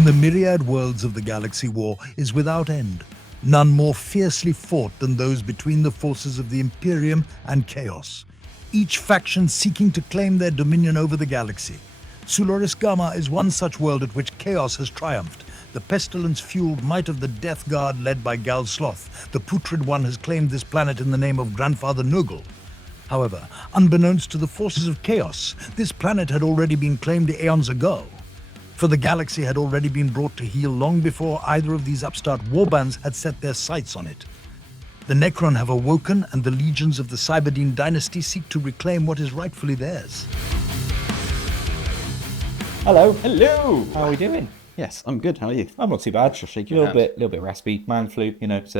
in the myriad worlds of the galaxy, war is without end. None more fiercely fought than those between the forces of the Imperium and Chaos, each faction seeking to claim their dominion over the galaxy. Sularis Gamma is one such world at which Chaos has triumphed. The pestilence-fueled might of the Death Guard led by Gal Sloth, the Putrid One, has claimed this planet in the name of Grandfather Nurgle. However, unbeknownst to the forces of Chaos, this planet had already been claimed aeons ago. For the galaxy had already been brought to heel long before either of these upstart warbands had set their sights on it. The Necron have awoken, and the legions of the Cyberdine dynasty seek to reclaim what is rightfully theirs. Hello. Hello! How are we doing? Yes, I'm good. How are you? I'm not too bad. Shall shake A your little bit raspy, man flu. You know, it's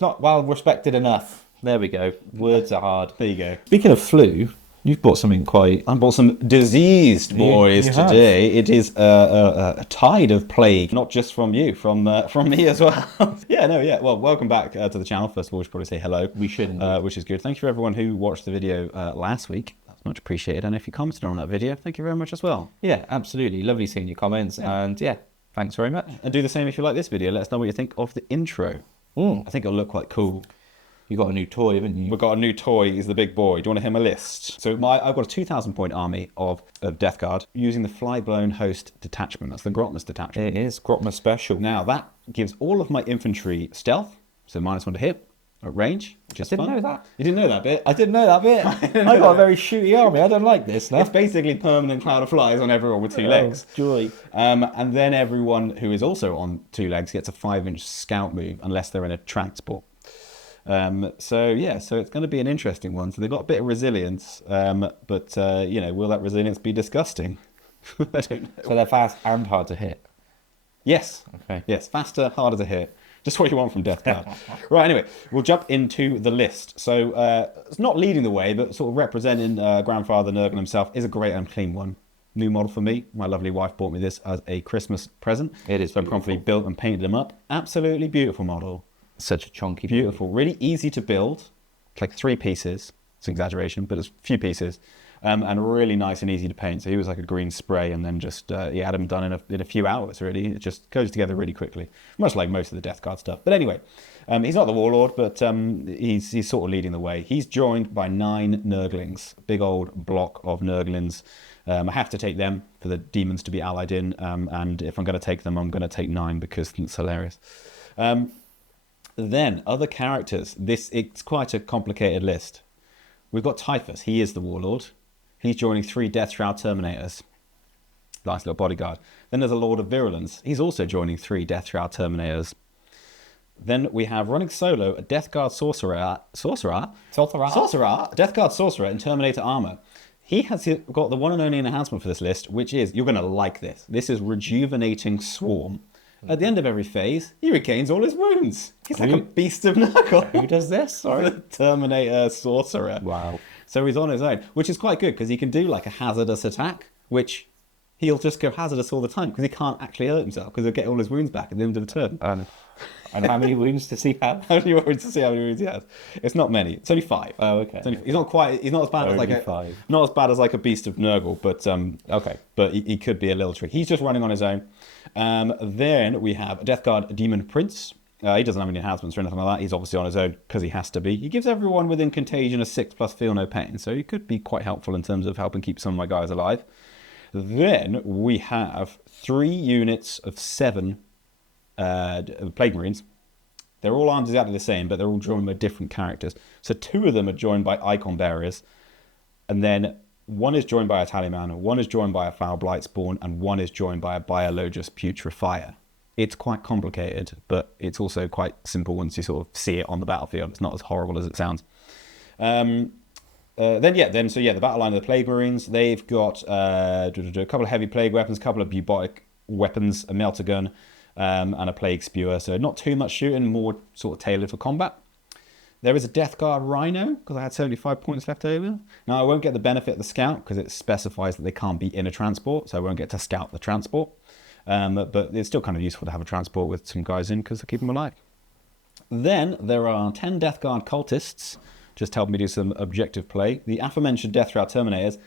not well respected enough. There we go. Words are hard. There you go. Speaking of flu, you've bought something I bought some diseased boys you have. today. It is a tide of plague, not just from you, from me as well. Yeah. Well, welcome back to the channel. First of all, we should probably say hello. We should. Which is good. Thank you for everyone who watched the video last week. That's much appreciated. And if you commented on that video, thank you very much as well. Yeah, absolutely. Lovely seeing your comments. And yeah, thanks very much. And do the same if you like this video. Let us know what you think of the intro. I think it'll look quite cool. You got a new toy, haven't you? We've got a new toy. He's the big boy. Do you want to hear my list? So I've got a 2,000 point army of Death Guard using the Flyblown host detachment. That's the Grotmus detachment. It is Grotmus special. Now that gives all of my infantry stealth, so -1 to hit, at range, which is Didn't fun. know that. You didn't know that bit? I didn't know that bit. I got a very shooty army. I don't like this now. It's basically permanent cloud of flies on everyone with two legs. Joy. And then everyone who is also on 2 legs gets a 5-inch scout move unless they're in a transport. So it's going to be an interesting one. So they've got a bit of resilience, but will that resilience be disgusting? I don't know. So they're fast and hard to hit. Yes. Okay. Yes, faster, harder to hit. Just what you want from Death Guard. Right, anyway, we'll jump into the list. So it's not leading the way, but sort of representing Grandfather Nurgle himself is a great and clean one. New model for me. My lovely wife bought me this as a Christmas present. It is so I promptly built and painted them up. Absolutely beautiful model. Such a chunky. Beautiful. Really easy to build. It's like 3 pieces. It's an exaggeration, but it's a few pieces. And really nice and easy to paint. So he was like a green spray, and then just he had him done in a few hours, really. It just goes together really quickly, much like most of the Death Guard stuff. But anyway, he's not the Warlord, but he's sort of leading the way. He's joined by 9 Nurglings, big old block of Nurglings. I have to take them for the demons to be allied in, and if I'm going to take them, I'm going to take 9 because it's hilarious. Then, other characters. It's quite a complicated list. We've got Typhus. He is the Warlord. He's joining 3 Death Shroud Terminators. Nice little bodyguard. Then there's a Lord of Virulence. He's also joining 3 Death Shroud Terminators. Then we have running solo a Death Guard Sorcerer, Death Guard Sorcerer in Terminator armor. He has got the one and only enhancement for this list, which is, you're going to like this. This is Rejuvenating Swarm. At the end of every phase, he regains all his wounds. He's like a beast of Nurgle. Who does this? Sorry. The Terminator Sorcerer. Wow. So he's on his own, which is quite good because he can do like a hazardous attack, which he'll just go hazardous all the time because he can't actually hurt himself because he'll get all his wounds back at the end of the turn. And how many wounds does he have? How many wounds to see how many wounds he has? It's not many. It's only 5. Oh, okay. He's not as bad as like not as bad as like a beast of Nurgle, but Okay. But he could be a little tricky. He's just running on his own. Then we have a Death Guard Demon Prince. He doesn't have any enhancements or anything like that. He's obviously on his own because he has to be. He gives everyone within Contagion a 6+ feel no pain, so he could be quite helpful in terms of helping keep some of my guys alive. Then we have 3 units of 7 Plague Marines. They're all armed exactly the same, but they're all joined by different characters. So 2 of them are joined by Icon Bearers, and then 1 is joined by a Tallyman, 1 is joined by a Foul Blightspawn, and 1 is joined by a Biologus Putrefier. It's quite complicated, but it's also quite simple once you sort of see it on the battlefield. It's not as horrible as it sounds. The battle line of the Plague Marines, they've got a couple of heavy plague weapons, a couple of bubotic weapons, a melter gun, and a plague spewer. So not too much shooting, more sort of tailored for combat. There is a Death Guard Rhino, because I had 75 points left over. Now, I won't get the benefit of the scout, because it specifies that they can't be in a transport, so I won't get to scout the transport. But it's still kind of useful to have a transport with some guys in, because they keep them alive. Then there are 10 Death Guard Cultists, just to help me do some objective play. The aforementioned Death Shroud Terminators,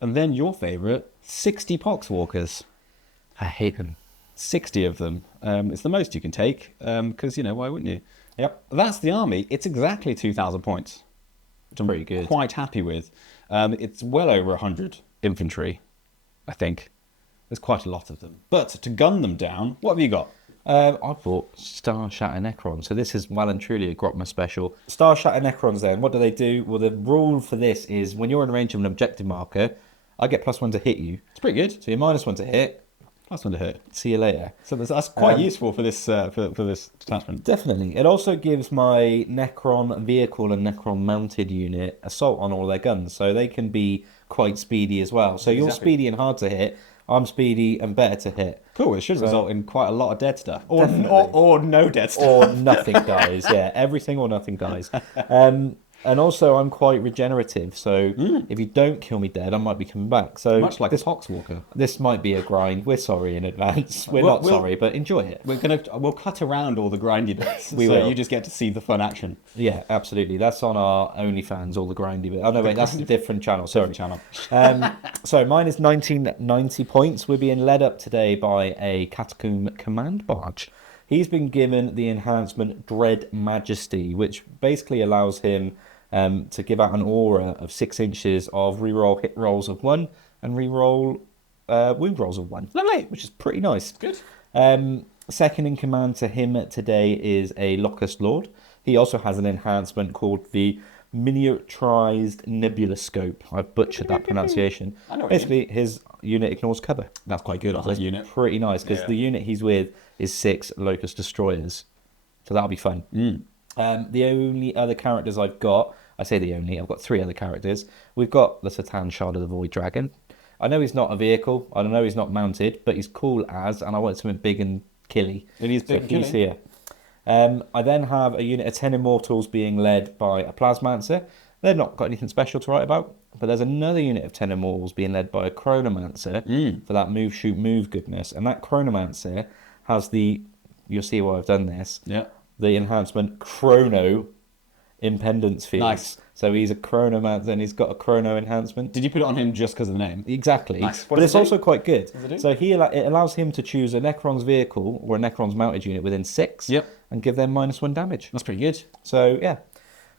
And then your favourite, 60 Poxwalkers. I hate them. 60 of them. It's the most you can take, because, why wouldn't you? Yep. That's the army. It's exactly 2,000 points, which I'm Pretty good. quite happy with. It's well over 100 infantry, I think. There's quite a lot of them. But to gun them down, what have you got? I bought Starshatter Necrons. So this is well and truly a Grotma special. Starshatter Necrons then, what do they do? Well, the rule for this is when you're in range of an objective marker, I get +1 to hit you. It's pretty good. So you're -1 to hit. +1 to hit. See you later. So that's quite useful for this for this detachment. Definitely. It also gives my Necron vehicle and Necron mounted unit assault on all their guns. So they can be quite speedy as well. So you're Exactly. speedy and hard to hit. I'm speedy and better to hit. Cool. It should result in quite a lot of dead stuff, or Definitely. no dead stuff. Or nothing dies. Yeah, everything or nothing dies. And also, I'm quite regenerative. So if you don't kill me dead, I might be coming back. So Much like a Poxwalker. this might be a grind. We're sorry in advance. We're Well, not we'll- sorry, but enjoy it. We'll cut around all the grindy bits. We so will. you just get to see the fun action. Yeah, absolutely. That's on our OnlyFans, all the grindy bit. Oh, no, wait, that's a different channel. Sorry. Channel. So mine is 1990 points. We're being led up today by a Catacomb Command Barge. He's been given the enhancement Dread Majesty, which basically allows him to give out an aura of 6 inches of reroll hit rolls of 1 and reroll wound rolls of 1. Lovely. Which is pretty nice. Good. Second in command to him today is a Locust Lord. He also has an enhancement called the Miniaturized Nebula Scope. I've butchered that pronunciation. I know what you Basically, his unit ignores cover. That's quite good on that unit. Pretty nice, because Yeah. the unit he's with is 6 Locust Destroyers. So that'll be fun. The only other characters I've got, I say the only, I've got 3 other characters. We've got the Satan Shard of the Void Dragon. I know he's not a vehicle, I know he's not mounted, but he's cool as, and I want something big and killy. It is big and He's killy. here. I then have a unit of 10 Immortals being led by a Plasmancer. They've not got anything special to write about, but there's another unit of 10 Immortals being led by a Chronomancer for that move, shoot, move goodness. And that Chronomancer has the, you'll see why I've done this, Yeah. the enhancement Chrono Impendence Field. Nice. So he's a Chronomancer and he's got a Chrono enhancement. Did you put it on him just because of the name? Exactly. Nice. What But does it's it do? also quite good. does it do? So it allows him to choose a Necron's vehicle or a Necron's mounted unit within 6 Yep. and give them -1 damage. That's pretty good. So, yeah.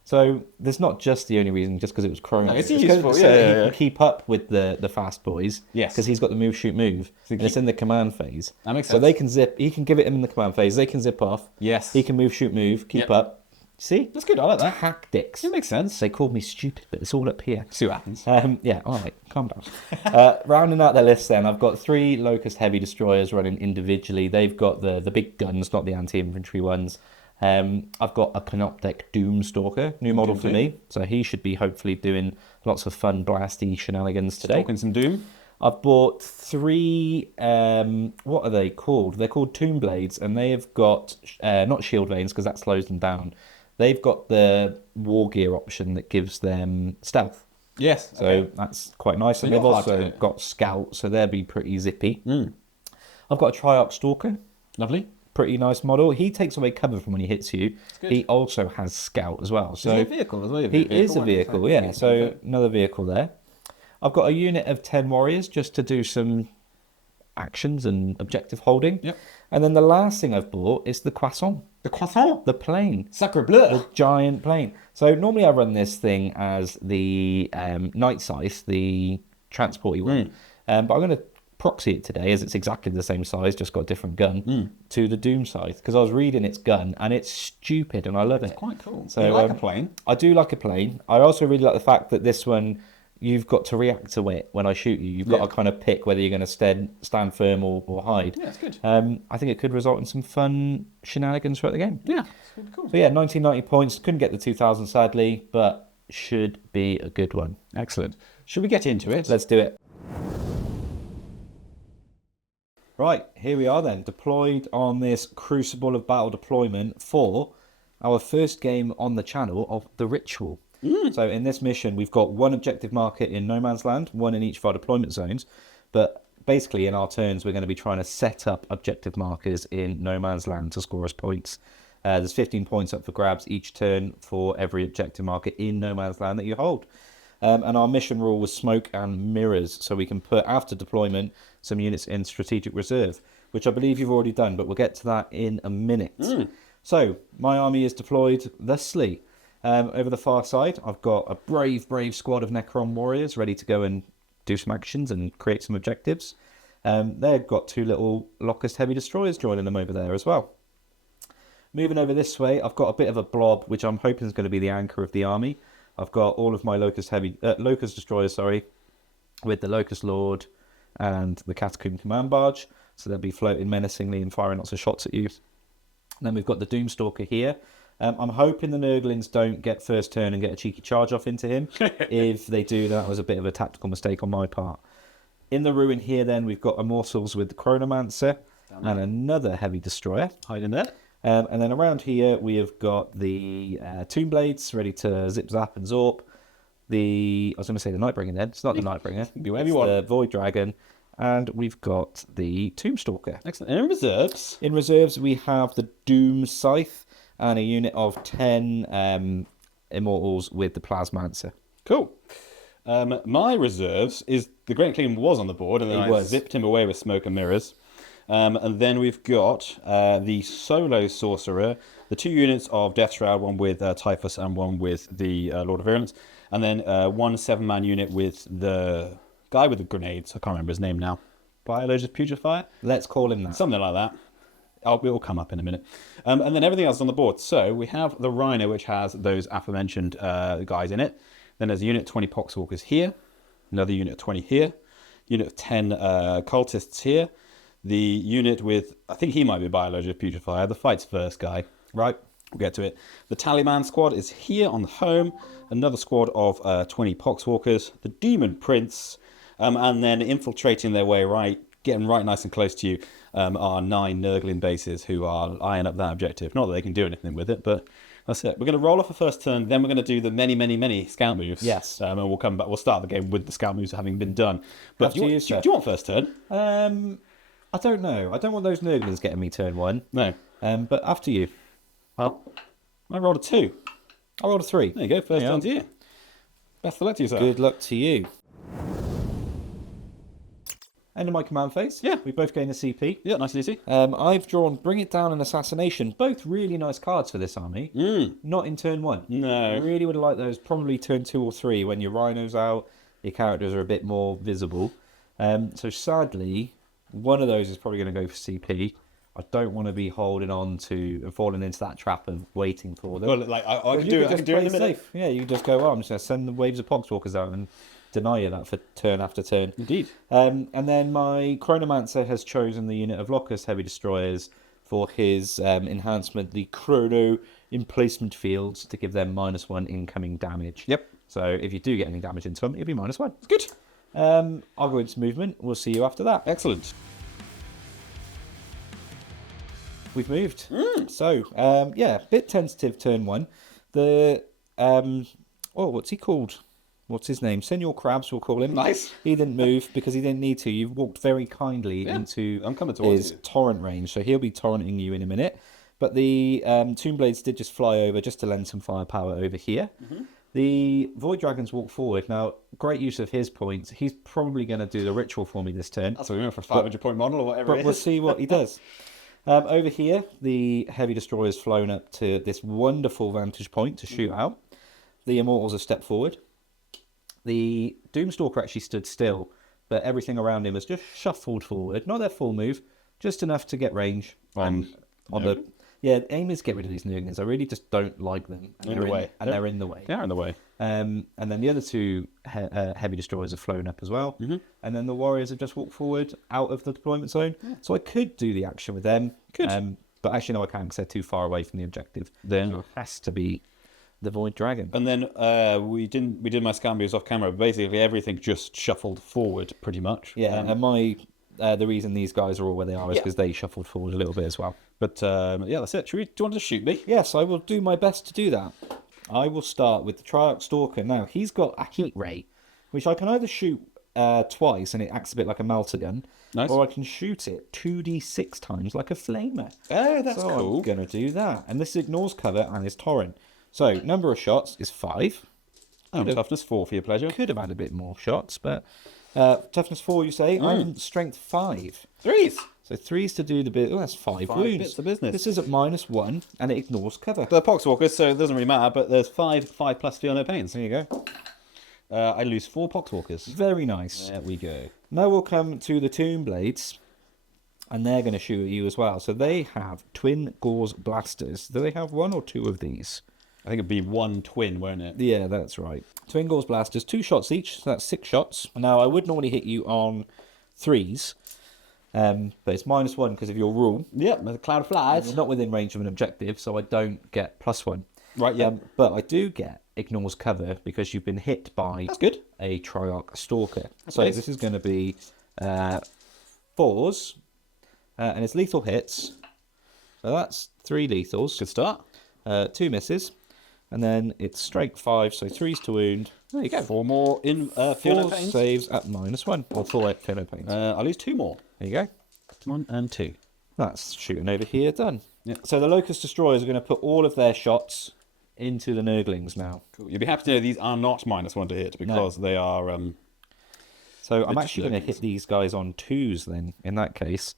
So there's not just the only reason, just because it was Chrono. No, it's 'cause- useful, so yeah, he yeah, can yeah. keep up with the fast boys. Yes. Because he's got the move, shoot, move. And it's in the command phase. That makes So sense. they can zip. He can give it him in the command phase. They can zip off. Yes. He can move, shoot, move. Keep Yep. up. See? That's good. I like that. Tactics. It makes sense. They called me stupid, but it's all up here. See what happens. Yeah, all right, calm down. Rounding out the list then, I've got 3 Locust Heavy Destroyers running individually. They've got the big guns, not the anti-infantry ones. I've got a Panoptic Doomstalker, new model for me. So he should be hopefully doing lots of fun blasty shenanigans today. Talking some Doom. I've bought 3, what are they called? They're called Tomb Blades, and they have got, not shield veins, because that slows them down. They've got the war gear option that gives them stealth. Yes. So that's quite nice. And you're they've hard to also hit. got Scout, so they'll be pretty zippy. I've got a Triarch Stalker, Lovely. pretty nice model. He takes away cover from when he hits you. He also has Scout as well. So Is he a vehicle as well? he is a vehicle, yeah. So another vehicle there. I've got a unit of 10 warriors just to do some actions and objective holding. Yep. And then the last thing I've bought is the Croissant, The croissant. the plane. Sacre bleu. The giant plane. So normally I run this thing as the Night Scythe, the transporty one. But I'm going to proxy it today, as it's exactly the same size, just got a different gun, to the Doom Scythe, because I was reading its gun and it's stupid and I love it. Quite cool. So, You like a plane? I do like a plane. I also really like the fact that this one, you've got to react to it when I shoot you. You've got to kind of pick whether you're going to stand firm or hide. Yeah, it's good. I think it could result in some fun shenanigans throughout the game. Yeah. It's really cool. So yeah, 1990 points. Couldn't get the 2000 sadly, but should be a good one. Excellent. Should we get into it? Let's do it. Right, here we are then, deployed on this Crucible of Battle deployment for our first game on the channel of The Ritual. So in this mission, we've got 1 objective marker in No Man's Land, 1 in each of our deployment zones, but basically in our turns, we're going to be trying to set up objective markers in No Man's Land to score us points. There's 15 points up for grabs each turn for every objective marker in No Man's Land that you hold. And our mission rule was smoke and mirrors, so we can put, after deployment, some units in strategic reserve, which I believe you've already done, but we'll get to that in a minute. So, my army is deployed thusly. Over the far side, I've got a brave squad of Necron warriors ready to go and do some actions and create some objectives. They've got 2 little Locust heavy destroyers joining them over there as well. Moving over this way, I've got a bit of a blob, which I'm hoping is going to be the anchor of the army. I've got all of my Locust destroyers, with the Locust Lord and the Catacomb Command Barge. So they'll be floating menacingly and firing lots of shots at you. And then we've got the Doomstalker here. I'm hoping the Nurglings don't get first turn and get a cheeky charge off into him. If they do, that was a bit of a tactical mistake on my part. In the ruin here, then, we've got Immortals with the Chronomancer and another heavy destroyer hiding there. And then around here, we have got the Tomb Blades ready to zip, zap, and zorp. I was going to say the Nightbringer then. It's not the Nightbringer. Be whatever you want. The Void Dragon. And we've got the Tombstalker. Excellent. And in reserves? In reserves, we have the Doom Scythe and a unit of 10 Immortals with the Plasmancer. Cool. My reserves is the Great Clean was on the board, and then I zipped him away with Smoke and Mirrors. And then we've got the Solo Sorcerer, the 2 units of Death Shroud, one with Typhus and one with the Lord of Virulence, and then 1 7-man unit with the guy with the grenades. I can't remember his name now. Biologist Putrefier? Let's call him that. Something like that. It will come up in a minute. And then everything else is on the board. So we have the Rhino, which has those aforementioned guys in it. Then there's a unit of 20 Poxwalkers here. Another unit of 20 here. Unit of 10 Cultists here. The unit with, I think he might be a Biologist Putrefier, the Fights First guy. Right, we'll get to it. The Taliban squad is here on the home. Another squad of 20 Poxwalkers. The Demon Prince. And then infiltrating their way getting right nice and close to you, are 9 Nurgling bases who are eyeing up that objective. Not that they can do anything with it, but that's it. We're going to roll off a first turn, then we're going to do the many scout moves. Yes. And we'll come back. We'll start the game with the scout moves having been done. But do you want first turn? I don't know. I don't want those Nurglings getting me turn 1. No. But after you. Well, I rolled a 2. I rolled a 3. There you go. First turn to you. Best of luck to you, sir. Good luck to you. End of my command phase. Yeah. We both gain a CP. Yeah, nice and easy. I've drawn Bring It Down and Assassination. Both really nice cards for this army. Not in turn 1. No. I really would have liked those probably turn 2 or 3 when your Rhino's out, your characters are a bit more visible. So sadly, one of those is probably going to go for CP. I don't want to be holding on to and falling into that trap of waiting for them. Well, like I can do it. I can do it in a minute. Safe. Yeah, you can just go, I'm just going to send the waves of Poxwalkers out and deny you that for turn after turn. Indeed. And then my Chronomancer has chosen the unit of Locust Heavy Destroyers for his enhancement, the Chrono Emplacement Fields, to give them -1 incoming damage. Yep. So if you do get any damage into them, it'll be -1. It's good. I'll go into movement. We'll see you after that. Excellent. We've moved. So, yeah, bit tentative turn 1. The, what's he called? What's his name? Senor Krabs, we'll call him. Nice. He didn't move because he didn't need to. You've walked very kindly into I'm coming towards his you. torrent range, so he'll be torrenting you in a minute. But the Tomb Blades did just fly over just to lend some firepower over here. The Void Dragons walk forward. Now, great use of his points. He's probably going to do the ritual for me this turn. That's what we meant for a 500-point model or whatever it is. But we'll see what he does. Over here, the Heavy Destroyer's flown up to this wonderful vantage point to shoot out. The Immortals have stepped forward. The Doomstalker actually stood still, but everything around him has just shuffled forward. Not their full move, just enough to get range. Aim is get rid of these Nurglings. I really just don't like them. And In the way. They're in the way. They are in the way. And then the other 2 Heavy Destroyers have flown up as well. And then the Warriors have just walked forward out of the deployment zone. So I could do the action with them. But actually, no, I can't because they're too far away from the objective. Then So it has to be the Void Dragon. And then we did my scan moves off camera. But basically, everything just shuffled forward pretty much. Yeah, and my the reason these guys are all where they are is because they shuffled forward a little bit as well. But yeah, that's it. Do you want to shoot me? Yes, I will do my best to do that. I will start with the Triarch Stalker. Now, he's got a heat ray, which I can either shoot twice and it acts a bit like a melter gun, Nice. or I can shoot it 2d6 times like a flamer. Oh, that's So cool. I'm going to do that. And this ignores cover and is torrent. So, number of shots is 5. Oh, toughness 4 for your pleasure. Could have had a bit more shots, but toughness 4, you say. I'm strength 5. 3s. So 3s to do the bit. Oh, that's 5 wounds. Bits of business. This is at -1, and it ignores cover. They're poxwalkers, so it doesn't really matter, but there's 5 plus feel no pains. There you go. I lose 4 poxwalkers. Very nice. There we go. Now we'll come to the Tomb Blades, and they're going to shoot at you as well. So they have twin gauze blasters. Do they have 1 or 2 of these? I think it'd be 1 twin, won't it? Yeah, that's right. Twin gauze blasters, 2 shots each, so that's 6 shots. Now, I would normally hit you on 3s, but it's -1 because of your rule. Yep, there's a cloud of flies. It's not within range of an objective, so I don't get +1. Right, yeah. But I do get ignores cover because you've been hit by That's good. a Triarch Stalker. So nice. this is going to be 4s, and it's lethal hits. So that's 3 lethals. Good start. 2 misses. And then it's strength 5, so 3s to wound. There you go. 4 more in feel no 4 pains. saves at -1, or 4 feel no pains. I lose 2 more. There you go. 1 and 2. That's shooting over here, done. Yeah. So the Locust Destroyers are going to put all of their shots into the Nurglings now. Cool. You'll be happy to know these are not -1 to hit because they are. So I'm Which actually going to Nurglings? hit these guys on 2s then, in that case,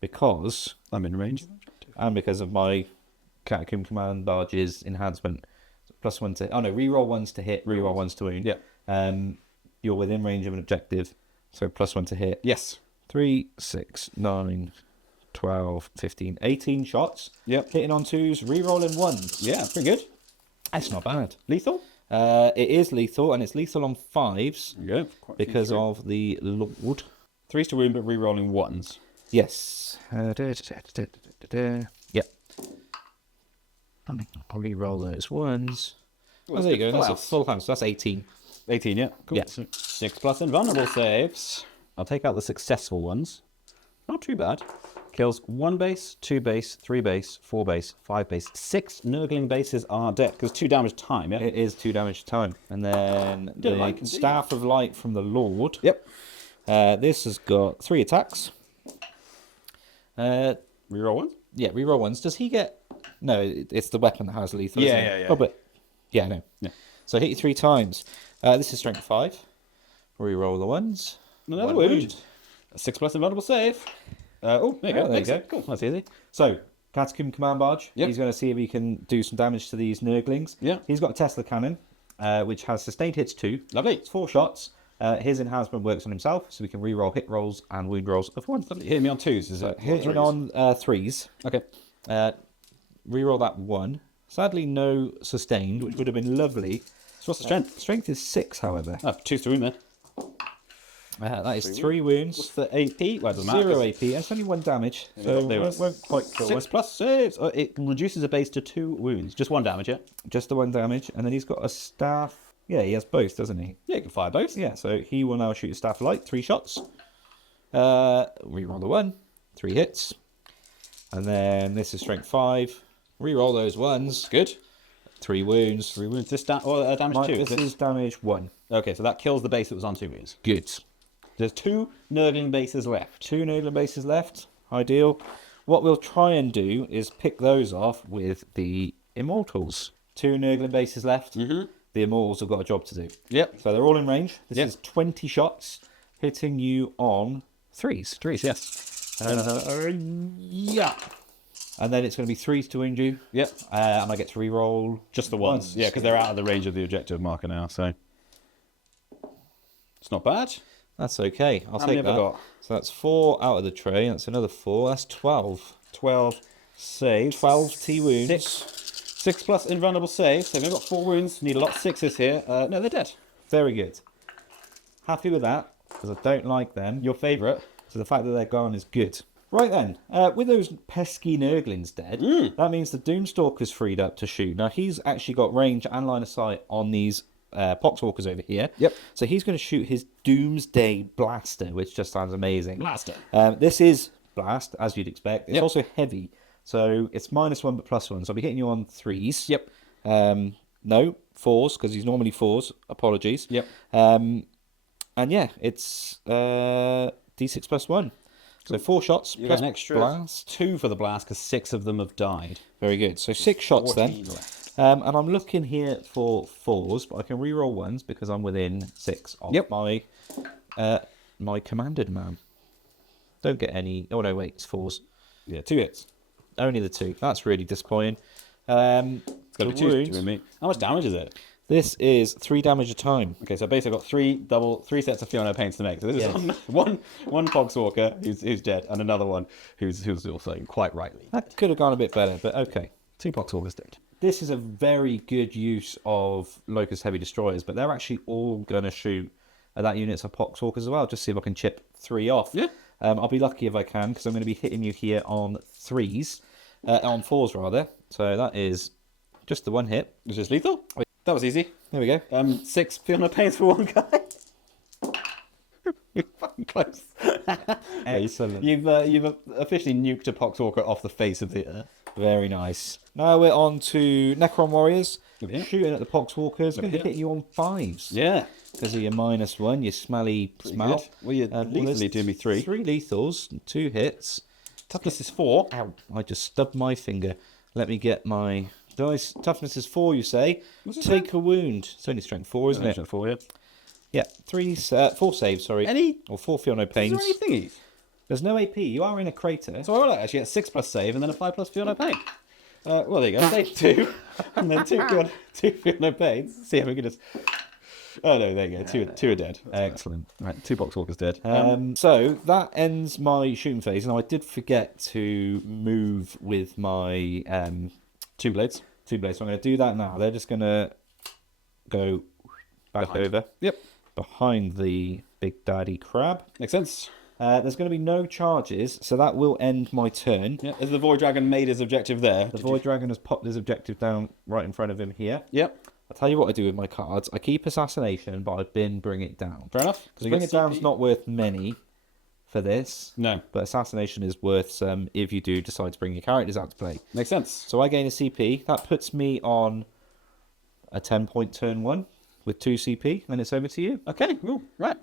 because, I'm in range. and because of my Catacomb Command Barge's enhancement. +1 to, oh no, reroll 1s to hit, reroll 1s to wound. Yeah. You're within range of an objective, so +1 to hit. Yes. 3, 6, 9, 12, 15, 18 shots. Yep. Hitting on 2s, rerolling 1s. Yeah, pretty good. That's not bad. Lethal? It is lethal, and it's lethal on 5s Yeah. because of the Lord. 3s to wound, but re-rolling 1s. Yes. Yep. I'll probably roll those 1s. Oh, there you go. That's a full hand, so that's 18. 18, yeah. Cool. Yeah. So 6 plus invulnerable saves. I'll take out the successful ones. Not too bad. Kills 1 base, 2 base, 3 base, 4 base, 5 base. 6 Nurgling bases are dead because 2 damage time, yeah? It is 2 damage time. And then the like it. Staff of Light from the Lord. Yep. This has got 3 attacks. Reroll 1? Yeah, reroll 1s. Does he get... No, it's the weapon that has lethal, Yeah, isn't it? yeah, yeah. Oh, but... Yeah, no. Yeah. So hit you 3 times. This is strength 5. Reroll the 1s. Another 1 wound. 6 plus invulnerable save. There you go. There you go. Cool. That's easy. So, Catacomb Command Barge. Yep. He's going to see if he can do some damage to these Nurglings. Yeah. He's got a Tesla cannon, which has sustained hits 2. Lovely. It's 4 shots. His enhancement works on himself, so we can reroll hit rolls and wound rolls of 1. Lovely. Hit me on 2s, is it? Hitting on 3s. Okay. Reroll that 1. Sadly, no sustained, which would have been lovely. So what's the strength? Strength is 6, however. Oh, 2 to wound then. That is 3 wounds. What's the AP? Well, it doesn't matter. 0 AP. And it's only 1 damage, so There we won't quite kill 6 us. plus saves. It reduces a base to 2 wounds. Just 1 damage, yeah? Just the 1 damage. And then he's got a staff. Yeah, he has both, doesn't he? Yeah, you can fire both. Yeah, so he will now shoot a staff of light, 3 shots. Reroll the 1, 3 hits. And then this is strength 5. Reroll those 1s, Good. 3 wounds. 3 wounds. This damage 2. This is damage 1. Okay, so that kills the base that was on 2 wounds. Good. There's 2 Nurgling bases left. 2 Nurgling bases left. Ideal. What we'll try and do is pick those off with the Immortals. 2 Nurgling bases left. Mm-hmm. The Immortals have got a job to do. Yep. So they're all in range. This Yep. is 20 shots, hitting you on 3s. 3s, yes. Yeah. And then it's going to be 3s to wound you. Yep. And I get to re-roll Just the ones. Yeah, because they're out of the range of the objective marker now, so. It's not bad. That's okay. I'll How many take have I that. got? So that's 4 out of the tray. That's another 4. That's 12. 12 saves. 12 T wounds. 6 plus invulnerable saves. So we've got 4 wounds. Need a lot of 6s here. No, they're dead. Very good. Happy with that, because I don't like them. Your favourite. So the fact that they're gone is good. Right then, with those pesky Nurglings dead, that means the Doomstalker's freed up to shoot. Now, he's actually got range and line of sight on these Poxwalkers over here. Yep. So he's going to shoot his Doomsday Blaster, which just sounds amazing. Blaster. This is Blast, as you'd expect. It's Yep. also heavy. So it's -1 but +1. So I'll be hitting you on 3s. Yep. No, 4s, because he's normally 4s. Apologies. Yep. And yeah, it's D6 +1. So 4 shots You plus get an extra blast. 2 for the blast because 6 of them have died. Very good. So 6 shots then. 14 left. And I'm looking here for 4s, but I can reroll 1s because I'm within 6 of my commanded man. Don't get any. Oh no, wait, it's 4s. Yeah, 2 hits. Only the 2. That's really disappointing. It's got to The be 2 wound. to me. How much damage is it? This is 3 damage a time. Okay, so basically I've got 3 sets of Fiona paints to make. So this is one Poxwalker who's dead, and another one who's also quite rightly. That could have gone a bit better, but okay. 2 Poxwalkers dead. This is a very good use of Locust Heavy Destroyers, but they're actually all going to shoot at that units of Poxwalkers as well. Just see if I can chip 3 off. Yeah. I'll be lucky if I can, because I'm going to be hitting you here on 3s. On 4s, rather. So that is just the 1 hit. Was this lethal? That was easy. There we go. 6 Fiona paints for 1 guy. You're fucking close. Excellent. You've officially nuked a Poxwalker off the face of the earth. Very nice. Now we're on to Necron Warriors. Yeah. Shooting at the Poxwalkers. Going to Yeah. hit you on 5s. Yeah. Because of your -1, you smelly smell. Good. Well, you lethally do me 3. 3 lethals, 2 hits. Toughness is 4. Ow. I just stubbed my finger. Let me get my dice. Toughness is 4, you say. Take a wound. It's only strength 4, isn't it? 4, yeah. Yeah. 4 saves, sorry. Any? Or 4 Fiona Is pains. there any thingies? There's no AP. You are in a crater. So I will actually get 6 plus save and then a 5 plus Fiona pain. Well, there you go. Save 2. And then 2 Fiona pains. See how we can just... Oh, no, there you go. Two are dead. Excellent. Right, 2 Poxwalkers dead. So that ends my shooting phase. Now I did forget to move with my Tomb Blades. 2 blades. So I'm going to do that now. They're just going to go back over. Yep. Behind the big daddy crab. Makes sense. There's going to be no charges, so that will end my turn. Yeah, as the Void Dragon made his objective there. The Void Dragon has popped his objective down right in front of him here. Yep. I'll tell you what I do with my cards. I keep Assassination, but I bin Bring It Down. Fair enough. Because Bring It Down's not worth many for this. No. But Assassination is worth some if you do decide to bring your characters out to play. Makes sense. So I gain a CP. That puts me on a 10-point turn 1 with 2 CP, and it's over to you. Okay, cool. Right.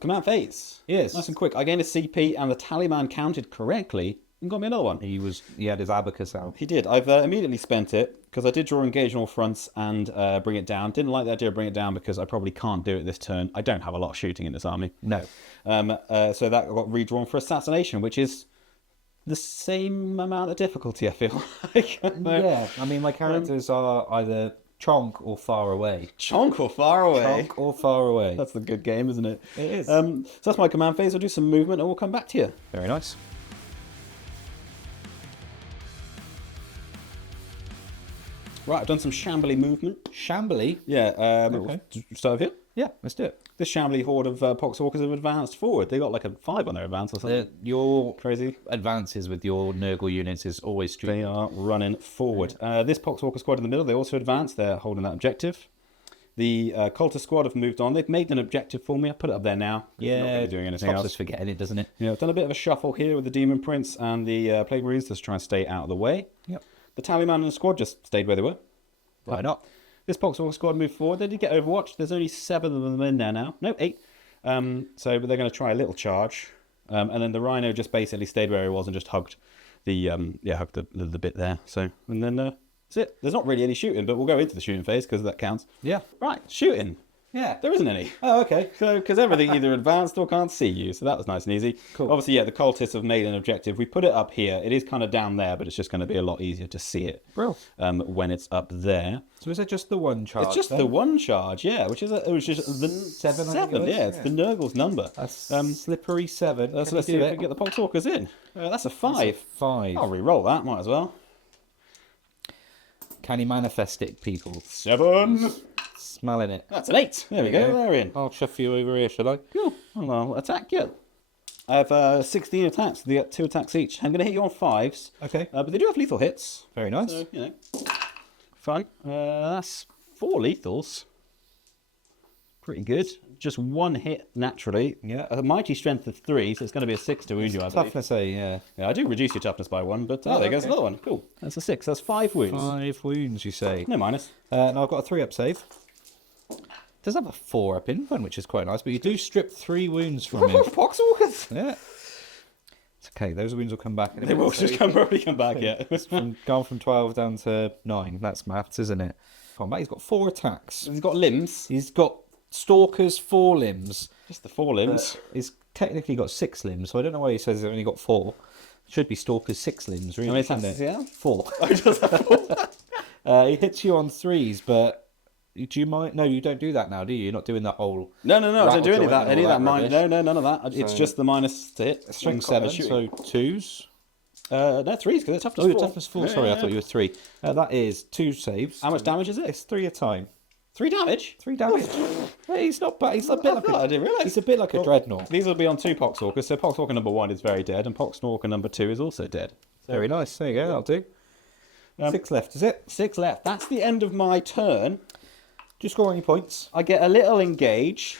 Command phase. Yes. Nice and quick. I gained a CP and the Tallyman counted correctly and got me another one. He had his abacus out. He did. I've immediately spent it because I did draw engage on all fronts and bring it down. Didn't like the idea of bring it down because I probably can't do it this turn. I don't have a lot of shooting in this army. No. So that got redrawn for assassination, which is the same amount of difficulty, I feel like. Yeah, I mean, my characters are either chonk or far away. Chonk or far away. Chonk or far away. That's the good game, isn't it? It is. So that's my command phase. I'll do some movement and we'll come back to you. Very nice. Right, I've done some shambly movement. Shambly? Yeah, Okay. start here. Yeah, let's do it. This shambly horde of Poxwalkers have advanced forward. They got like a 5 on their advance or something. Your Crazy. advances with your Nurgle units is always They stupid. are running forward. This Poxwalker squad in the middle, they also advanced. They're holding that objective. The Cultist squad have moved on. They've made an objective for me. I put it up there now. Yeah, Not really doing anything stops else. us forgetting it, doesn't it? Yeah, I've done a bit of a shuffle here with the Demon Prince and the Plague Marines just to try and stay out of the way. Yep. The Tallyman and the squad just stayed where they were. Why not? This Poxwalker squad moved forward. They did get Overwatch. There's only 7 of them in there now. No, 8. But they're going to try a little charge. And then the Rhino just basically stayed where he was and just hugged the bit there. So, and then that's it. There's not really any shooting, but we'll go into the shooting phase because that counts. Yeah. Right, shooting. Yeah. There isn't any. Oh, okay. So, because everything either advanced or can't see you, so that was nice and easy. Cool. Obviously, yeah, the cultists have made an objective. We put it up here. It is kind of down there, but it's just going to be a lot easier to see it Brill. when it's up there. So is it just the one charge? It's just then? the one charge, yeah, which is the 7, I think it was, yeah, it's the Nurgle's number. A slippery 7. So let's see if we can get the Poxwalkers in. That's a 5. 5. I'll re-roll that, might as well. Can you manifest it, people? 7. Smelling it. That's an 8. There we go. They're in. I'll shove you over here, shall I? Cool. Well, I'll attack you. I have 16 attacks. They get 2 attacks each. I'm going to hit you on 5s. Okay. But they do have lethal hits. Very nice. So, you know, fun. That's 4 lethals. Pretty good. Just 1 hit naturally. Yeah. A mighty strength of 3, so it's going to be a 6 to wound you, I believe. Toughness A, yeah. Yeah, I do reduce your toughness by 1, but there goes okay. another one. Cool. That's a 6. That's 5 wounds. 5 wounds, you say. No minus. Now I've got a 3-up save. Does have a 4-up infant, which is quite nice, but you do strip 3 wounds from him. Poxwalkers. Yeah. Okay, those wounds will come back. In a They minute. will just probably come back, yeah. Gone from 12 down to 9. That's maths, isn't it? Combat. He's got 4 attacks. He's got limbs. He's got Stalker's 4 limbs. Just the 4 limbs. He's technically got 6 limbs, so I don't know why he says he's only got 4. It should be Stalker's 6 limbs, really. How many shouldn't attacks it? does he have? 4. Oh, he does have 4. He hits you on 3s, but do you mind? No, you don't do that now, do you? You're not doing that whole. No, I don't do any of that. Any of that No, none of that. It's just the minus to hit. Strength Strength 7, shooting. so 2s. No, 3s because it's toughness 4. Oh, your toughness 4. Yeah, Sorry, yeah. I thought you were 3. That is 2 saves. How much damage is it? It's 3 a time. 3 damage? 3 damage. Hey, he's not bad. He's a bit like I didn't realise. He's a bit like a dreadnought. These will be on 2 Poxwalkers. So Poxwalker number 1 is very dead, and Poxwalker number 2 is also dead. Very nice. There you go. That'll do. 6 left, is it? 6 left. That's the end of my turn. Do you score any points? I get a little engage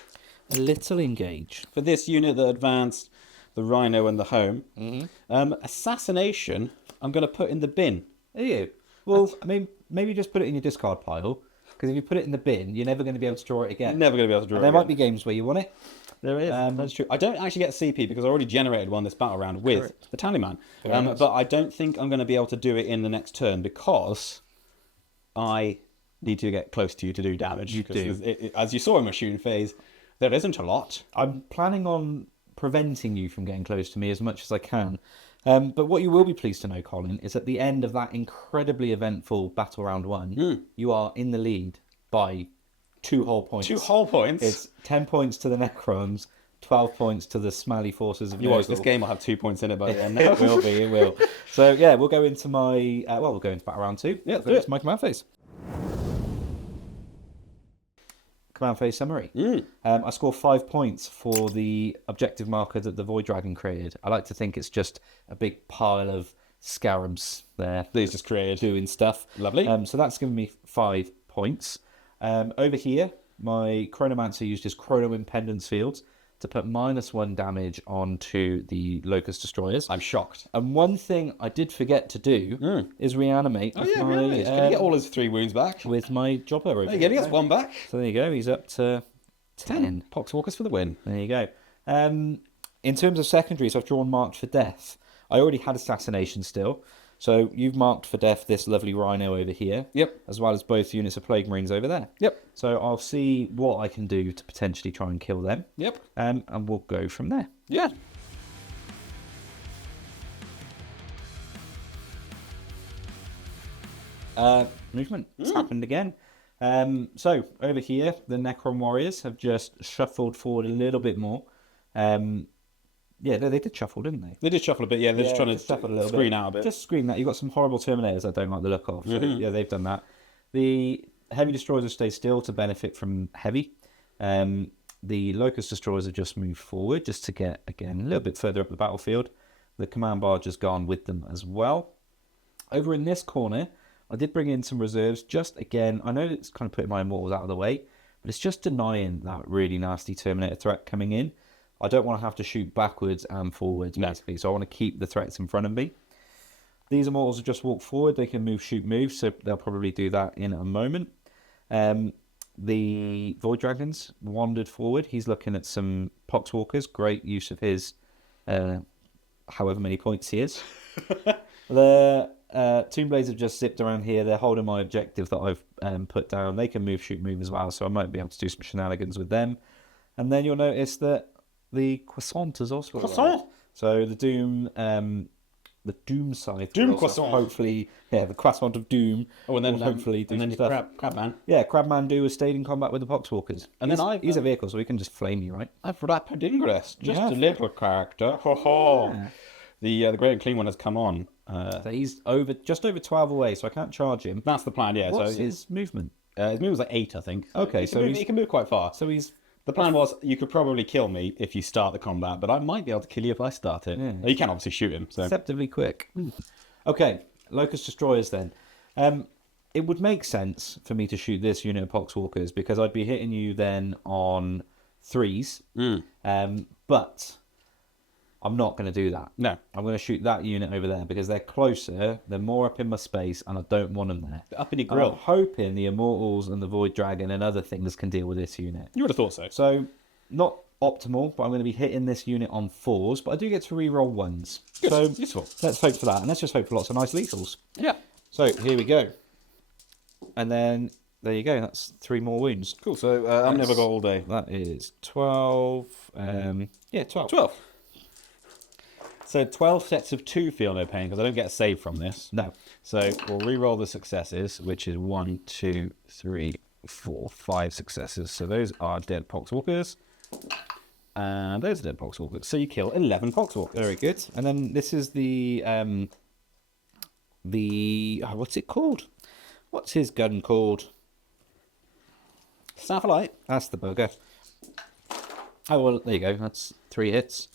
A little engage. for this unit that advanced the Rhino and the Home. Assassination, I'm going to put in the bin. Are you? Well, I mean, maybe just put it in your discard pile. Because if you put it in the bin, you're never going to be able to draw it again. Never going to be able to draw And it there might again. be games where you want it. There is. That's true. I don't actually get CP because I already generated one this battle round with the Tallyman. nice. But I don't think I'm going to be able to do it in the next turn because I need to get close to you to do damage. You 'Cause do. as you saw in my shooting phase, there isn't a lot. I'm planning on preventing you from getting close to me as much as I can. But what you will be pleased to know, Colin, is at the end of that incredibly eventful battle round 1, you are in the lead by 2 whole points. 2 whole points. It's 10 points to the Necrons, 12 points to the smelly forces of This Nurgle. game will have 2 points in it by the end. It will be, it will. So, yeah, we'll go into my... we'll go into battle round 2. Yeah, Let's do go it. into my command phase. Command phase summary. I score 5 points for the objective marker that the Void Dragon created. I like to think it's just a big pile of scarabs there. He's just created. Doing stuff. Lovely. So that's given me 5 points. Over here, my Chronomancer used his Chrono Impendence Fields to put -1 damage onto the Locust Destroyers. I'm shocked. And one thing I did forget to do is reanimate Oh, with yeah, my, really? Can he get all his 3 wounds back? with my Jobber over There you go, he gets 1 back. So there you go, he's up to 10. Poxwalkers for the win. There you go. In terms of secondaries, I've drawn Marked for Death. I already had Assassination still. So you've marked for death this lovely Rhino over here. Yep. As well as both units of Plague Marines over there. Yep. So I'll see what I can do to potentially try and kill them. Yep. And we'll go from there. Yeah. Movement. It's happened again. So over here, the Necron Warriors have just shuffled forward a little bit more. Yeah, they did shuffle, didn't they? They did shuffle a bit, yeah. They're just trying just shuffle a to little screen bit. out a bit. Just screen that. You've got some horrible Terminators I don't like the look of. So, yeah, they've done that. The Heavy Destroyers have stayed still to benefit from Heavy. The Locust Destroyers have just moved forward just to get, again, a little bit further up the battlefield. The Command Barge has gone with them as well. Over in this corner, I did bring in some reserves. Just, again, I know it's kind of putting my Immortals out of the way, but it's just denying that really nasty Terminator threat coming in. I don't want to have to shoot backwards and forwards, basically, so I want to keep the threats in front of me. These Immortals have just walked forward. They can move, shoot, move, so they'll probably do that in a moment. The Void Dragons wandered forward. He's looking at some Poxwalkers. Great use of his however many points he is. The Tomb Blades have just zipped around here. They're holding my objective that I've put down. They can move, shoot, move as well, so I might be able to do some shenanigans with them. And then you'll notice that the Croissant has also arrived. So the Doom Scythe. Doom will also Croissant. Hopefully, the Croissant of Doom. Oh, and then will hopefully do and then some stuff. Crabman. Yeah, Crabman has stayed in combat with the Poxwalkers. And then he's a vehicle, so he can just flame you, right? I've Rapid Ingress, just Yeah. a little character. Ho ho. The Great and Clean one has come on. So he's just over 12 away, so I can't charge him. That's the plan, yeah. What's so his movement? his move was like 8, I think. Okay, he so can move, he can move quite far. So he's The plan was you could probably kill me if you start the combat, but I might be able to kill you if I start it. Yeah. You can obviously shoot him. So deceptively quick. Okay, Locust Destroyers then. It would make sense for me to shoot this unit of Poxwalkers because I'd be hitting you then on 3s. But I'm not going to do that. No. I'm going to shoot that unit over there because they're closer, they're more up in my space, and I don't want them there. Up in your And I'm grill. hoping the Immortals and the Void Dragon and other things can deal with this unit. You would have thought so. So, not optimal, but I'm going to be hitting this unit on 4s, but I do get to reroll 1s. So useful. let's hope for that, and let's just hope for lots of nice lethals. Yeah. So here we go. And then there you go, that's 3 more wounds. Cool. So I've never got all day. That is 12. Yeah, 12. 12. So 12 sets of 2 feel no pain, because I don't get a save from this. No. So we'll re-roll the successes, which is 1, 2, 3, 4, 5 successes. So those are dead poxwalkers. And those are dead poxwalkers. So you kill 11 poxwalkers. Very good. And then this is the what's it called? What's his gun called? Sapphire. That's the bugger. Oh, well, there you go. That's 3 hits.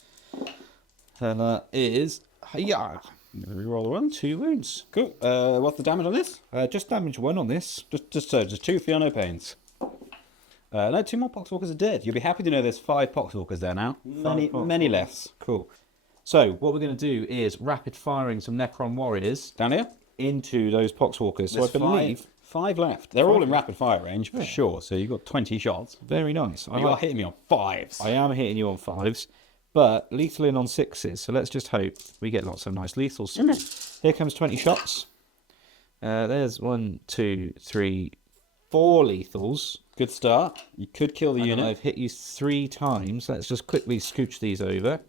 And that is... Yeah. Re-roll the 1, 2 wounds. Cool. What's the damage on this? Just damage 1 on this. Just 2 feel no pains. No, 2 more poxwalkers are dead. You'll be happy to know there's 5 poxwalkers there now. Many less. Cool. So what we're going to do is rapid firing some Necron warriors Down here? into those poxwalkers. So I There's believe... 5 left. They're all in rapid fire range for sure. So you've got 20 shots. Very nice. You are hitting me on 5s. I am hitting you on 5s, but lethal in on 6s. So let's just hope we get lots of nice lethals. Here comes 20 shots. There's 1, 2, 3, 4 lethals. Good start. You could kill the And unit. I've hit you 3 times. Let's just quickly scooch these over.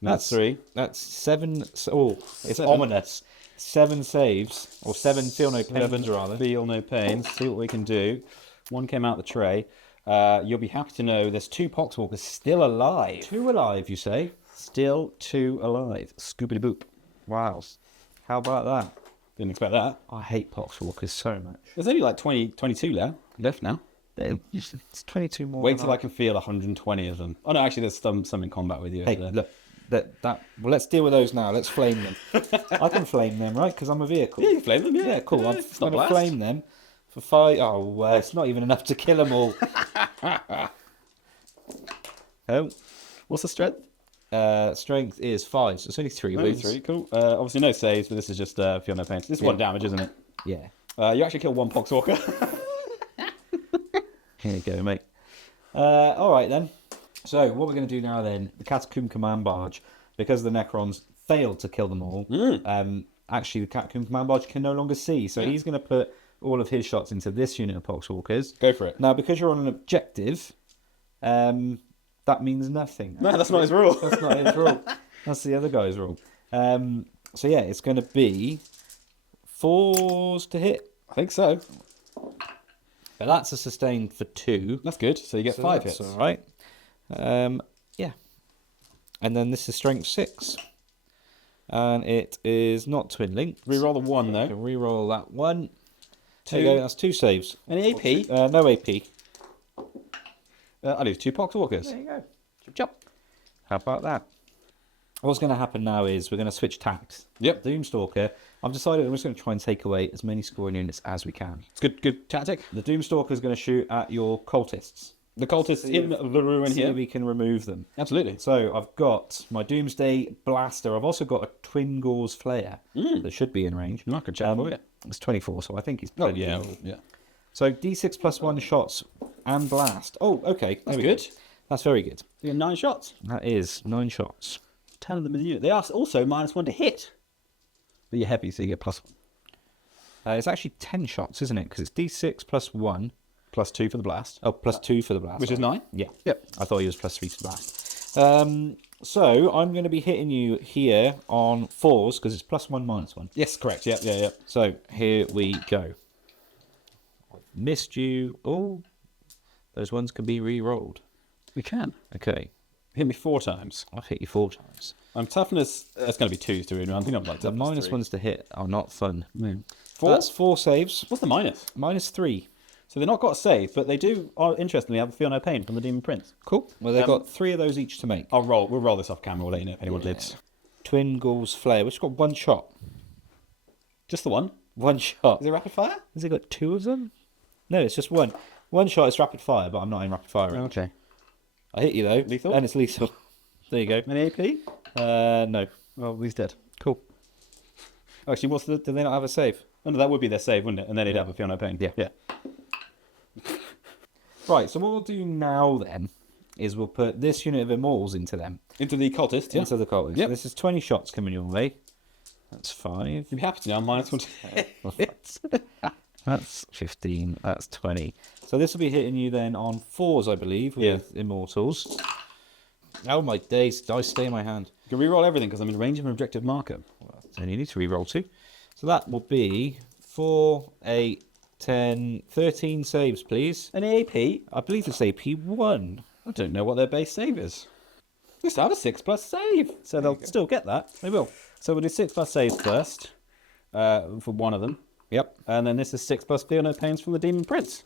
That's 3. That's 7. Oh, it's 7. ominous. 7 saves, or 7 feel no pains, 7 rather. feel no pains. See what we can do. 1 came out the tray. You'll be happy to know there's 2 poxwalkers still alive. 2 alive, you say? Still 2 alive. Scoopity boop. Wow. How about that? Didn't expect that. I hate poxwalkers so much. There's only like 22 left now. It's 22 more. Wait till I can feel 120 of them. Oh no, actually there's some in combat with you. Hey, look. Well, let's deal with those now. Let's flame them. I can flame them, right? Because I'm a vehicle. Yeah, you can flame them. Yeah, Cool. Yeah, I'm it's not going to blast. flame them for 5. Oh, it's not even enough to kill them all. Oh, What's the strength? strength is 5, so it's only 3 Only wounds. 3. Cool. Obviously no saves, but this is just feel no pains. This is 1 damage, isn't it? Yeah. You actually kill 1 poxwalker. Here you go, mate. All right, then. So what we're going to do now, then, the Catacomb Command Barge, because the Necrons failed to kill them all, actually the Catacomb Command Barge can no longer see, so he's going to put all of his shots into this unit of Poxwalkers. Go for it. Now, because you're on an objective, that means nothing. No, that's not his rule. That's not his rule. That's the other guy's rule. So yeah, it's going to be 4s to hit. I think so. But that's a sustained for 2. That's good. So you get 5 hits. All right. Yeah. And then this is strength 6. And it is not twin linked. Reroll the 1 though. Reroll that 1. 2. There you go, that's 2 saves. Any AP? No AP. I lose 2 poxwalkers. There you go. Chop chop. How about that? What's going to happen now is we're going to switch tacks. Yep. Doomstalker. I've decided I'm just going to try and take away as many scoring units as we can. It's good tactic. The Doomstalker is going to shoot at your cultists. The cultists in the ruin See here. if we can remove them. Absolutely. So I've got my Doomsday Blaster. I've also got a Twin Gauls Flare that should be in range. I could check for you. It's 24, so I think he's Oh plenty. yeah. So D6 plus 1 shots and blast. Oh, okay. That's there we good. go. That's very good. You get 9 shots. That is 9 shots. 10 of them in the unit. They are also -1 to hit. But you're heavy, so you get +1. It's actually 10 shots, isn't it? Because it's D6 plus 1. +2 for the blast. Oh, plus 2 for the blast. Which is 9? Yeah. Yep. I thought he was plus 3 to the blast. So I'm going to be hitting you here on 4s because it's +1, -1. Yes, correct. Yep. So here we go. Missed you. Oh, those ones can be re-rolled. We can. Okay. Hit me 4 times. I've hit you 4 times. I'm toughness. It's going to be 2s to win. I think I'm like The toughness minus 3. ones to hit are not fun. 4? That's 4 saves. What's the minus? -3. So they're not got a save, but they do, interestingly, have a feel no pain from the Demon Prince. Cool. Well, they've got 3 of those each to make. We'll roll this off camera. We'll let you know if anyone lives. Twin Gauls Flare, which has got 1 shot. Just the 1? 1 shot. Is it rapid fire? Has it got 2 of them? No, it's just 1. 1 shot is rapid fire, but I'm not in rapid fire range. Okay. I hit you though. Lethal? And it's lethal. There you go. Any AP? No. Well, he's dead. Cool. Actually, what's the... Do they not have a save? Oh, no, that would be their save, wouldn't it? And then they'd have a feel no pain. Yeah. Right, so what we'll do now then is we'll put this unit of immortals into them. Into the cultist, yeah. Into the cultist. Yep. So this is 20 shots coming your way. That's 5. You'd be happy to now, minus 1 to hit. That's 15. That's 20. So this will be hitting you then on 4s, I believe, with immortals. Oh my days, dice stay in my hand. You can reroll everything because I'm in range of an objective marker. Then you need to reroll 2. So that will be 4, 8, 10, 13 saves, please. An AP? I believe it's AP 1. I don't know what their base save is. Just have a 6+ save. So they'll still get that. They will. So we'll do 6+ saves first for one of them. Yep. And then this is 6+ feel no pains from the Demon Prince.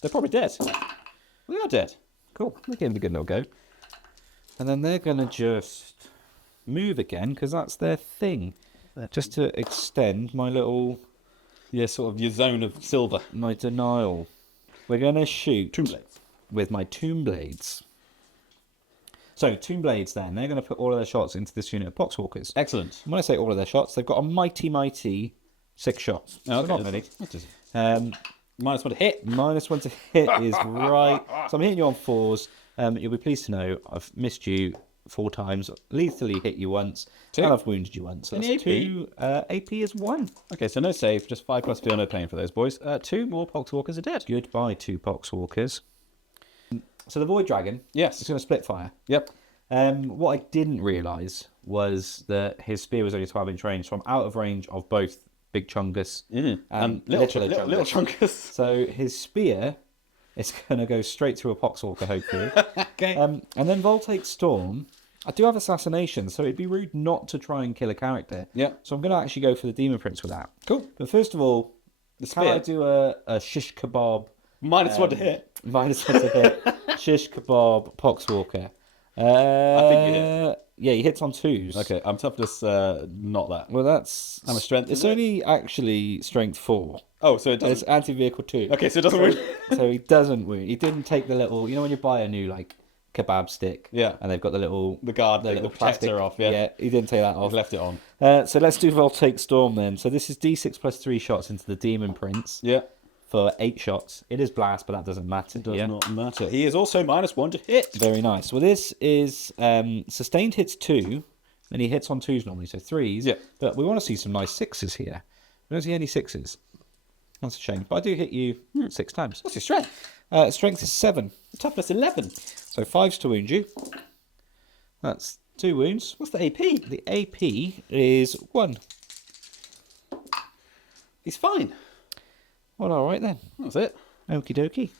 They're probably dead. They are dead. Cool. They gave it a good little go. And then they're going to just move again, because that's their thing. Just to extend my little... Yeah, sort of your zone of silver. My denial. We're going to shoot... Tomb Blades. With my Tomb Blades. So, Tomb Blades then, they're going to put all of their shots into this unit of Poxwalkers. Excellent. And when I say all of their shots, they've got a mighty 6 shots. Oh, okay. So not many. Minus 1 to hit. Minus 1 to hit is right. So I'm hitting you on 4s. You'll be pleased to know I've missed you 4 times, lethally hit you once, 2. and I've wounded you once. So Any that's AP? 2. AP is 1. Okay, so no save, just 5+ feel no pain for those boys. 2 more Poxwalkers are dead. Goodbye, 2 Poxwalkers. So the Void Dragon Yes. is going to split fire. Yep. What I didn't realise was that his spear was only 12-inch range, so I'm out of range of both Big Chungus and Little Chungus. Chunkus. So his spear is going to go straight through a Poxwalker, hopefully. Okay. And then Voltaic Storm. I do have Assassination, so it'd be rude not to try and kill a character. Yeah. So I'm going to actually go for the Demon Prince with that. Cool. But first of all, can I spear. do a shish kebab? Minus 1 to hit. Minus 1 to hit. Shish kebab Poxwalker. I think you hit. Yeah, he hits on 2s. Okay, I'm toughness, not that. Well, that's... How much strength It's is it? only actually strength 4. Oh, so it It's doesn't... anti-vehicle 2. Okay, so it doesn't wound. So he doesn't wound. He didn't take the little... You know when you buy a new, like, kebab stick? Yeah. And they've got the little... The guard, the little protector off, yeah. Yeah, he didn't take that off. I've left it on. So let's do Voltaic Storm then. So this is D6 plus 3 shots into the Demon Prince Yeah. for 8 shots. It is blast, but that doesn't matter. Does yeah? not matter. He is also minus 1 to hit. Very nice. Well, this is sustained hits 2, and he hits on 2s normally, so 3s. Yeah. But we want to see some nice 6s here. I don't see any 6s. That's a shame. But I do hit you 6 times. What's your strength? Strength is 7. Toughness 11. So 5s to wound you. That's 2 wounds. What's the AP? The AP is 1. He's fine. Well, all right then. That's it. Okie dokie.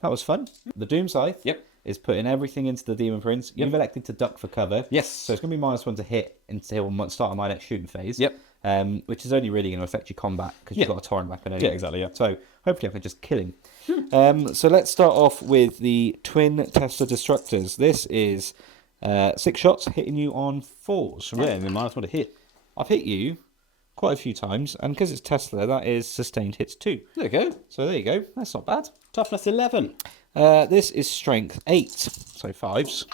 That was fun. The Doom Scythe Yep. is putting everything into the Demon Prince. You've elected to duck for cover. Yes. So it's going to be minus 1 to hit until the start of my next shooting phase. Yep. Which is only really going to affect your combat because you've got a torrent weapon. Yeah, exactly, yeah. So hopefully I can just kill him. So let's start off with the Twin Tesla Destructors. This is 6 shots hitting you on 4s. Right? Yeah, and then minus 1 to hit. I've hit you quite a few times, and because it's Tesla, that is sustained hits 2. There you go. So there you go. That's not bad. Toughness 11. This is strength 8, so 5s.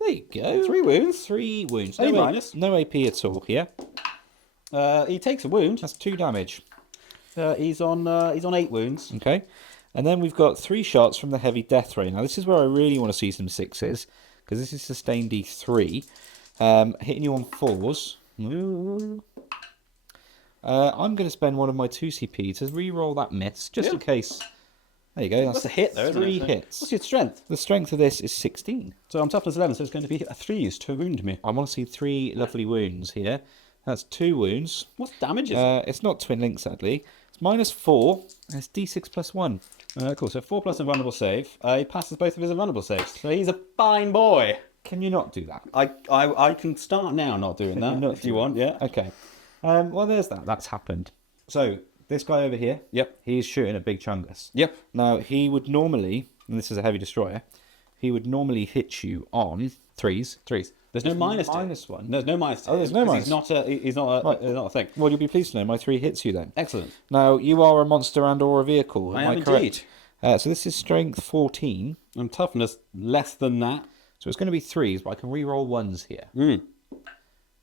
There you go. 3 wounds. 3 wounds. A No, minus. no AP at all here. He takes a wound. That's 2 damage. He's on 8 wounds. Okay. And then we've got 3 shots from the heavy death ray. Now this is where I really want to see some 6s, because this is sustained D3. Hitting you on 4s. I'm going to spend one of my 2 CP to re-roll that miss, just in case. There you go. That's a hit, though, isn't it? 3 hits. What's your strength? The strength of this is 16. So I'm toughness 11, so it's going to be a 3s to wound me. I want to see 3 lovely wounds here. That's 2 wounds. What damage is it? It's not twin link, sadly. It's minus 4, and it's D6 plus 1. Cool, so 4 plus invulnerable save. He passes both of his invulnerable saves. So he's a fine boy. Can you not do that? I can start now not doing that, not if you want, yeah. Okay. Well, there's that. That's happened. So, this guy over here, Yep. he's shooting a big chungus. Yep. Now, he would normally, and this is a heavy destroyer, he would normally hit you on 3s. There's no minus to it. Minus 1. There's no minus to Oh, it, there's no because minus. He's not a thing. Well, you'll be pleased to know my 3 hits you then. Excellent. Now, you are a monster and or a vehicle. I Am am correct? indeed. So this is strength 14. And toughness less than that. So it's going to be 3s, but I can re-roll 1s here. Mm.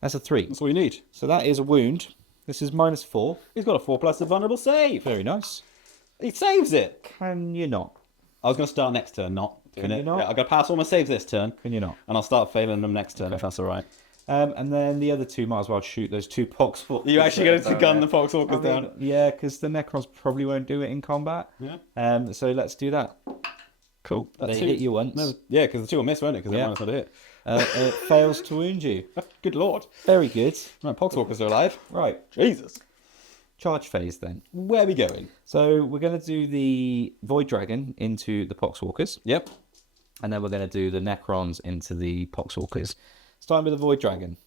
That's a 3. That's all you need. So that is a wound. This is minus 4. He's got a 4 plus invulnerable save. Very nice. He saves it. Can you not? I was going to start next turn, not doing Can it. you not? Yeah, I've got to pass all my saves this turn. Can you not? And I'll start failing them next turn if that's all right. And then the other two might as well shoot those two poxwalkers. Are you actually going to gun the Poxwalkers down? Yeah, because the Necrons probably won't do it in combat. Yeah. So let's do that. Cool. They hit you once. No, yeah, because the two will miss, won't it? Because Yeah. they're not to hit. It fails to wound you. Good lord. Very good. Right, Poxwalkers are alive. Right. Jesus. Charge phase then. Where are we going? So we're going to do the Void Dragon into the Poxwalkers. Yep. And then we're going to do the Necrons into the Poxwalkers. Starting with the Void Dragon.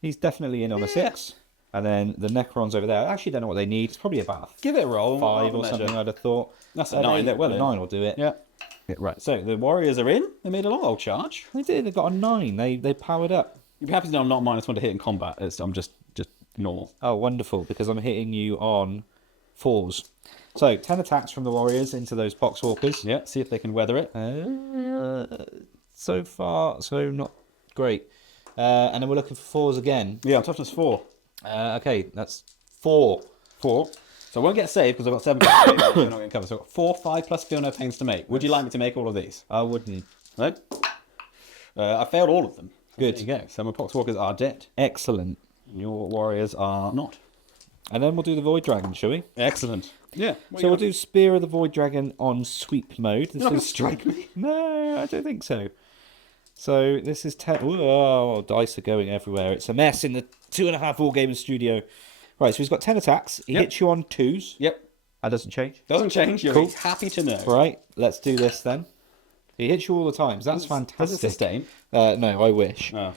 He's definitely in on a 6. And then the Necrons over there. I actually don't know what they need. It's probably about Give it a roll. 5 or something, I'd have thought. That's a 9. Well, 9 will do it. Yeah. Right. So the Warriors are in. They made a long old charge. They did. They got a 9. They powered up. You'd be happy to know I'm not -1 to hit in combat. I'm just normal. Oh, wonderful, because I'm hitting you on 4s. So, 10 attacks from the Warriors into those Poxwalkers. Yeah. See if they can weather it. So far, so not great. And then we're looking for 4s again. Yeah, I'm toughness 4. Okay, that's 4. 4. So I won't get saved because I've got 7 plus save. We're not getting covered. So I've got 4, 5 plus feel no pains to make. Would you like me to make all of these? I wouldn't. No? I failed all of them. Good. There you go. So my Poxwalkers are dead. Excellent. Your Warriors are not. And then we'll do the Void Dragon, shall we? Excellent. Yeah. So we'll do Spear of the Void Dragon on sweep mode. This You're not going to is strike me. No, I don't think so. So this is 10. Oh, dice are going everywhere. It's a mess in the 2.5 Wargaming studio. Right, so he's got 10 attacks. He hits you on 2s. Yep. That doesn't change. Doesn't change. You'll Cool. be happy to know. Right, let's do this then. He hits you all the time. That's fantastic. Does it sustain? No, I wish. Oh.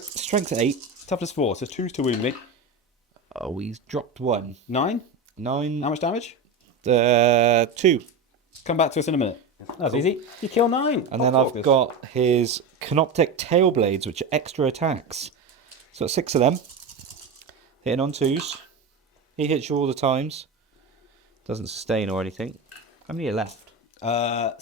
Strength 8. Toughness 4. So 2's to wound me. Oh, he's dropped 1. 9. 9. How much damage? 2. Come back to us in a minute. That's easy. You kill 9. And then I've got his Canoptic Tailblades, which are extra attacks. So 6 of them. Hitting on 2s. He hits you all the times. Doesn't sustain or anything. How many are left?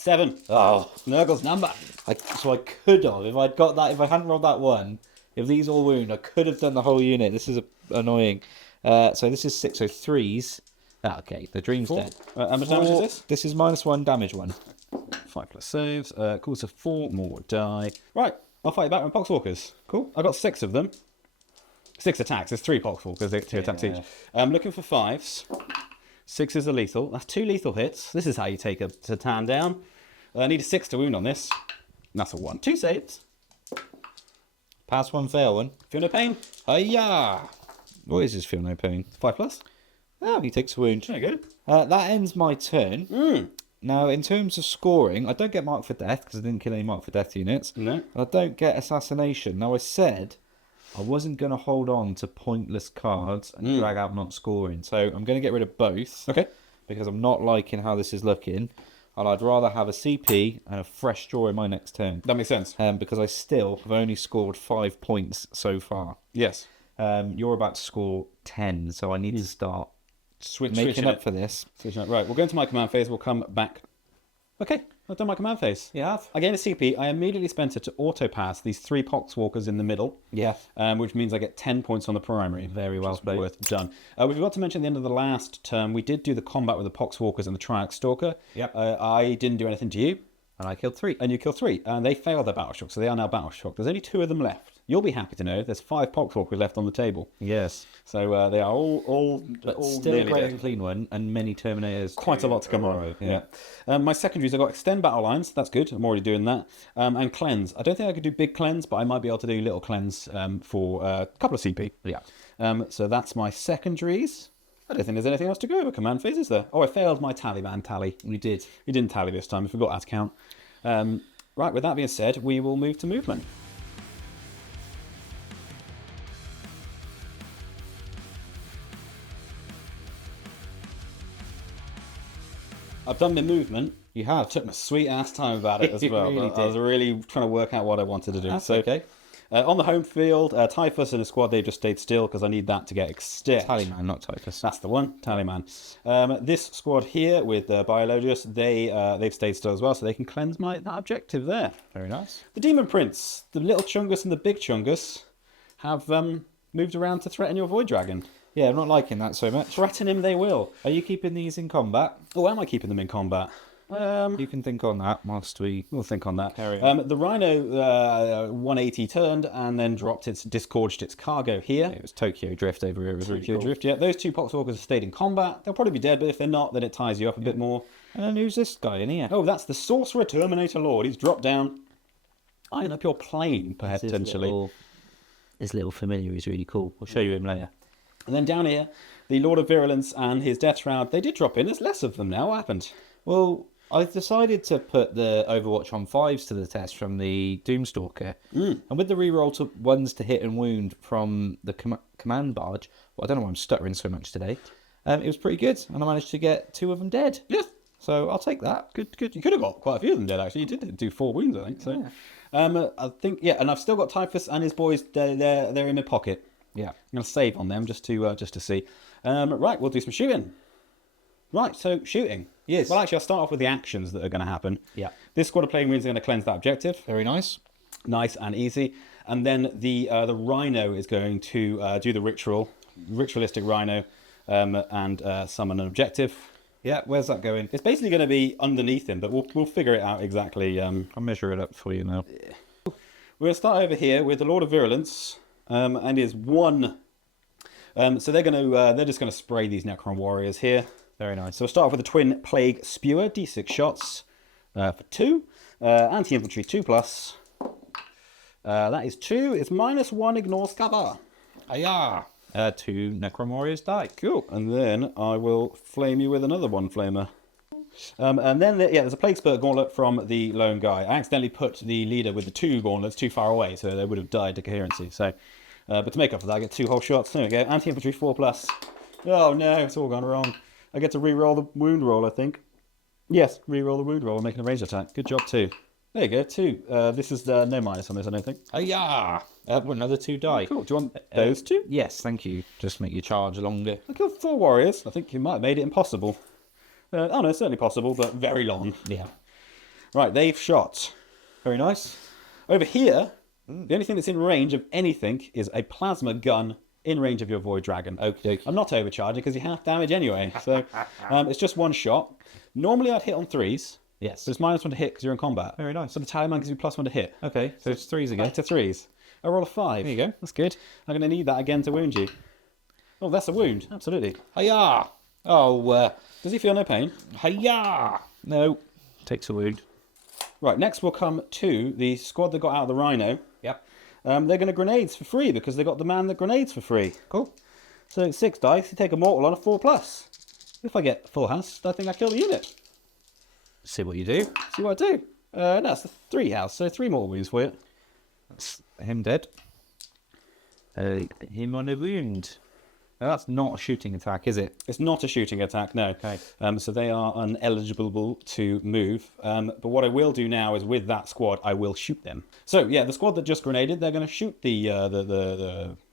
7. Oh, Nurgle's number. so I could have, if I'd got that, if I hadn't rolled that 1, if these all wound, I could have done the whole unit. This is annoying. So this is 6, so 3s. Ah, okay, the dream's 4. dead. How much damage is this? This is -1, damage 1. 5 plus saves. Cool, so 4 more die. Right, I'll fight you back with Poxwalkers. Cool. I got 6 of them. 6 attacks. There's 3 Poxwalkers. They get 2 attacks each. I'm looking for 5s. 6s are lethal. That's 2 lethal hits. This is how you take a Tatan down. I need a 6 to wound on this. And that's a 1. 2 saves. Pass 1, fail 1. Feel no pain. Hiya! What is his feel no pain? 5 plus. Oh, he takes a wound. There you That ends my turn. Now, in terms of scoring, I don't get marked for death because I didn't kill any marked for death units. No. And I don't get assassination. Now, I said I wasn't going to hold on to pointless cards and drag out not scoring. So I'm going to get rid of both. Okay. Because I'm not liking how this is looking. And I'd rather have a CP and a fresh draw in my next turn. That makes sense. Because I still have only scored 5 points so far. Yes. You're about to score 10, so I need to start making Switching up it. for this. Switching it. Right, we'll go into my command phase. We'll come back. Okay, I've done my command phase. You have? I gain a CP. I immediately spent it to auto-pass these 3 Poxwalkers in the middle. Yeah. Which means I get 10 points on the primary. Very well which is played. Worth done. We forgot to mention at the end of the last term, we did do the combat with the Poxwalkers and the Triarch Stalker. Yep. I didn't do anything to you. And I killed 3. And you killed 3. And they failed their battle shock, so they are now battle shock. There's only 2 of them left. You'll be happy to know there's 5 Poxwalkers left on the table. Yes. So they are all Still a nearly great dead. and clean one, and many Terminators. Quite a lot to come on. Yeah. My secondaries, I've got extend battle lines. That's good. I'm already doing that. And cleanse. I don't think I could do big cleanse, but I might be able to do little cleanse for a couple of CP. Yeah. So that's my secondaries. I don't think there's anything else to go over command phase, is there? Oh, I failed my Taliban tally. We did. We didn't tally this time. I forgot how to count. Right, with that being said, we will move to movement. I've done my movement. You have. I took my sweet ass time about it as You well. really I was really trying to work out what I wanted to do. That's so, okay. On the home field, Typhus and a squad, they just stayed still because I need that to get extend. Tallyman, not Typhus. That's the one, Tallyman. This squad here with Biologists, they've stayed still as well, so they can cleanse that objective there. Very nice. The Demon Prince, the little Chungus and the big Chungus, have moved around to threaten your Void Dragon. Yeah, I'm not liking that so much. Threaten him they will. Are you keeping these in combat? Oh, am I keeping them in combat? You can think on that whilst We'll think on that. Carry on. The Rhino 180 turned and then disgorged its cargo here. It was Tokyo Drift over here. It was really Tokyo cool. Drift, yeah. Those 2 Poxwalkers have stayed in combat. They'll probably be dead, but if they're not, then it ties you up a bit more. And then who's this guy in here? Oh, that's the Sorcerer Terminator Lord. He's dropped down, eyeing up your plane, potentially. This little familiar is really cool. I'll show you him later. And then down here, the Lord of Virulence and his Death Shroud, they did drop in. There's less of them now. What happened? Well, I decided to put the Overwatch on 5s to the test from the Doomstalker. And with the reroll to 1s to hit and wound from the command barge, well, I don't know why I'm stuttering so much today, it was pretty good. And I managed to get 2 of them dead. Yes. So I'll take that. Good. You could have got quite a few of them dead, actually. You did do 4 wounds, I think. So, I think, yeah, and I've still got Typhus and his boys. They're in my pocket. Yeah. I'm going to save on them just to see. Right, we'll do some shooting. Right, so shooting. Yes. Well, actually, I'll start off with the actions that are going to happen. Yeah. This squad of Plague Marines are going to cleanse that objective. Very nice. Nice and easy. And then the Rhino is going to do the ritualistic Rhino, and summon an objective. Yeah, where's that going? It's basically going to be underneath him, but we'll figure it out exactly. I'll measure it up for you now. We're going to start over here with the Lord of Virulence, and his 1. So they're just going to spray these Necron warriors here. Very nice. So we'll start off with the Twin Plague Spewer, D6 shots for 2. Anti-infantry 2+. That is 2. It's -1, ignores cover. Ayah! 2 Necron Warriors die. Cool. And then I will flame you with another 1 flamer. And then, there's a Plague Spurt Gauntlet from the lone guy. I accidentally put the leader with the 2 gauntlets too far away, so they would have died to coherency. So, but to make up for that, I get 2 whole shots. There we go. Anti-infantry 4+. Oh no, it's all gone wrong. I get to re-roll the wound roll, I think. Yes, re-roll the wound roll, making a range attack. Good job, 2. There you go, 2. This is no minus on this, I don't think. Ayah! Another 2 die. Cool. Do you want those 2? Yes, thank you. Just make your charge longer. I killed 4 warriors. I think you might have made it impossible. Oh no, it's certainly possible, but very long. Yeah. Right, they've shot. Very nice. Over here, the only thing that's in range of anything is a plasma gun in range of your Void Dragon. Okie dokie. I'm not overcharging because you half damage anyway. So it's just 1 shot. Normally I'd hit on 3s. Yes. But it's -1 to hit because you're in combat. Very nice. So the Taliban gives you +1 to hit. Okay, so it's 3s again. Back to 3s. I roll a 5. There you go. That's good. I'm going to need that again to wound you. Oh, that's a wound. Absolutely. Ayah! Oh, Does he feel no pain? Hiya! No. Takes a wound. Right, next we'll come to the squad that got out of the Rhino. Yep. They're going to grenades for free because they got the man that grenades for free. Cool. So 6 dice, you take a mortal on a 4+. If I get full house, I think I kill the unit. See what you do. See what I do? No, it's a 3 house, so 3 more wounds for you. That's him dead. Him on a wound. Now, that's not a shooting attack, is it? It's not a shooting attack, no. Okay. So they are uneligible to move. But what I will do now is with that squad, I will shoot them. So yeah, the squad that just grenaded, they're going to shoot the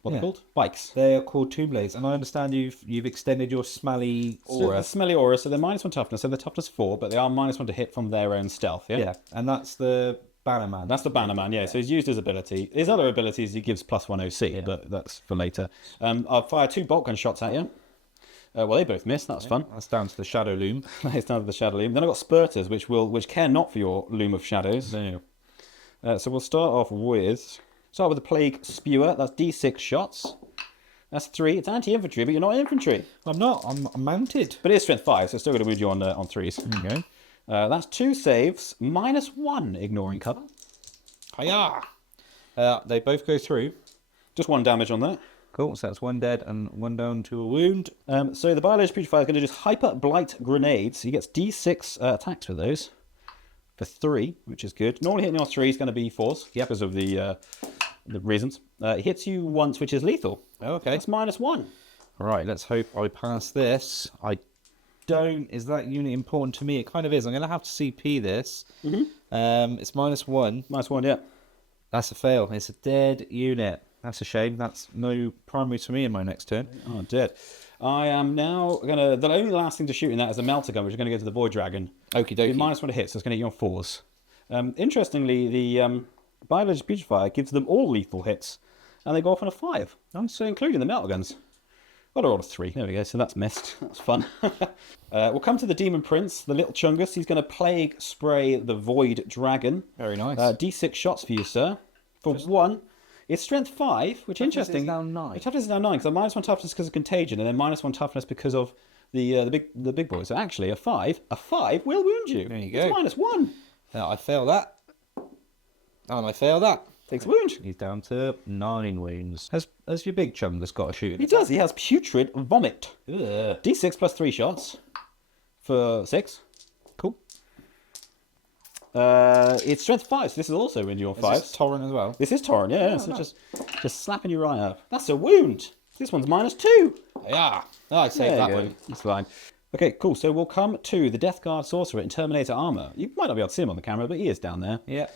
what are they called? Bikes. They are called Tomb Blades, and I understand you've extended your smelly aura. So smelly aura, so they're -1 toughness, so they're toughness 4, but they are -1 to hit from their own stealth, yeah? Yeah, and that's the Bannerman. That's the Bannerman, yeah. So he's used his ability. His other abilities, he gives +1 OC, but that's for later. I'll fire 2 bolt gun shots at you. Well, they both missed. That was fun. That's down to the Shadow Loom. It's down to the Shadow Loom. Then I've got Spurters, which care not for your Loom of Shadows. No. So we'll start off with the Plague Spewer. That's D6 shots. That's 3. It's anti-infantry, but you're not infantry. I'm not. I'm mounted. But it is strength 5, so it's still going to wound you on 3s. There you go. That's 2 saves, -1, ignoring cover. Hiya! They both go through. Just 1 damage on that. Cool, so that's 1 dead and 1 down to a wound. So the Biological Putrefier is going to just Hyper Blight Grenades. He gets D6 attacks for those. For 3, which is good. Normally hitting on 3 is going to be 4s, because of the reasons. It hits you once, which is lethal. Okay. That's -1. Right, let's hope I pass this. I don't. Is that unit important to me? It kind of is. I'm going to have to CP this. It's -1. -1, yeah. That's a fail. It's a dead unit. That's a shame. That's no primary to me in my next turn. Oh, dead. I am now going to... The only last thing to shoot in that is a Melter Gun, which is going to go to the Void Dragon. Okie dokie. -1 to hit, so it's going to hit you on 4s. Interestingly, the Biological Putrefier gives them all lethal hits, and they go off on a 5. Nice. So including the Melter Guns. Got a roll of 3. There we go. So that's missed. That's fun. We'll come to the Demon Prince, the little chungus. He's going to Plague Spray the Void Dragon. Very nice. D6 shots for you, sir. For 1. It's strength 5, which interesting. Is now 9. The toughness is now 9, because -1 toughness because of contagion, and then -1 toughness because of the big boys. So actually, a 5 will wound you. There you go. It's -1. I fail that. And I fail that. Takes a wound. He's down to 9 wounds. Has your big chungus got a shoot? He does. He has putrid vomit. Ugh. D6 plus 3 shots for 6. Cool. It's strength 5, so this is also in your 5. Is this Torrent as well? This is Torrent, yeah. So just slapping you right up. That's a wound. This one's -2. Yeah. Oh, I saved that one. It's fine. Okay, cool. So we'll come to the Death Guard Sorcerer in Terminator armor. You might not be able to see him on the camera, but he is down there. Yeah.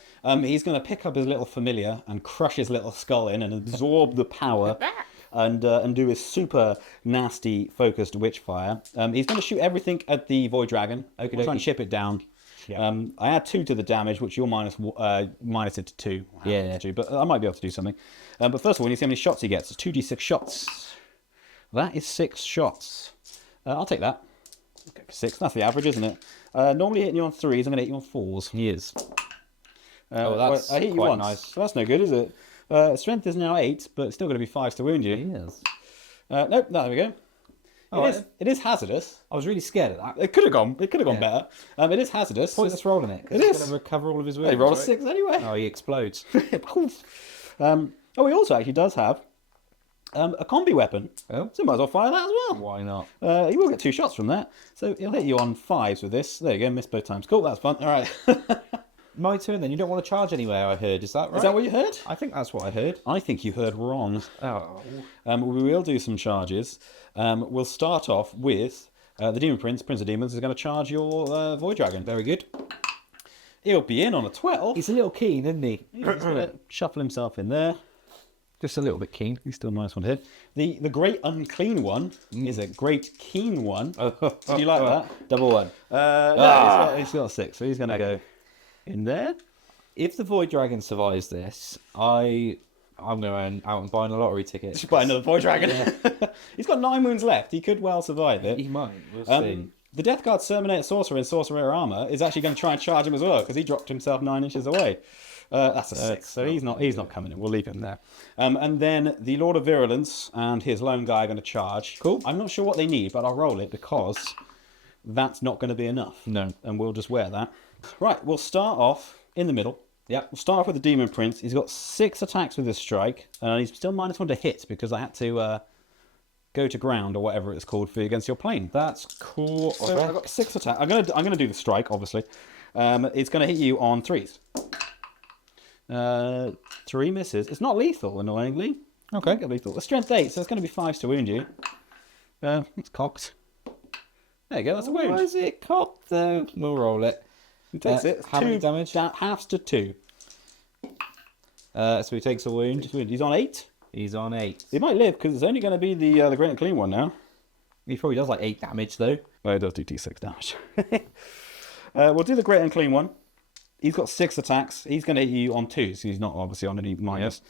He's going to pick up his little familiar and crush his little skull in and absorb the power and do his super nasty focused witchfire. He's going to shoot everything at the Void Dragon. Okay, we'll try and ship it down. Yeah. I add 2 to the damage, which you'll minus it to 2. Yeah. 2, but I might be able to do something. But first of all, we need to see how many shots he gets. It's 2d6 shots. That is 6 shots. I'll take that. Okay, 6. That's the average, isn't it? Normally hitting you on 3s. I'm going to hit you on 4s. He is. That's I hit you quite once. nice. So that's no good, is it? Strength is now 8, but it's still going to be 5s to wound you. Yes. Nope. There we go. It is hazardous. I was really scared of that. It could have gone. Better. It is hazardous. Pointless rolling it. It He's is. going to recover all of his wounds. He rolled a right? 6 anyway. Oh, he explodes. He also actually does have a combi weapon. Oh. So might as well fire that as well. Why not? He will get 2 shots from that. So he'll hit you on 5s with this. There you go. Missed both times. Cool. That's fun. All right. My turn then. You don't want to charge anywhere, I heard. Is that right? Is that what you heard? I think that's what I heard. I think you heard wrong. Oh. We will do some charges. We'll start off with the Demon Prince. Prince of Demons is going to charge your Void Dragon. Very good. He'll be in on a 12. He's a little keen, isn't he? He's going to shuffle himself in there. Just a little bit keen. He's still a nice one to hit. The Great Unclean One is a Great Keen One. Do you like that? Double 1. No, he's got a 6, so he's going to go in there. If the Void Dragon survives this, I'm going out and buying a lottery ticket. Just buy another Void Dragon. He's got 9 wounds left. He could well survive it. He might. We'll see. The Death Guard Terminator Sorcerer in Sorcerer armor is actually going to try and charge him as well because he dropped himself 9 inches away. That's a 6, so he's not coming in. We'll leave him there. And then the Lord of Virulence and his lone guy are going to charge. Cool. I'm not sure what they need, but I'll roll it because that's not going to be enough. No. And we'll just wear that. Right, we'll start off in the middle. Yeah, we'll start off with the Demon Prince. He's got 6 attacks with his strike. He's still -1 to hit because I had to go to ground or whatever it's called for against your plane. That's cool. So I've got 6 attacks. I'm gonna do the strike, obviously. It's gonna hit you on 3s. 3 misses. It's not lethal, annoyingly. Okay, lethal. The strength 8, so it's gonna be 5s to wound you. It's cocked. There you go. That's a wound. Why is it cocked though? We'll roll it. He takes it. How many damage? Halves to 2. So he takes a wound. He's on 8. He's on 8. He might live because it's only going to be the Great and Clean One now. He probably does like 8 damage though. Well, it does do D6 damage. We'll do the Great and Clean One. He's got 6 attacks. He's going to hit you on 2, so he's not obviously on any minus.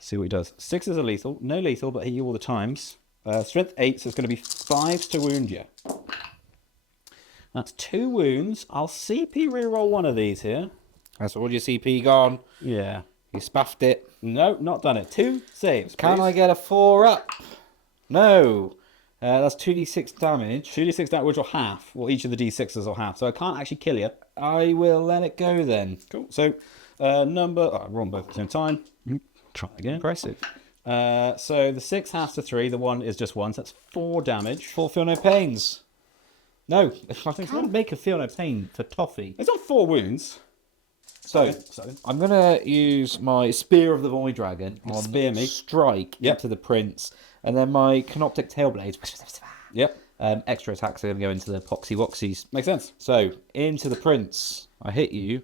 See what he does. 6 is a lethal. No lethal, but hit you all the times. Strength 8, so it's going to be 5s to wound you. That's 2 wounds. I'll CP reroll one of these here. That's all your CP gone. Yeah. You spaffed it. No, not done it. 2 saves. Can I get a 4 up? No. That's 2d6 damage. 2d6 damage, which will half. Well, each of the d6s will half. So I can't actually kill you. I will let it go then. Cool. So, roll them both at the same time. Try again. Impressive. So the 6 halves to 3. The 1 is just 1. So that's 4 damage. 4 feel no pains. No, I can't make a feel no pain for Toffee. It's on 4 wounds. So I'm going to use my Spear of the Void Dragon on Spear me. strike into the Prince. And then my Canoptic Tailblade. Yep. Extra attacks are going to go into the Poxy Woxies. Makes sense. So, into the Prince. I hit you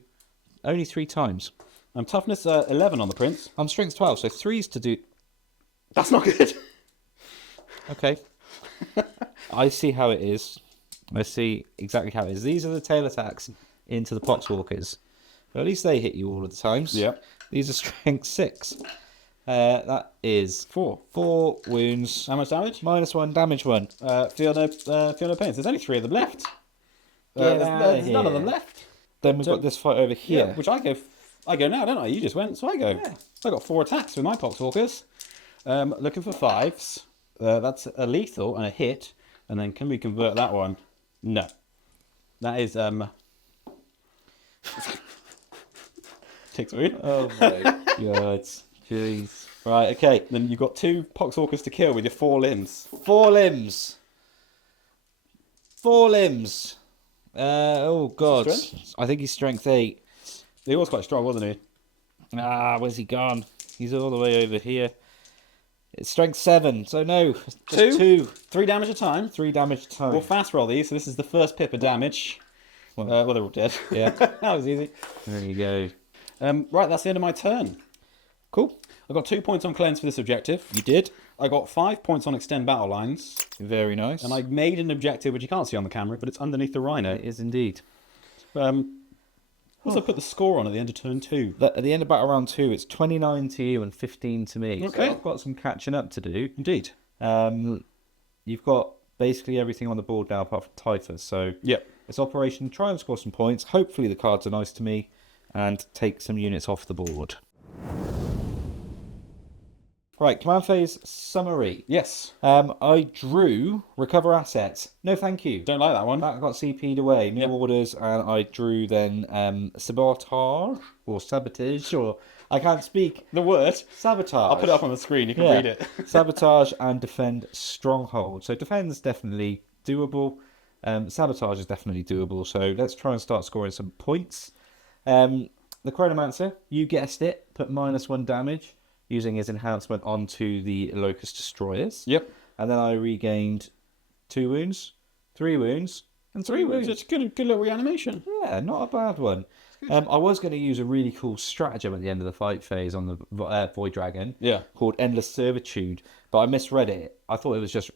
only 3 times. I'm toughness 11 on the Prince. I'm strength 12, so 3's to do... That's not good. Okay. I see how it is. I see exactly how it is. These are the tail attacks into the Poxwalkers. But at least they hit you all of the times. Yep. These are strength 6. That is 4. 4 wounds. How much damage? -1 damage 1. Feel no pains. There's only 3 of them left. Get There's, outta there's none of them here. left. Then we've got this fight over here. Yeah, which I go now, don't I? You just went, so I go. Yeah. I got 4 attacks with my Poxwalkers. Looking for 5s. That's a lethal and a hit. And then can we convert that one? No. That is takes a wound. Oh my god. Jeez. Right, okay. Then you've got 2 Poxwalkers to kill with your 4 limbs. 4 limbs. 4 limbs. Oh god. Strength? I think he's strength 8. He was quite strong, wasn't he? Ah, where's he gone? He's all the way over here. It's strength 7, so no. Just 2. 3 damage a time. 3 damage a time. We'll fast roll these, so this is the first pip of damage. Well, they're all dead. Yeah. That was easy. There you go. Right, that's the end of my turn. Cool. I got 2 points on cleanse for this objective. You did. I got 5 points on extend battle lines. Very nice. And I made an objective which you can't see on the camera, but it's underneath the rhino. It is indeed. Also put the score on at the end of turn 2. At the end of battle round 2, it's 29 to you and 15 to me. Okay. So I've got some catching up to do. Indeed. You've got basically everything on the board now apart from Typhus. So Yep. it's Operation try and score some points. Hopefully the cards are nice to me and take some units off the board. Right, command phase summary. Yes. I drew recover assets. No, thank you. Don't like that one. That got CP'd away. New orders, and I drew then sabotage or sabotage or I can't speak. The word. Sabotage. I'll put it up on the screen. You can read it. Sabotage and defend stronghold. So defend's definitely doable. Sabotage is definitely doable. So let's try and start scoring some points. The Chronomancer, you guessed it, put -1 damage using his enhancement onto the Locust Destroyers. Yep. And then I regained 2 wounds, 3 wounds, and 3 wounds. It's a good little reanimation. Yeah, not a bad one. I was going to use a really cool stratagem at the end of the fight phase on the Void Dragon. Yeah. Called Endless Servitude, but I misread it. I thought it was just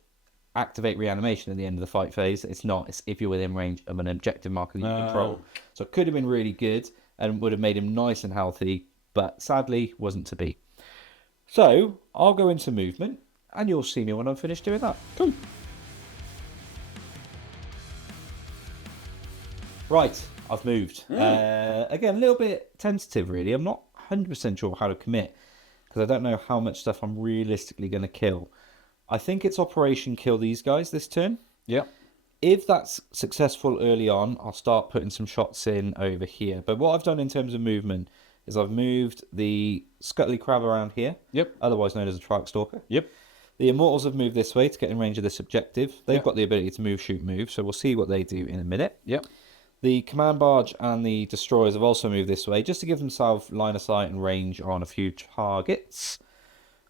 activate reanimation at the end of the fight phase. It's not. It's if you're within range of an objective marker you control. So it could have been really good and would have made him nice and healthy, but sadly wasn't to be. So I'll go into movement, and you'll see me when I'm finished doing that. Cool. Right, I've moved. Again, a little bit tentative, really. I'm not 100% sure how to commit, because I don't know how much stuff I'm realistically going to kill. I think it's Operation Kill these guys this turn. Yep. If that's successful early on, I'll start putting some shots in over here. But what I've done in terms of movement is I've moved the Scuttly Crab around here. Yep. Otherwise known as a Trike Stalker. Yep. The Immortals have moved this way to get in range of this objective. They've Yep. got the ability to move, shoot, move. So we'll see what they do in a minute. Yep. The Command Barge and the Destroyers have also moved this way, just to give themselves line of sight and range on a few targets.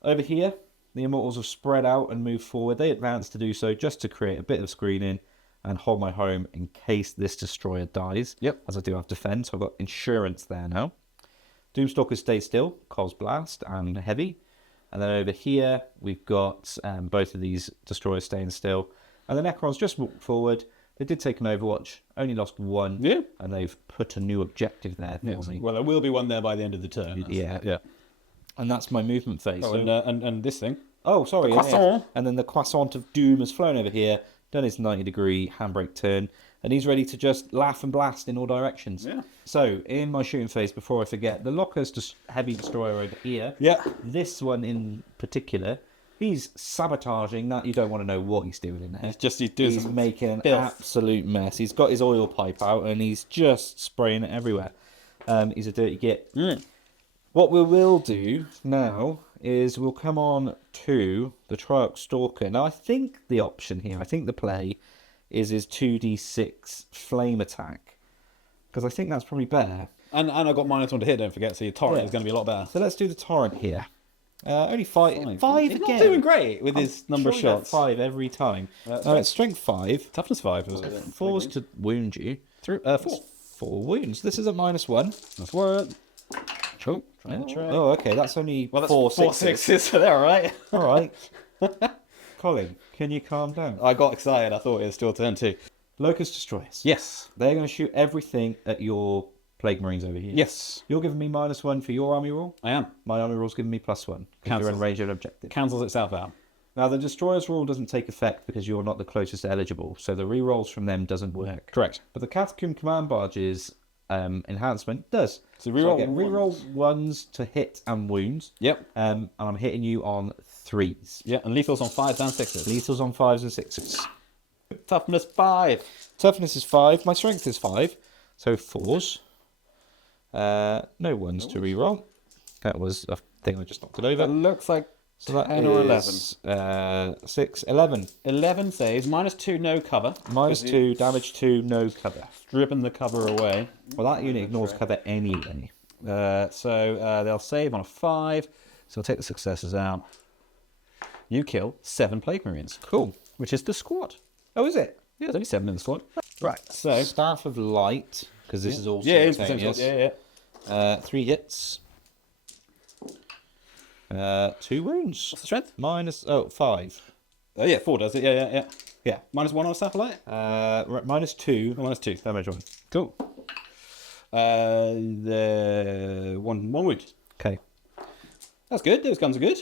Over here, the Immortals have spread out and moved forward. They advance to do so just to create a bit of screening and hold my home in case this Destroyer dies. Yep. As I do have defense, so I've got insurance there now. Doomstalkers stay still, Cos Blast and Heavy. And then over here, we've got both of these Destroyers staying still. And the Necrons just walked forward. They did take an Overwatch, only lost 1. Yeah. And they've put a new objective there for me. Well, there will be one there by the end of the turn. Yeah. Yeah. And that's my movement phase. Oh, So- and this thing. Oh, sorry. The yeah. croissant. And then the croissant of doom has flown over here, done his 90-degree handbrake turn, and he's ready to just laugh and blast in all directions. Yeah. So, in my shooting phase, before I forget, the Locust Heavy Destroyer over here, Yeah. this one in particular, he's sabotaging that. You don't want to know what he's doing in there. He's doing He's some making an filth. absolute mess. He's got his oil pipe out, and he's just spraying it everywhere. He's a dirty git. What we will do now is we'll come on to the Trike Stalker. Now, I think the option here, I think the play is his 2d6 flame attack. Because I think that's probably better. And I got -1 to hit, don't forget, so your torrent Yeah. is going to be a lot better. So let's do the Torrent here. Only five He's again. not doing great with his number of Sure you get shots. 5 every time. It's strength 5. Toughness 5. Was it? 4's to wound you. 4. 4 wounds. This is at -1. That's one. Oh, Penetrate. oh, okay. That's only Well, that's 4 4 sixes. sixes, so they're all right. All right. Colin, can you calm down? I got excited. I thought it was still turn 2. Locust Destroyers. Yes. They're going to shoot everything at your Plague Marines over here. Yes, You're giving me -1 for your army roll. I am. My army roll's giving me +1. Because you're in Cancels. range of an objective. Cancels itself out. Now, the Destroyer's rule doesn't take effect because you're not the closest eligible, so the rerolls from them doesn't work. Correct. But the Catacomb Command Barge's enhancement does. So reroll I get reroll ones to hit and wounds. Yep. And I'm hitting you on 3s. Yeah, and lethals on 5s and 6s. Lethals on 5s and 6s. Toughness 5. Toughness is 5. My strength is 5. So 4s. No ones to reroll. That was a thing I just knocked it over. That looks like So that 10 or is 6, 11. 11 saves, -2, no cover. -2, damage 2, no cover. Stripping the cover away. Well, that unit ignores cover anyway. So they'll save on a 5. So I'll take the successes out. You kill 7 Plague Marines. Cool. Which is the squad. Oh, is it? Yeah, there's only 7 in the squad. Right. So Staff of Light, because this is all yeah, it's the same simultaneous. squad. Yeah. 3 hits. 2 wounds. What's the strength? -5. Oh yeah, 4 does it. Yeah. Yeah. -1 on staff of light. -2. -2. Damage 1. Cool. The one wound. Okay. That's good. Those guns are good.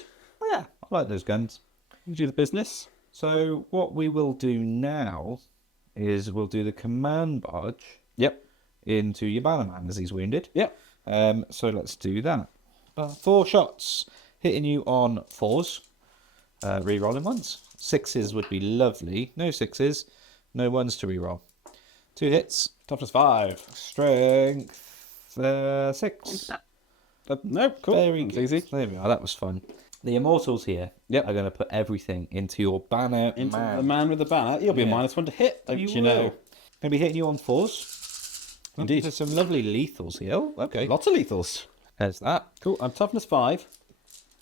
Yeah, I like those guns. You do the business. So what we will do now is we'll do the command barge Yep. into your bannerman as he's wounded. Yep. So let's do that. 4 shots, hitting you on 4s, re-rolling ones. 6s would be lovely. No 6s, no 1s to re-roll. 2 hits, Toughness 5. strength 6. No, cool. Very That's good. easy. There we are. That was fun. The immortals here Yep. are going to put everything into your banner Into man. the man with the banner. You'll be Yeah. a -1 to hit, don't you know? Going to be hitting you on 4s. Indeed. There's some lovely lethals here. Oh, okay. Lots of lethals. There's that. Cool. I'm toughness 5.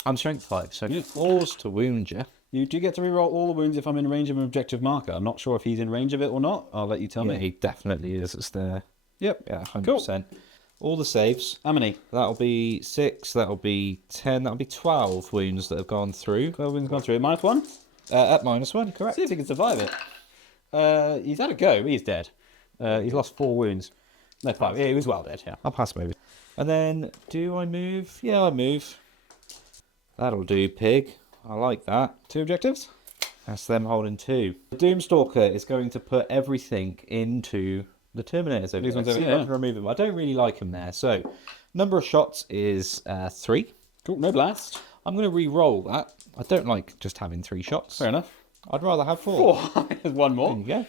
I'm strength 5, so Yeah. 4s to wound you. You do get to reroll all the wounds if I'm in range of an objective marker. I'm not sure if he's in range of it or not. I'll let you tell Yeah, me. he definitely is. It's there. Yep. Yeah, 100%. All the saves. How many? That'll be 6, that'll be 10, that'll be 12 wounds that have gone through. 12 wounds gone through. -1. At -1, correct. See if he can survive it. He's had a go, but he's dead. He's lost 4 wounds. No, 5. Yeah, he was well dead, yeah. I'll pass him over. And then, do I move? Yeah, I move. That'll do, pig. I like that. 2 objectives? That's them holding 2. The Doomstalker is going to put everything into the Terminators over These there. ones over See if here. I can remove them. I don't really like them there. So, number of shots is 3. Cool, no blast. I'm going to re-roll that. I don't like just having 3 shots. Fair enough. I'd rather have 4. 4. There's 1 more. There you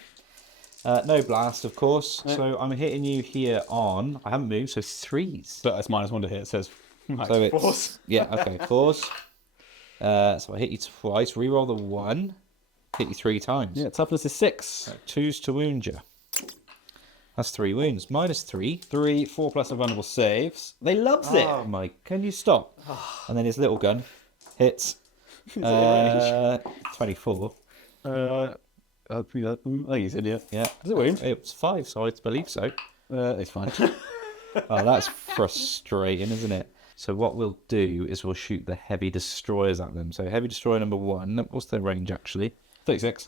go. No blast, of course. So I'm hitting you here on. I haven't moved, so 3s. But it's -1 to hit. It says. So it's 4s. yeah, okay, 4s. So I hit you twice. Re-roll the 1. Hit you 3 times. Yeah, toughness is 6. 2s to wound you. That's 3 wounds. -3. 3, 4 plus a vulnerable saves. They loves it. Oh my! Can you stop? And then his little gun hits. Is it in range? 24. I think he's in here. Yeah. Does it wound? It was 5, so I believe so. It's fine. Oh, that's frustrating, isn't it? So what we'll do is we'll shoot the heavy destroyers at them. So heavy destroyer number 1. What's their range actually? 36.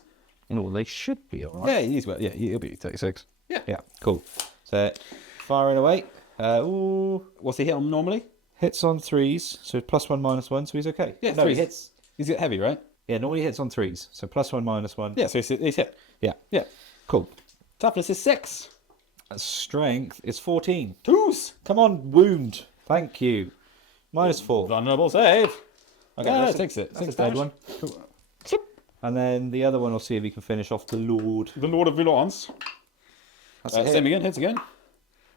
Oh, they should be all right. Yeah, he's well. Yeah, he'll be 36. Yeah, cool. So firing away. What's he hit on normally? Hits on 3s, so +1 -1, so he's okay. Yeah, no, 3 he hits. He's got heavy, right? Yeah, normally hits on 3s, so +1 -1. Yeah, so he's hit. Yeah, Yeah. cool. Toughness is 6. Strength is 14. 2s. Come on, wound. Thank you. -4. Vulnerable save. Okay, Yeah, that that's takes it. That's a 6 dead damage. one. Cool. And then the other one, we'll see if he can finish off the Lord. The Lord of Violence. That's a hit. Same again, hits again.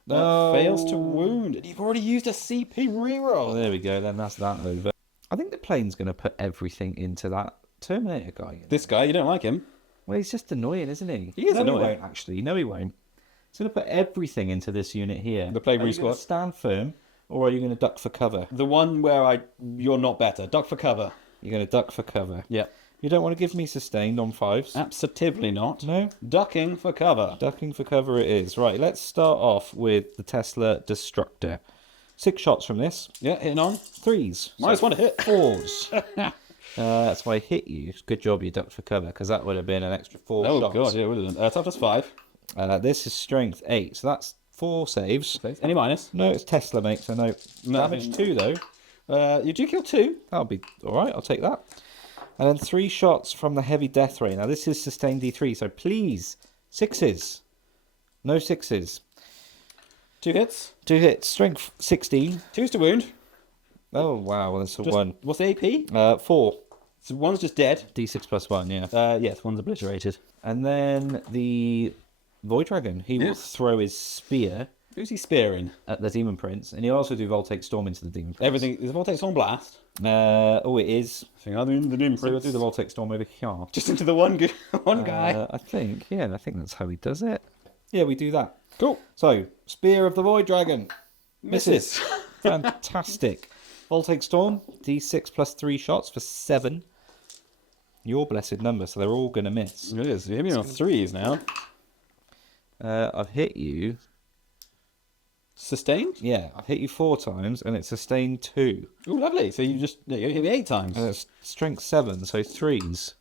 No. Fails to wound. And you've already used a CP Oh, reroll. there we go, then that's that over. I think the plane's going to put everything into that Terminator guy. This guy, you don't like him. Well, he's just annoying, isn't he? He is no, annoying. He won't, actually. No, he won't. He's going to put everything into this unit here. The Plague Are Marine you going squad. to stand firm, or are you going to duck for cover? The one where you're not better. Duck for cover. You're going to duck for cover. Yeah. You don't want to give me sustained on 5s? Absolutely not. No? Ducking for cover. Ducking for cover it is. Right, let's start off with the Tesla Destructor. 6 shots from this. Yeah, hitting on. 3s. -1 to hit. 4s. That's why I hit you. Good job you ducked for cover, because that would have been an extra 4 Oh, shots. God, yeah, it would have done. Toughness 5. This is strength 8, so that's 4 saves. Any minus? No, it's Tesla, mate, so no. No. Damage 2, though. You do kill 2. That'll be alright, I'll take that. And then 3 shots from the heavy death ray. Now, this is sustained D3, so please, 6s. No 6s. 2 hits. 2 hits. Strength 16. 2's to wound. Oh, wow, that's a 1. What's the AP? 4. So one's just dead. D6 plus 1, yeah. Yes, one's obliterated. And then the Void Dragon. He will throw his spear Who's he spearing? at the Demon Prince, and he'll also do Voltaic Storm into the Demon Prince. Everything. Is the Voltaic on blast? It is. I think I'll do the Demon So we'll Prince. do the Voltaic Storm over here. Just into the one guy. I think that's how he does it. Yeah, we do that. Cool. So, Spear of the Void Dragon. Misses. Fantastic. Voltaic Storm, D6 plus 3 shots for 7. Your blessed number, so they're all going to miss. It is. You hit me on 3s now. I've hit you. Sustained? Yeah, I've hit you 4 times, and it's sustained 2. Oh, lovely. So you hit me 8 times. It's strength 7, so 3s.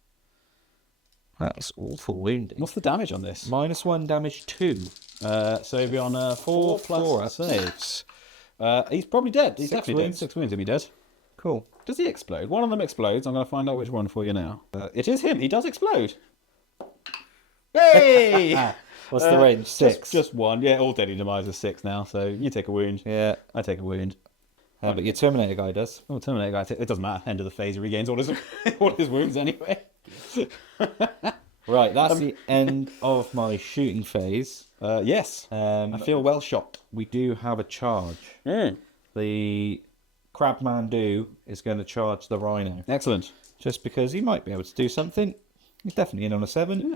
That's awful wounding. What's the damage on this? -1 damage 2. So he'll be on 4 plus 4 saves. He's probably dead. He's 6 definitely wounds. dead. 6 wounds, he'll be dead. Cool. Does he explode? One of them explodes. I'm going to find out which one for you now. It is him. He does explode. Hey! What's the range? 6. Just 1. Yeah, all deadly demise is 6 now. So you take a wound. Yeah. I take a wound. But your Terminator guy does. Oh, Terminator guy. It doesn't matter. End of the phase. He regains all his all his wounds anyway. Right, that's the end of my shooting phase. Yes. I feel well shot. We do have a charge. Mm. The Crabmandu is going to charge the Rhino. Excellent. Just because he might be able to do something. He's definitely in on a 7.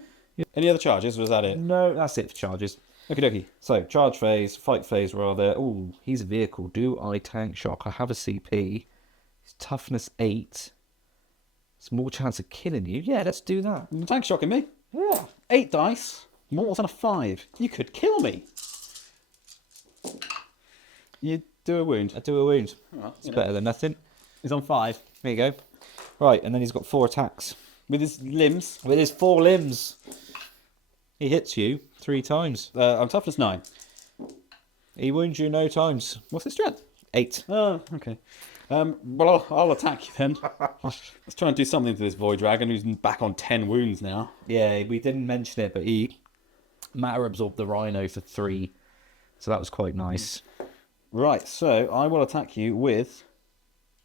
Any other charges? Was that it? No, that's it for charges. Okie dokie. So, charge phase, fight phase rather. Ooh, he's a vehicle. Do I tank shock? I have a CP. His toughness 8. Small chance of killing you. Yeah, let's do that. Tank shocking me. Yeah. 8 dice. More than a 5. You could kill me. You do a wound. I do a wound. Well, It's better than nothing. He's on 5. There you go. Right, and then he's got 4 attacks. With his limbs. With his 4 limbs. He hits you 3 times. On toughness 9. He wounds you no times. What's his strength? 8. Oh, okay. Well, I'll attack you then. Let's try and do something to this Void Dragon who's back on 10 wounds now. Yeah, we didn't mention it, but he matter absorbed the Rhino for 3. So that was quite nice. Right, so I will attack you with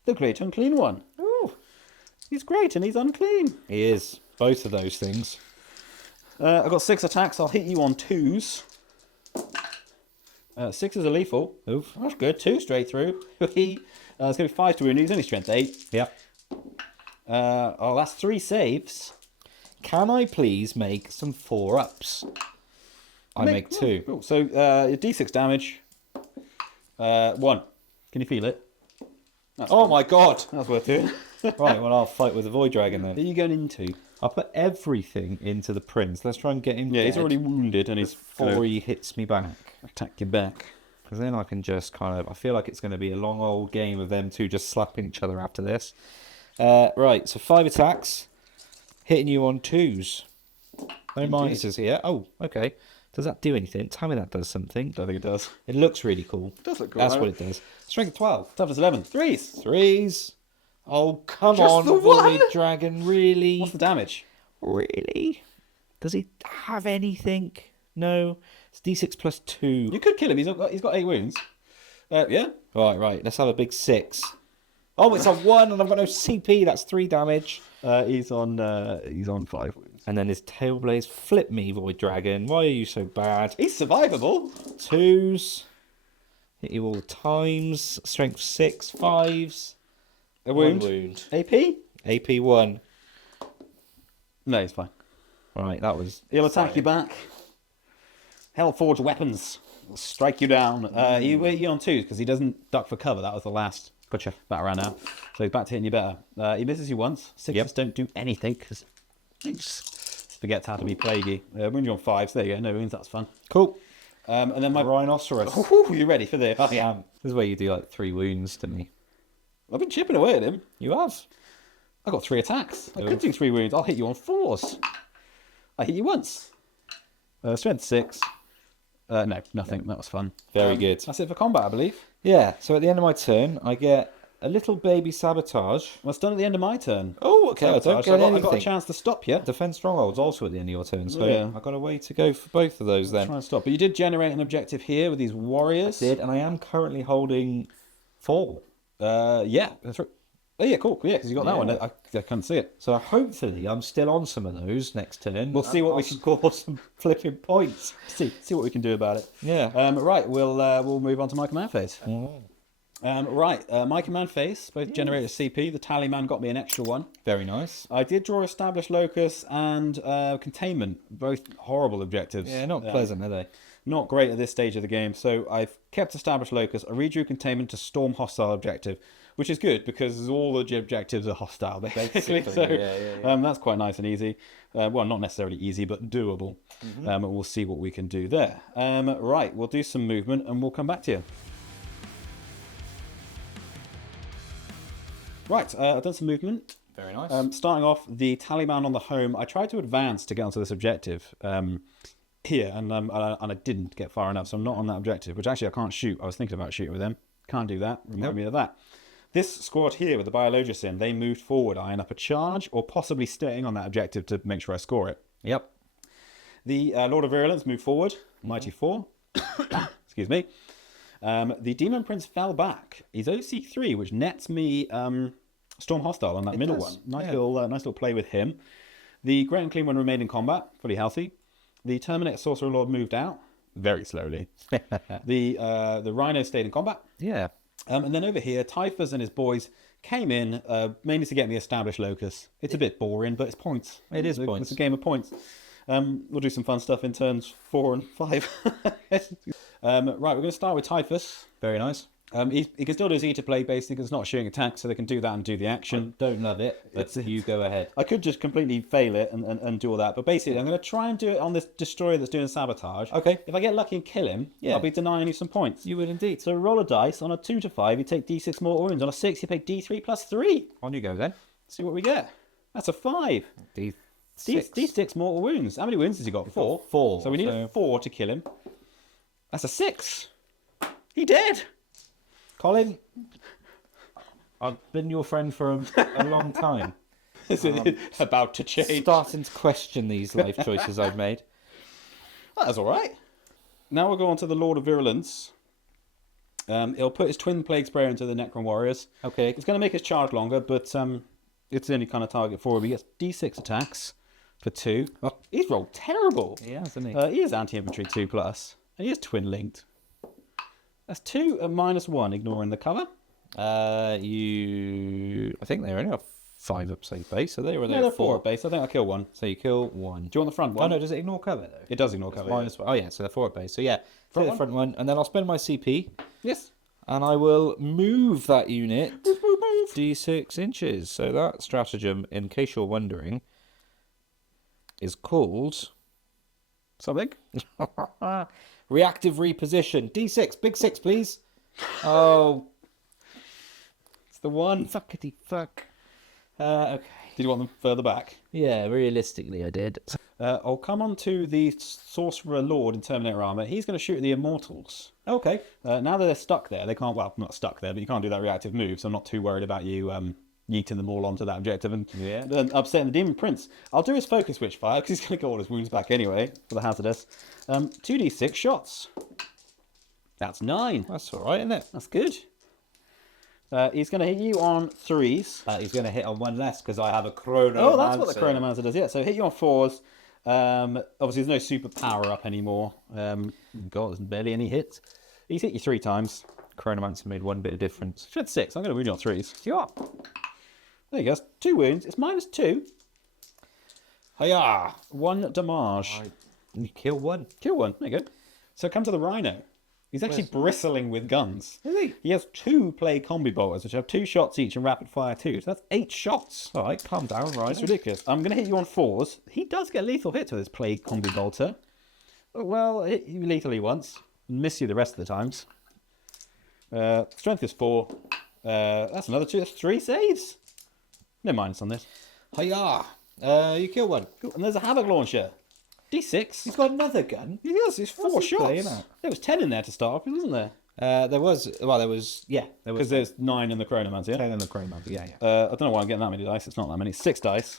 the Great Unclean One. Oh, he's great and he's unclean. He is. Both of those things. I've got 6 attacks. I'll hit you on 2s. 6 is a lethal. Oof. That's good. 2 straight through. It's going to be 5 to wound. He's only strength 8. Yep. That's 3 saves. Can I please make some 4-ups? I make 2. Cool. So D6 damage. 1. Can you feel it? Oh my god! That's worth it. Right, well I'll fight with the Void Dragon Who are then. you going into? I'll put everything into the Prince. Let's try and get him Yeah, he's dead already wounded and he's before he hits me back. attack you back. Because then I can just kind of... I feel like it's going to be a long old game of them two just slapping each other after this. Right, so 5 attacks. Hitting you on 2s. No minuses here. Oh, okay. Does that do anything? Tell me that does something. Don't think it does. It looks really cool. It does look cool. That's right? what it does. Strength 12. Toughness 11. 3s. 3s. Oh, come Just on, the Void one? Dragon. Really? What's the damage? Really? Does he have anything? No. It's D6 plus 2. You could kill him. He's got 8 wounds. Yeah. Right. Let's have a big 6. Oh, it's a 1 and I've got no CP. That's 3 damage. He's on 5 wounds. And then his Tailblaze. Flip me, Void Dragon. Why are you so bad? He's survivable. 2s. Hit you all the times. Strength 6. 5s. A wound. 1 wound. AP? AP 1. No, he's fine. Right, that was... He'll attack you back. Hellforged weapons will strike you down. You on 2s because he doesn't duck for cover. That was the last. Gotcha. Back around now. So he's back to hitting you better. He misses you once. 6s don't do anything because he just forgets how to be plaguey. Wound you on 5s. There you go. No wounds. That's fun. Cool. And then my Rhinoceros. Ooh, you ready for this? I am. This is where you do like 3 wounds to me. I've been chipping away at him. You have? I got 3 attacks. I Oof. could do 3 wounds. I'll hit you on 4s. I hit you once. Strength 6. No, nothing. That was fun. Very good. That's it for combat, I believe. Yeah, so at the end of my turn, I get a little baby sabotage. Well, it's done at the end of my turn. Oh, okay. I don't Sabotage. get So I anything. got a chance to stop you. Defense strongholds also at the end of your turn, so Yeah. I got a way to go for both of those then. Try and stop. But you did generate an objective here with these warriors. Did, and I am currently holding 4. Yeah, that's right. Oh, yeah, cool. Yeah, because you got that one. I couldn't see it. So hopefully I'm still on some of those next turn. We'll see what we can score some flipping points. see what we can do about it. Yeah. Right, we'll move on to my command phase. My command phase both generated CP. The tally man got me an extra one. Very nice. I did draw established locus and containment, both horrible objectives. Yeah, not pleasant, are they? Not great at this stage of the game. So I've kept established locus. I redrew containment to storm hostile objective, which is good because all the objectives are hostile basically. So that's quite nice and easy. Well, not necessarily easy, but doable. We'll see what we can do there. Right, we'll do some movement and we'll come back to you. Right, I've done some movement. Very nice. Starting off, the Taliban on the home. I tried to advance to get onto this objective here, and I didn't get far enough, so I'm not on that objective, which actually I can't shoot. I was thinking about shooting with them. Can't do that. Remind me of that. This squad here with the Biologist they moved forward, eyeing up a charge, or possibly staying on that objective to make sure I score it. Yep. The Lord of Virulence moved forward, Mighty 4. Excuse me. The Demon Prince fell back. He's OC3, which nets me Storm Hostile on that middle one. Nice little play with him. The Great and Clean One remained in combat, fully healthy. The Terminator Sorcerer Lord moved out, very slowly. The Rhino stayed in combat. Yeah. And then over here, Typhus and his boys came in, mainly to get me established locus. It's a bit boring, but it's points. It is points. It's a game of points. We'll do some fun stuff in turns 4 and 5. Right, we're going to start with Typhus. Very nice. He can still do his E to play basically because it's not shooting attacks, so they can do that and do the action. I don't love it, but you go ahead. I could just completely fail it and do all that, but basically I'm going to try and do it on this destroyer that's doing sabotage. Okay. If I get lucky and kill him, I'll be denying you some points. You would indeed. So roll a dice. On a 2 to 5, you take D6 mortal wounds. On a 6, you take D3 plus 3. On you go then. See what we get. That's a 5. D6 mortal wounds. How many wounds has he got? 4. 4. So we need 4 to kill him. That's a 6. He did. Colin, I've been your friend for a long time. Is it about to change? Starting to question these life choices I've made. That's all right. Now we'll go on to the Lord of Virulence. He'll put his Twin Plague Sprayer into the Necron Warriors. Okay. It's going to make his charge longer, but it's the only kind of target for him. He gets D6 attacks for 2. Oh, he's rolled terrible. He has, hasn't he is anti-infantry 2+, and he is twin linked. That's 2 and -1, ignoring the cover. I think they're only a 5 up save base, so they were there. They're 4 up base. I think I'll kill 1. So you kill 1. Do you want the front one? Oh no, does it ignore cover though? It does ignore cover. -1. Oh yeah, so they're 4 up base. So yeah, the front one, and then I'll spend my CP. Yes. And I will move that unit D6 inches. So that stratagem, in case you're wondering, is called something. Reactive reposition. D6, big 6, please. Oh, it's the one. Fuckity fuck. Okay. Did you want them further back? Yeah, realistically, I did. I'll come on to the Sorcerer Lord in Terminator armor. He's going to shoot at the Immortals. Okay. Now that they're stuck there, they can't. Well, not stuck there, but you can't do that reactive move. So I'm not too worried about you yeeting them all onto that objective and upsetting the Demon Prince. I'll do his focus switch fire because he's going to get all his wounds back anyway for the hazardous. 2d6 shots. That's 9. That's all right, isn't it? That's good. He's going to hit you on 3s. He's going to hit on 1 less because I have a Chronomancer. Oh, that's what the Chronomancer does. Yeah, so hit you on 4s. Obviously, there's no super power up anymore. God, there's barely any hits. He's hit you 3 times. Chronomancer made 1 bit of difference. Should 6. I'm going to wound you on 3s. You are. There you go. 2 wounds. It's -2. Hiya! 1 damage. You kill 1. Kill 1. There you go. So come to the Rhino. He's actually bristling with guns. Is he? He has 2 Plague Combi Bolters, which have 2 shots each and rapid fire 2. So that's 8 shots. All right, calm down, right? That's ridiculous. I'm going to hit you on 4s. He does get lethal hits with his Plague Combi Bolter. Well, hit you lethally once. Miss you the rest of the times. Strength is 4. That's another 2. That's 3 saves. No minus on this. Hiya! You kill 1. Cool. And there's a Havoc Launcher. D6. He's got another gun. He does. It's 4 he playing shots. at? There was 10 in there to start with, wasn't there? There was Because there's 9 in the Chronomancer. Yeah. 10 in the Chronomancer. Yeah. I don't know why I'm getting that many dice. It's not that many. 6 dice.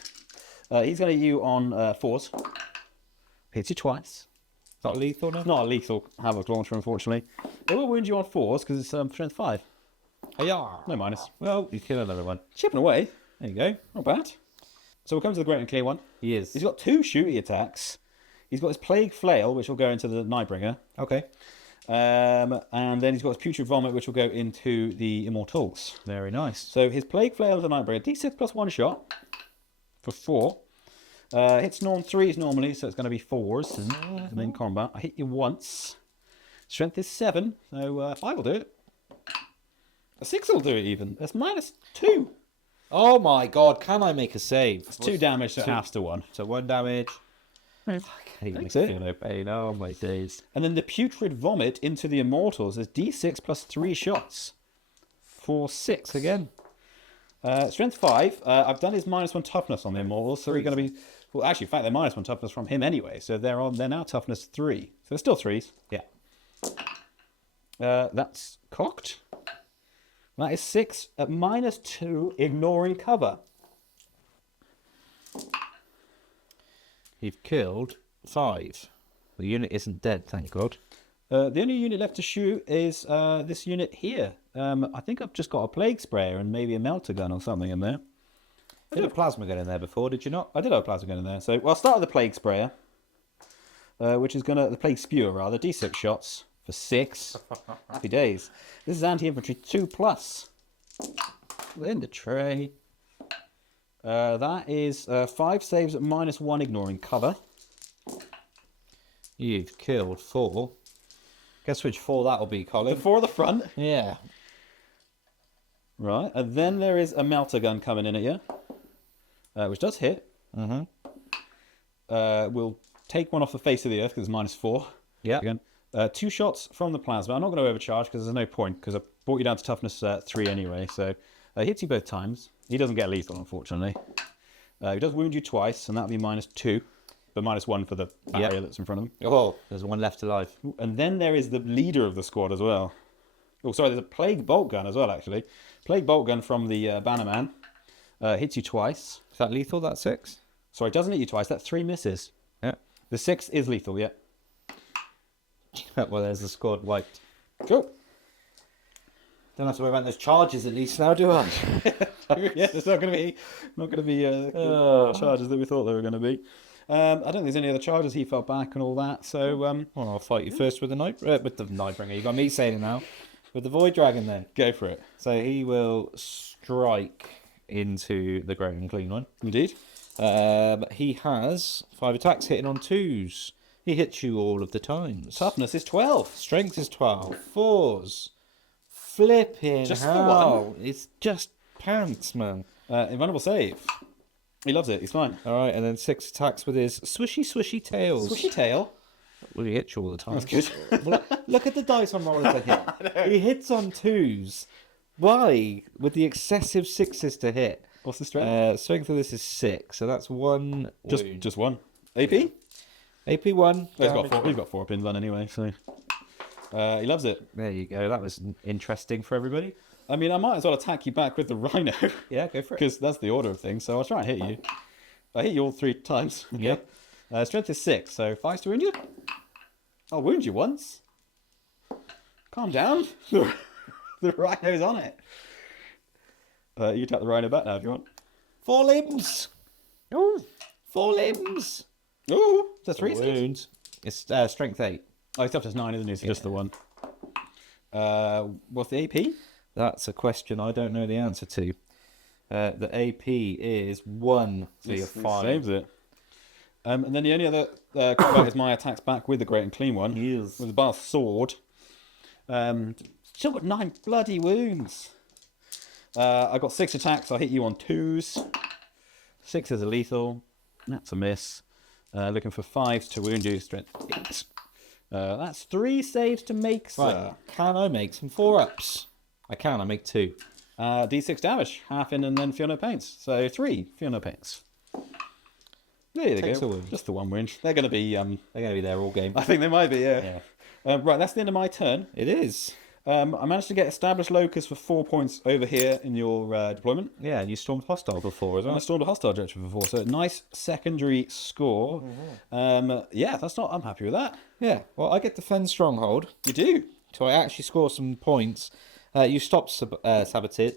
He's going to you on 4s. Hits you twice. It's not lethal now. It's not a lethal Havoc launcher, unfortunately. It will wound you on 4s because it's strength 5. Yeah. No minus. Well, you kill another one. Chipping away. There you go. Not bad. So we'll come to the Great and Clear one. He is. He's got 2 shooty attacks. He's got his Plague Flail, which will go into the Nightbringer. Okay. And then he's got his Putrid Vomit, which will go into the Immortals. Very nice. So his Plague Flail is a Nightbringer. D6 plus 1 shot for 4. Hits norm 3s normally, so it's going to be 4s. And then combat. I hit you once. Strength is 7, so 5 will do it. A 6 will do it even. That's minus 2. Oh my god, can I make a save? It's 2 damage, so it halves to 1. So 1 damage. That's it. Feel no pain. Oh my days. And then the Putrid Vomit into the Immortals is D6 plus 3 shots for 6 again. Strength 5. I've done his -1 toughness on the Immortals, so they're going to be... Well, actually, in fact, they're -1 toughness from him anyway, so they're now toughness 3. So they're still 3s. Yeah. That's cocked. That is 6 at -2, ignoring cover. You've killed 5. The unit isn't dead, thank God. The only unit left to shoot is this unit here. I think I've just got a Plague Sprayer and maybe a Melter Gun or something in there. You did a plasma gun in there before, did you not? I did have a Plasma Gun in there. So well, I'll start with the Plague Sprayer, which is the Plague Spewer rather, D6 shots for 6. Happy days. This is anti-infantry 2+. In the tray. That is 5 saves at -1, ignoring cover. You've killed 4. Guess which 4 that'll be, Colin? The 4 at the front. Yeah. Right, and then there is a Melter Gun coming in at you, which does hit. Mm-hmm. We'll take one off the face of the earth because it's -4. Yeah. Again. 2 shots from the plasma. I'm not going to overcharge because there's no point because I brought you down to toughness 3 anyway. So hits you both times. He doesn't get lethal, unfortunately. He does wound you twice, and that'll be -2, but -1 for the barrier that's in front of him. Oh, there's one left alive. And then there is the leader of the squad as well. Oh, sorry, there's a Plague Bolt Gun as well, actually. Plague Bolt Gun from the Bannerman. Hits you twice. Is that lethal, that 6? Sorry, doesn't hit you twice. That 3 misses. Yeah. The 6 is lethal, yeah. Well, there's the squad wiped. Cool. Don't have to worry about those charges at least now, do I? Yeah, there's not going to be the charges that we thought they were going to be. I don't think there's any other charges. He fell back and all that. So, Well, I'll fight you first with the Nightbringer. You got me saying it now. With the Void Dragon, then. go for it. So he will strike into the Great and Clean one. Indeed. He has 5 attacks hitting on 2s. He hits you all of the times. Toughness is 12. Strength is 12. 4s. Flipping Just the hell. It's just pants, man. Invulnerable save. He loves it. He's fine. All right, and then 6 attacks with his swishy tails. Swishy tail. Well, he hits you all the time. That's good. Look at the dice I'm rolling to hit. He hits on 2s. Why? With the excessive 6s to hit. What's the strength? Strength of this is 6, so that's 1 wound. Just one. AP? AP 1. He's got 4 pins on anyway, so he loves it. There you go. That was interesting for everybody. I mean, I might as well attack you back with the Rhino. Yeah, go for it. Because that's the order of things. So I'll try and hit you. I hit you all 3 times. Yep. Strength is 6, so 5 to wound you. I'll wound you once. Calm down. The Rhino's on it. You attack the Rhino back now if you want. 4 limbs. Oh, 4 limbs. oh, that's 3 saves. Wound. It's strength 8. Oh, it's up to 9, isn't it? So just the one. What's the AP? That's a question I don't know the answer to. The AP is 1, so you're 5. Saves it. And then the only other combat is my attacks back with the Great and Clean one. Yes. With the Bar Sword. Still got 9 bloody wounds. I got 6 attacks. I hit you on 2s. 6 is a lethal. That's a miss. Looking for 5s to wound you. Strength 8. That's 3 saves to make, sir. Right. Can I make some 4-ups? I can. I make 2. D6 damage. Half in and then Fiona Paints. So 3 Fiona Paints. There you Takes a go. wound. Just the one wound. They're going to be. They're going to be there all game. I think they might be. Yeah. Right. That's the end of my turn. It is. I managed to get established locus for 4 points over here in your deployment. Yeah, and you stormed hostile before as well. And I stormed a hostile directory before, so nice secondary score. Yeah, that's not. I'm happy with that. Yeah, well, I get defend stronghold, You do. so I actually score some points. You stopped sabotage.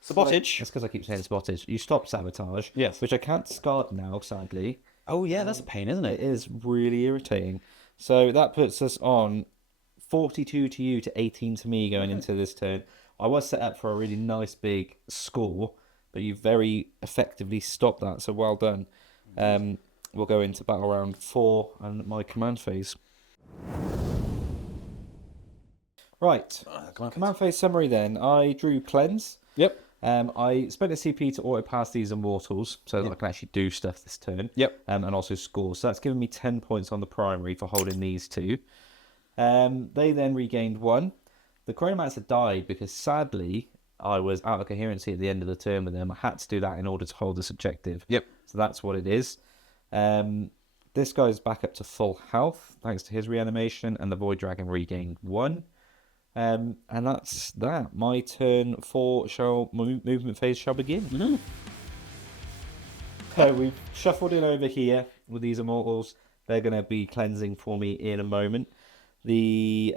Sabotage. That's because I keep saying sabotage. You stopped sabotage. Yes. Which I can't discard now, sadly. Oh yeah, that's a pain, isn't It it? is really irritating. So that puts us on 42 to you to 18 to me going into this turn. I was set up for a really nice big score, but you very effectively stopped that, so well done. We'll go into battle round 4 and my command phase. Right, command phase summary then. I drew Cleanse. Yep. I spent a CP to auto pass these immortals so that I can actually do stuff this turn. Yep. And also score. So that's given me 10 points on the primary for holding these two. They then regained 1. The Chronomancer died because sadly I was out of coherency at the end of the turn with them. I had to do that in order to hold this objective. Yep. So that's what it is. This guy's back up to full health thanks to his reanimation, and the Void Dragon regained 1. And that's that. My turn 4 movement phase shall begin. So we've shuffled in over here with these immortals. They're going to be cleansing for me in a moment. The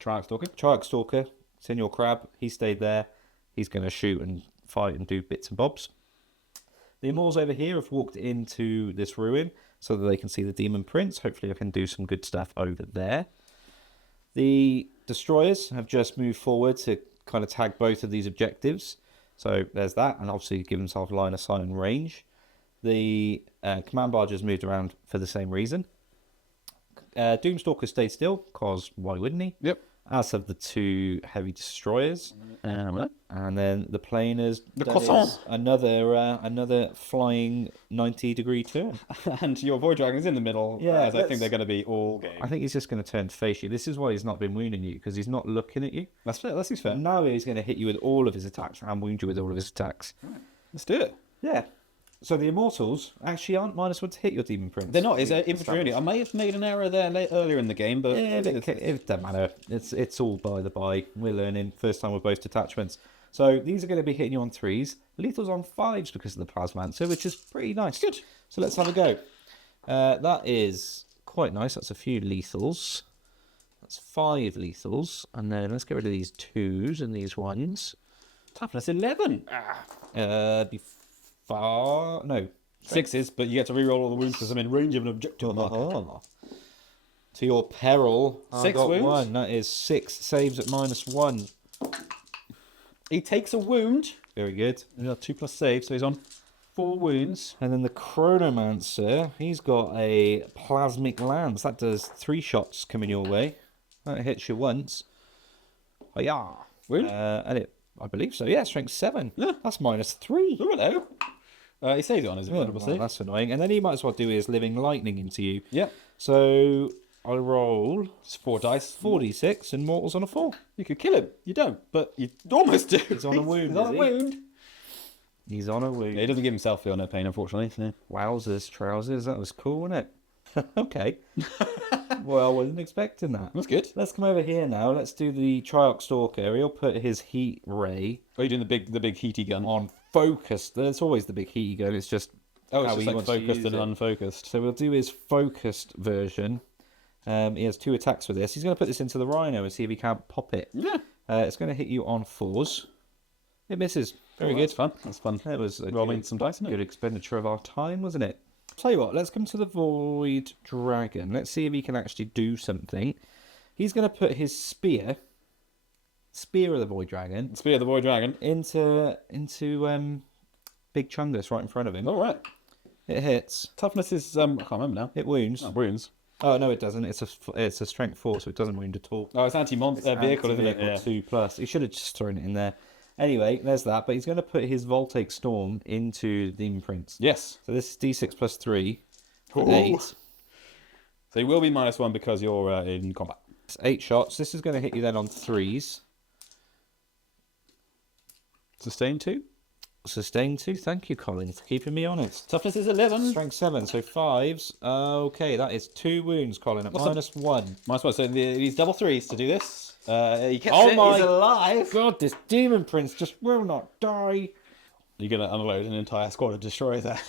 Triarch Stalker, Senor Crab, he stayed there. He's going to shoot and fight and do bits and bobs. The immortals over here have walked into this ruin so that they can see the Demon Prince. Hopefully I can do some good stuff over there. The Destroyers have just moved forward to kind of tag both of these objectives. So there's that, and obviously give themselves line of sight and range. The Command Barge has moved around for the same reason. Doomstalker stayed still, because why wouldn't he? Yep. As have the 2 Heavy Destroyers. And then the Planers. The that Croissant. is another flying 90-degree turn. And your Void Dragon's in the middle. Yeah, as I think they're going to be all game. I think he's just going to turn to face you. This is why he's not been wounding you, because he's not looking at you. That's fair. That's fair. Now he's going to hit you with all of his attacks and wound you with all of his attacks. Let's do it. Yeah. So the Immortals actually aren't -1 to hit your Demon Prince. They're not. It's infantry only. I may have made an error there earlier in the game, but It doesn't matter. It's all by the by. We're learning. First time with both detachments. So these are going to be hitting you on 3s. Lethal's on 5s because of the Plasmancer, which is pretty nice. Good. So let's have a go. That is quite nice. That's a few lethals. That's 5 lethals. And then let's get rid of these 2s and these 1s. toughness 11. Be far... No. 6s, but you get to reroll all the wounds because I'm in range of an objective marker. To your peril, I 6 got wounds? 1. That is 6 saves at -1. He takes a wound. Very good. 2+ save, so he's on 4 wounds. And then the Chronomancer, he's got a Plasmic Lance. That does 3 shots coming your way. That hits you once. Oh, yeah. Wound? And it, I believe so. Yeah, strength 7. Yeah. That's -3. Oh, hello. He saves it on his incredible Well, save. that's annoying. And then he might as well do his Living Lightning into you. Yeah. So I roll It's 4 dice. 46 and Mortals on a 4. You could kill him. You don't, but you almost do. He's on a wound, He's on a is he? wound. He's on a wound. Yeah, he doesn't give himself feel no pain, unfortunately. So. Wowzers, trousers. That was cool, wasn't it? Okay. Well, I wasn't expecting that. That's good. Let's come over here now. Let's do the Triarch Stalker. He'll put his heat ray Are you doing the big heaty gun? on focus. There's always the big heat gun. It's just Oh, it's how just he like wants to focused use and it. unfocused. So we'll do his focused version. He has 2 attacks with this. He's going to put this into the Rhino and see if he can pop it. Yeah. It's going to hit you on 4s. It misses. Very good. That's fun. That's fun. That was a Rolling good, some dice, isn't it? good expenditure of our time, wasn't it? Tell you what, let's come to the Void Dragon. Let's see if he can actually do something. He's going to put his spear of the Void Dragon, Spear of the Void Dragon. into Big Chungus right in front of him. All right. It hits. Toughness is I can't remember now. It wounds. Oh, wounds. Oh no, it doesn't. It's a strength 4, so it doesn't wound at all. Oh, it's anti-monster vehicle, isn't it? Anti-vehicle Yeah. 2+. He should have just thrown it in there. Anyway, there's that. But he's going to put his Voltaic Storm into the Demon Prince. Yes. So this is D6 plus 3. Ooh. 8. So you will be -1 because you're in combat. It's 8 shots. This is going to hit you then on 3s. Sustain 2. Sustained 2. Thank you, Colin, for keeping me honest. Toughness is 11. Strength 7, so 5s. Okay, that is 2 wounds, Colin, at -1. -1. So these double 3s to do this. He gets Oh it. my He's alive. God, this demon prince just will not die. You're going to unload an entire squad of destroyers there.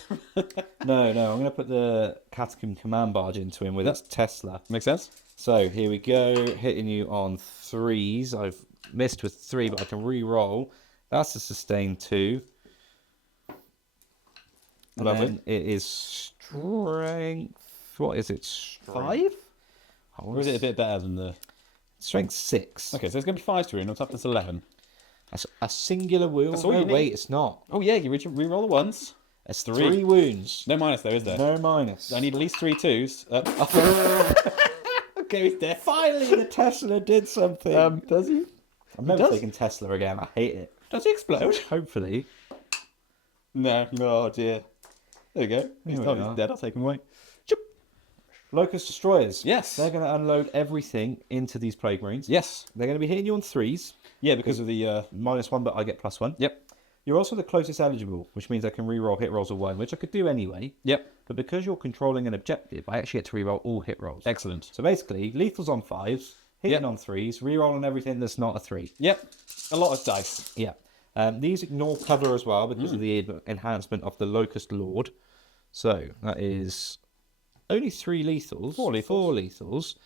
No, I'm going to put the Catacomb command barge into him with its Tesla. Makes sense. So here we go, hitting you on 3s. I've missed with 3, but I can re-roll. That's a sustained 2. And Lovely. then it is strength. What is it? 5? Or is it a bit better than the... Strength 6. Okay, so it's going to be 5 to wound on toughness 11. That's a singular wound. That's all No, you need. wait, it's not. Oh yeah, you re-roll the ones. It's 3. 3 wounds. No minus though, is there? No minus. I need at least 3 2s. Okay, he's dead. Finally, the Tesla did something. Does he? I'm never does. taking Tesla again. I hate it. Does he explode? Hopefully. No. Oh dear. There we go. He's we not. are. He's dead. I'll take him away. Locust Destroyers. Yes. They're going to unload everything into these Plague Marines. Yes. They're going to be hitting you on 3s. Yeah, because of the. -1, but I get +1. Yep. You're also the closest eligible, which means I can re-roll hit rolls of 1, which I could do anyway. Yep. But because you're controlling an objective, I actually get to re-roll all hit rolls. Excellent. So basically, lethal's on 5s, hitting Yep. on 3s, re-rolling everything that's not a 3. Yep. A lot of dice. Yeah. These ignore cover as well because of the enhancement of the Locust Lord. So that is only 3 lethals. 4 lethals. 4 lethals.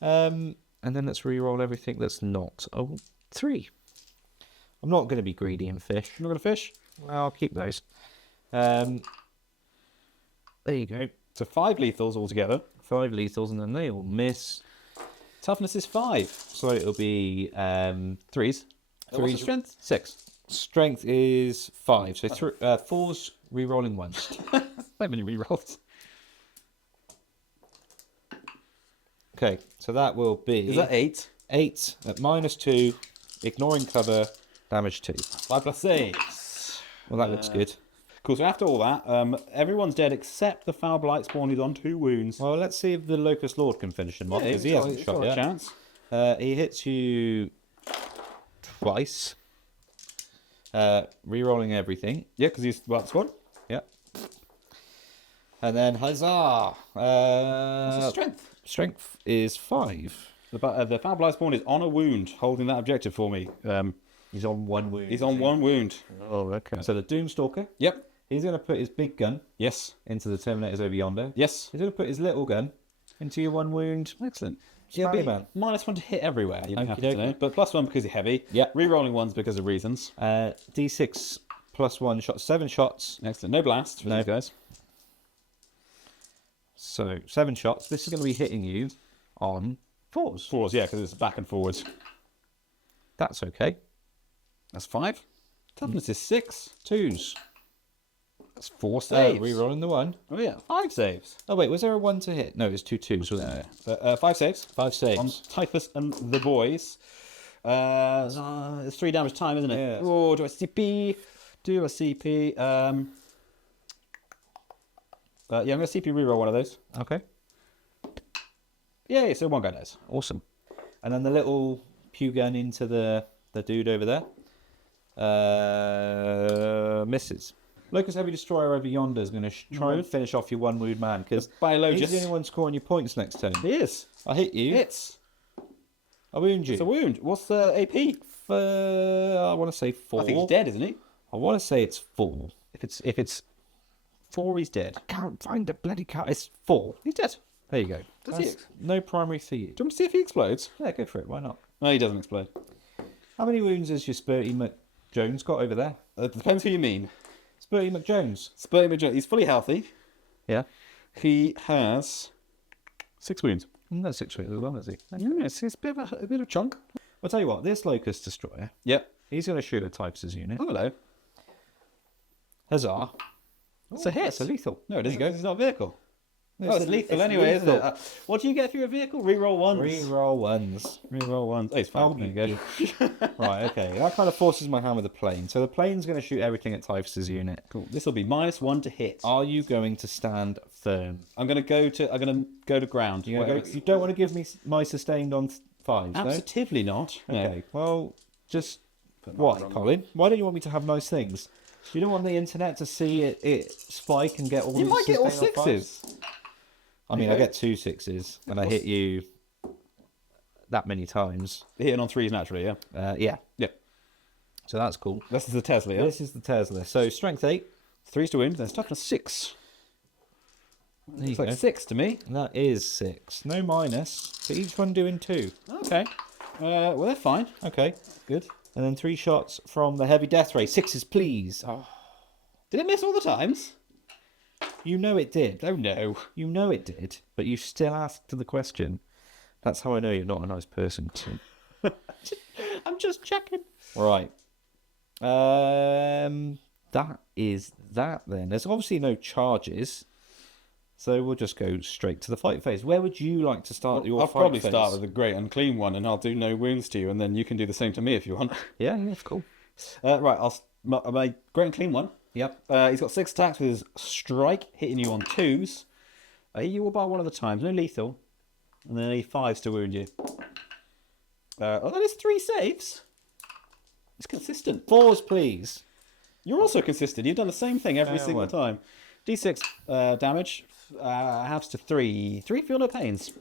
And then let's re-roll everything that's not a 3. I'm not going to be greedy and fish. You're not going to fish? Well, I'll keep those. There you go. So 5 lethals altogether. 5 lethals, and then they all miss. Toughness is 5. So it'll be 3s. What's the strength? 6. Strength is 5. So 4s re-rolling 1s. So many rerolls. Okay, so that will be Is that 8? 8 at -2, ignoring cover, damage 2. 5 plus 6. Well, that looks good. Cool, so after all that, everyone's dead except the foul blight spawn who's on 2 wounds. Well, let's see if the Locust Lord can finish him off, because he hasn't shot yet. Chance. He hits you twice, re-rolling everything. Yeah, because he's squad. Yeah. And then huzzah! What's his strength? Strength is 5. The foul blight spawn is on a wound, holding that objective for me. He's on 1 wound. He's on 1 wound. Oh, okay. So the Doomstalker, Yep. he's going to put his big gun Yes. into the Terminators over yonder. Yes. He's going to put his little gun into your 1 wound. Excellent. Spider-Man. -1 to hit everywhere. You have to Okey-dokey. know. But +1 because you're heavy. Yeah. Rerolling 1s because of reasons. D6 +1 shot, 7 shots. Excellent. No blast for No. these guys. So 7 shots. This is going to be hitting you on 4s. 4s, yeah, because it's back and forwards. That's okay. That's 5. Toughness is 6. 2s. That's 4 saves. Rerolling the 1. Oh yeah, 5 saves. Oh wait, was there a 1 to hit? No, it was 2 2s, wasn't it? So, 5 saves 5 saves. on Typhus and the boys. It's 3 damage time, isn't it? Yeah. Oh, do a CP. Do a CP. Yeah, I'm going to CP reroll one of those. Okay. Yay, so 1 guy dies. Awesome. And then the little pew gun into the dude over there. Misses. Locust Heavy Destroyer over yonder is going to try and finish off your 1 wound man, because Biologus. he's the only one scoring your points next turn. He is. I hit you. Hits. I wound you. It's a wound. What's the AP? I want to say 4. I think he's dead, isn't he? I want to say it's 4. If it's 4, he's dead. I can't find the bloody cat. It's 4. He's dead. There you go. Does he? That's no primary for you. Do you want to see if he explodes? Yeah, go for it. Why not? No, he doesn't explode. How many wounds has your Spurty McJones got over there? It depends who you mean. Spurty McJones. Spurty McJones. He's fully healthy. Yeah. He has 6 wounds. No 6 wounds as well, is he? Yeah, it's a bit of a chunk. I'll tell you what. This Locust Destroyer, Yep. he's going to shoot a Typhus unit. Oh, hello. Huzzah. It's a hit. That's a lethal. No, it isn't. It's not a vehicle. No, It's lethal anyway, isn't it? What do you get for your vehicle? Reroll 1s. Reroll 1s. Reroll 1s. Oh, it's fine. There you go. Right, okay. That kind of forces my hand with the plane. So the plane's going to shoot everything at Typhus's unit. Cool. This will be -1 to hit. Are you going to stand firm? I'm going to go to ground. You don't want to give me my sustained on 5s, no? Absolutely not. No. Okay, well, just... Why, Colin? Why don't you want me to have nice things? You don't want the internet to see it spike and get all You these might get all sustainable fives? sixes. I mean, I get 2 6s and I hit you that many times. Hitting on 3s naturally, yeah? Yeah. Yeah. So that's cool. This is the Tesla, yeah? This is the Tesla. So strength 8. 3s to wound, then toughness 6. There It's you like go. 6 to me. That is 6. No minus, but each one doing 2. Okay. Well, they're fine. Okay. Good. And then 3 shots from the heavy death ray. 6s, please. Oh, Did it miss all the times? you know it did. Oh, no. You know it did, but you still asked the question. That's how I know you're not a nice person. I'm just checking. Right. That is that then. There's obviously no charges, so we'll just go straight to the fight phase. Where would you like to start your I'll fight probably phase? start with the great unclean one, and I'll do no wounds to you, and then you can do the same to me if you want. Yeah, that's cool. Right, my great unclean one. Yep. He's got 6 attacks with his strike, hitting you on 2s. I hit you all by one of the times, no lethal. And then I need 5s to wound you. That is 3 saves. It's consistent. 4s, please. You're also consistent. You've done the same thing every single well. time. D6 damage halves to 3. 3 feel no pains.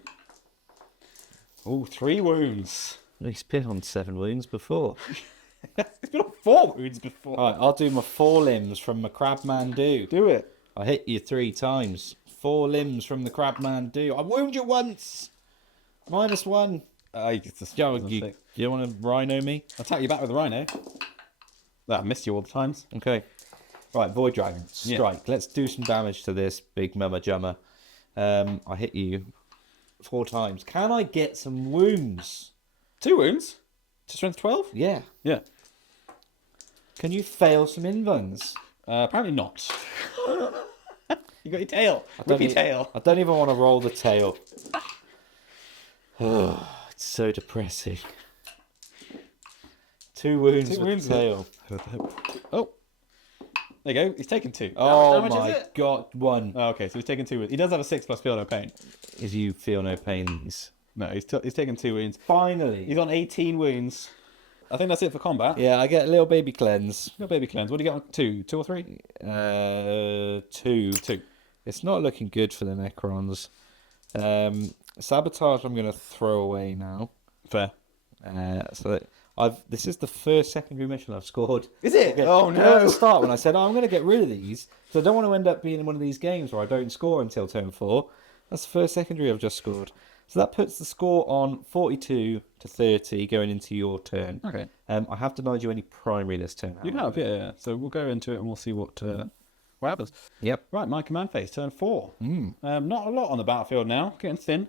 Oh, 3 wounds. He's been on 7 wounds before. It's been on 4 wounds before. All right, I'll do my 4 limbs from my Crabman Do. Do it. I hit you 3 times. 4 limbs from the Crabman Do. I wound you once. -1. You want to rhino me? I'll attack you back with the rhino. I missed you all the times. Okay. Right, Void Dragon. Yeah. Strike. Let's do some damage to this big mumma jummer. I hit you 4 times. Can I get some wounds? 2 wounds? To strength 12? Yeah. Yeah. Can you fail some invuns? Apparently not. You got your tail. Whip your tail. I don't even want to roll the tail. Oh, it's so depressing. 2 wounds 2 with wounds the tail. Oh. There you go. He's taken 2. Oh How much my is it? god, 1. Oh, okay, so he's taken 2 wounds. He does have a 6 plus feel no pain. Is you feel no pains. No, he's taken 2 wounds. Finally. He's on 18 wounds. I think that's it for combat. Yeah, I get a little baby cleanse. No baby cleanse. What do you get on 2? 2 or 3? 2. 2. It's not looking good for the Necrons. Sabotage I'm going to throw away now. Fair. This is the first secondary mission I've scored. Is it? Yeah. Oh, You know, at the no. start when I said, I'm going to get rid of these, so I don't want to end up being in one of these games where I don't score until turn 4. That's the first secondary I've just scored. So that puts the score on 42 to 30 going into your turn. Okay. I have denied you any primary this turn. You have, yeah. So we'll go into it and we'll see what happens. Yep. Right, my command phase, turn 4. Not a lot on the battlefield now, getting thin.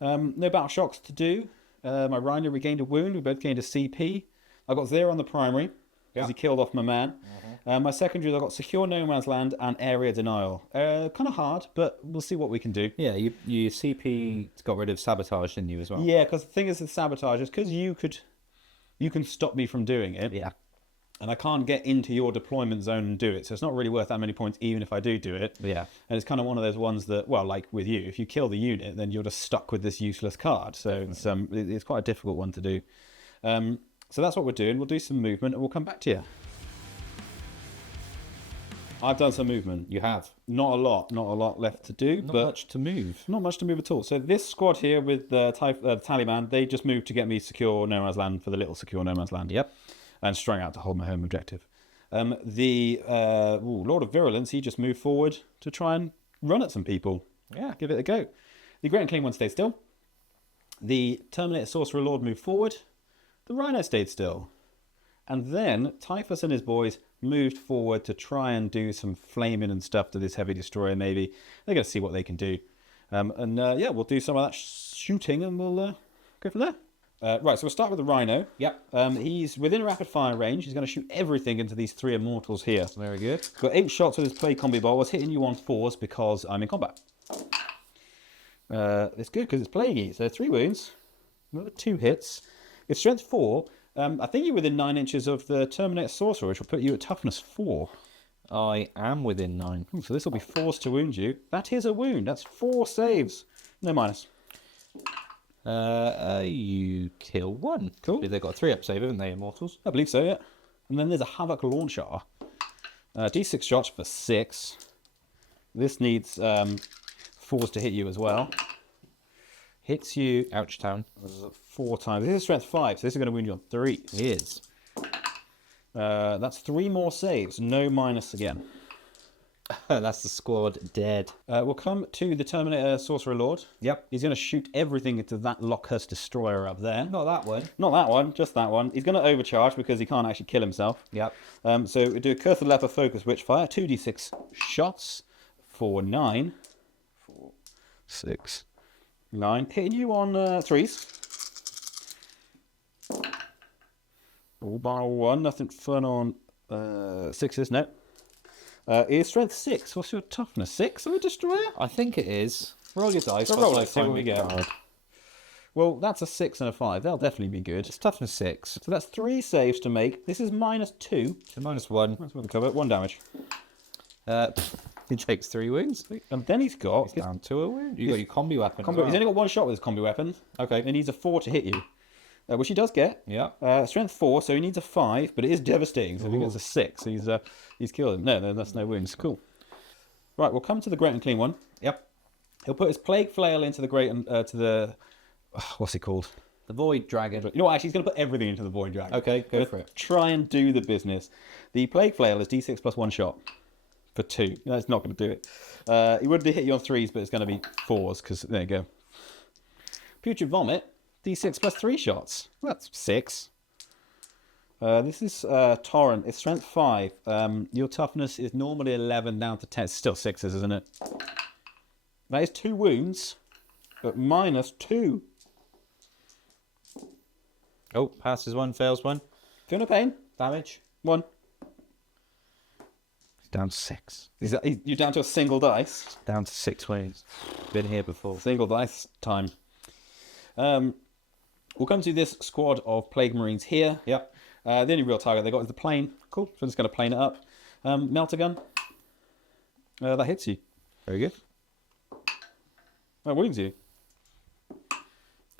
No battle shocks to do. My Rhino regained a wound. We both gained a CP. I got 0 on the primary because he killed off my man. My secondaries, I got secure no man's land and area denial. Kind of hard, but we'll see what we can do. Yeah, you CP got rid of sabotage, didn't you, as well? Yeah, because the thing is with sabotage is because you can stop me from doing it. Yeah. And I can't get into your deployment zone and do it. So it's not really worth that many points, even if I do it. Yeah. And it's kind of one of those ones that, well, like with you, if you kill the unit, then you're just stuck with this useless card. So it's quite a difficult one to do. So that's what we're doing. We'll do some movement and we'll come back to you. I've done some movement. You have. Not a lot left to do. Not but much to move. Not much to move at all. So this squad here with the Taliban, they just moved to get me secure no man's land for the little secure no man's land. Yep. And strung out to hold my home objective. The Lord of Virulence, he just moved forward to try and run at some people. Yeah, give it a go. The Great and Clean one stayed still. The Terminator Sorcerer Lord moved forward. The Rhino stayed still. And then Typhus and his boys moved forward to try and do some flaming and stuff to this heavy destroyer maybe. They're going to see what they can do. Yeah, we'll do some of that shooting and we'll go from there. Right, so we'll start with the Rhino. Yep. He's within rapid fire range. He's going to shoot everything into these 3 immortals here. Very good. He's got 8 shots with his play combi bow. I was hitting you on 4s because I'm in combat. It's good because it's plague eat. So 3 wounds. Another 2 hits. It's strength 4. I think you're within 9 inches of the Terminator Sorcerer, which will put you at toughness 4. I am within 9. So this will be 4s to wound you. That is a wound. That's 4 saves. No minus. You kill 1. Cool. They've got a 3-up save, haven't they, Immortals? I believe so, yeah. And then there's a Havoc Launcher. D6 shots for 6. This needs 4s to hit you as well. Hits you, ouch town. 4 times. This is strength 5, so this is going to wound you on 3. It is. That's 3 more saves, no minus again. That's the squad dead. We'll come to the Terminator Sorcerer Lord. Yep. He's going to shoot everything into that Lockhurst Destroyer up there. Not that one. Not that one, just that one. He's going to overcharge because he can't actually kill himself. Yep. So we do a Curse of Leper Focus Witchfire, 2d6 shots for 9. 4, 6, 9. Hitting you on 3s. All bar 1, nothing fun on 6s, no. Is strength 6. What's your toughness? 6 on a destroyer? I think it is. Roll your dice. So roll whilst I it, see what find we the get. card. Well, that's a 6 and a 5. They'll definitely be good. It's toughness 6. So that's 3 saves to make. This is -2. So -1. That's what we cover. 1 damage. He takes 3 wounds. And then he's got... He's down to a wound. You got your combi weapon. Combo, as well. He's only got 1 shot with his combi weapon. Okay. He needs a 4 to hit you. Which he does get. Yeah. Strength 4, so he needs a 5, but it is devastating. So if he gets a 6, he's killed him. No, that's no wounds. Cool. Right, we'll come to the Great and Clean one. Yep. He'll put his Plague Flail into the Great and to the... what's it called? The Void Dragon. You know what? Actually, he's going to put everything into the Void Dragon. Okay, go for it. Try and do the business. The Plague Flail is D6 plus 1 shot for 2. No, it's not going to do it. He would hit you on 3s, but it's going to be 4s because there you go. Putrid Vomit, D6 plus 3 shots. Well, that's 6. This is Torrent. It's strength 5. Your toughness is normally 11 down to 10. It's still 6s, isn't it? That is 2 wounds, but -2. Oh, passes 1, fails 1. Feel no pain? Damage. 1. He's down to 6. You're down to a single dice. Down to 6 wounds. Been here before. Single dice time. We'll come to this squad of Plague Marines here. Yep. The only real target they got is the plane. Cool. So I'm just going to plane it up. Melter gun. That hits you. Very good. That wounds you.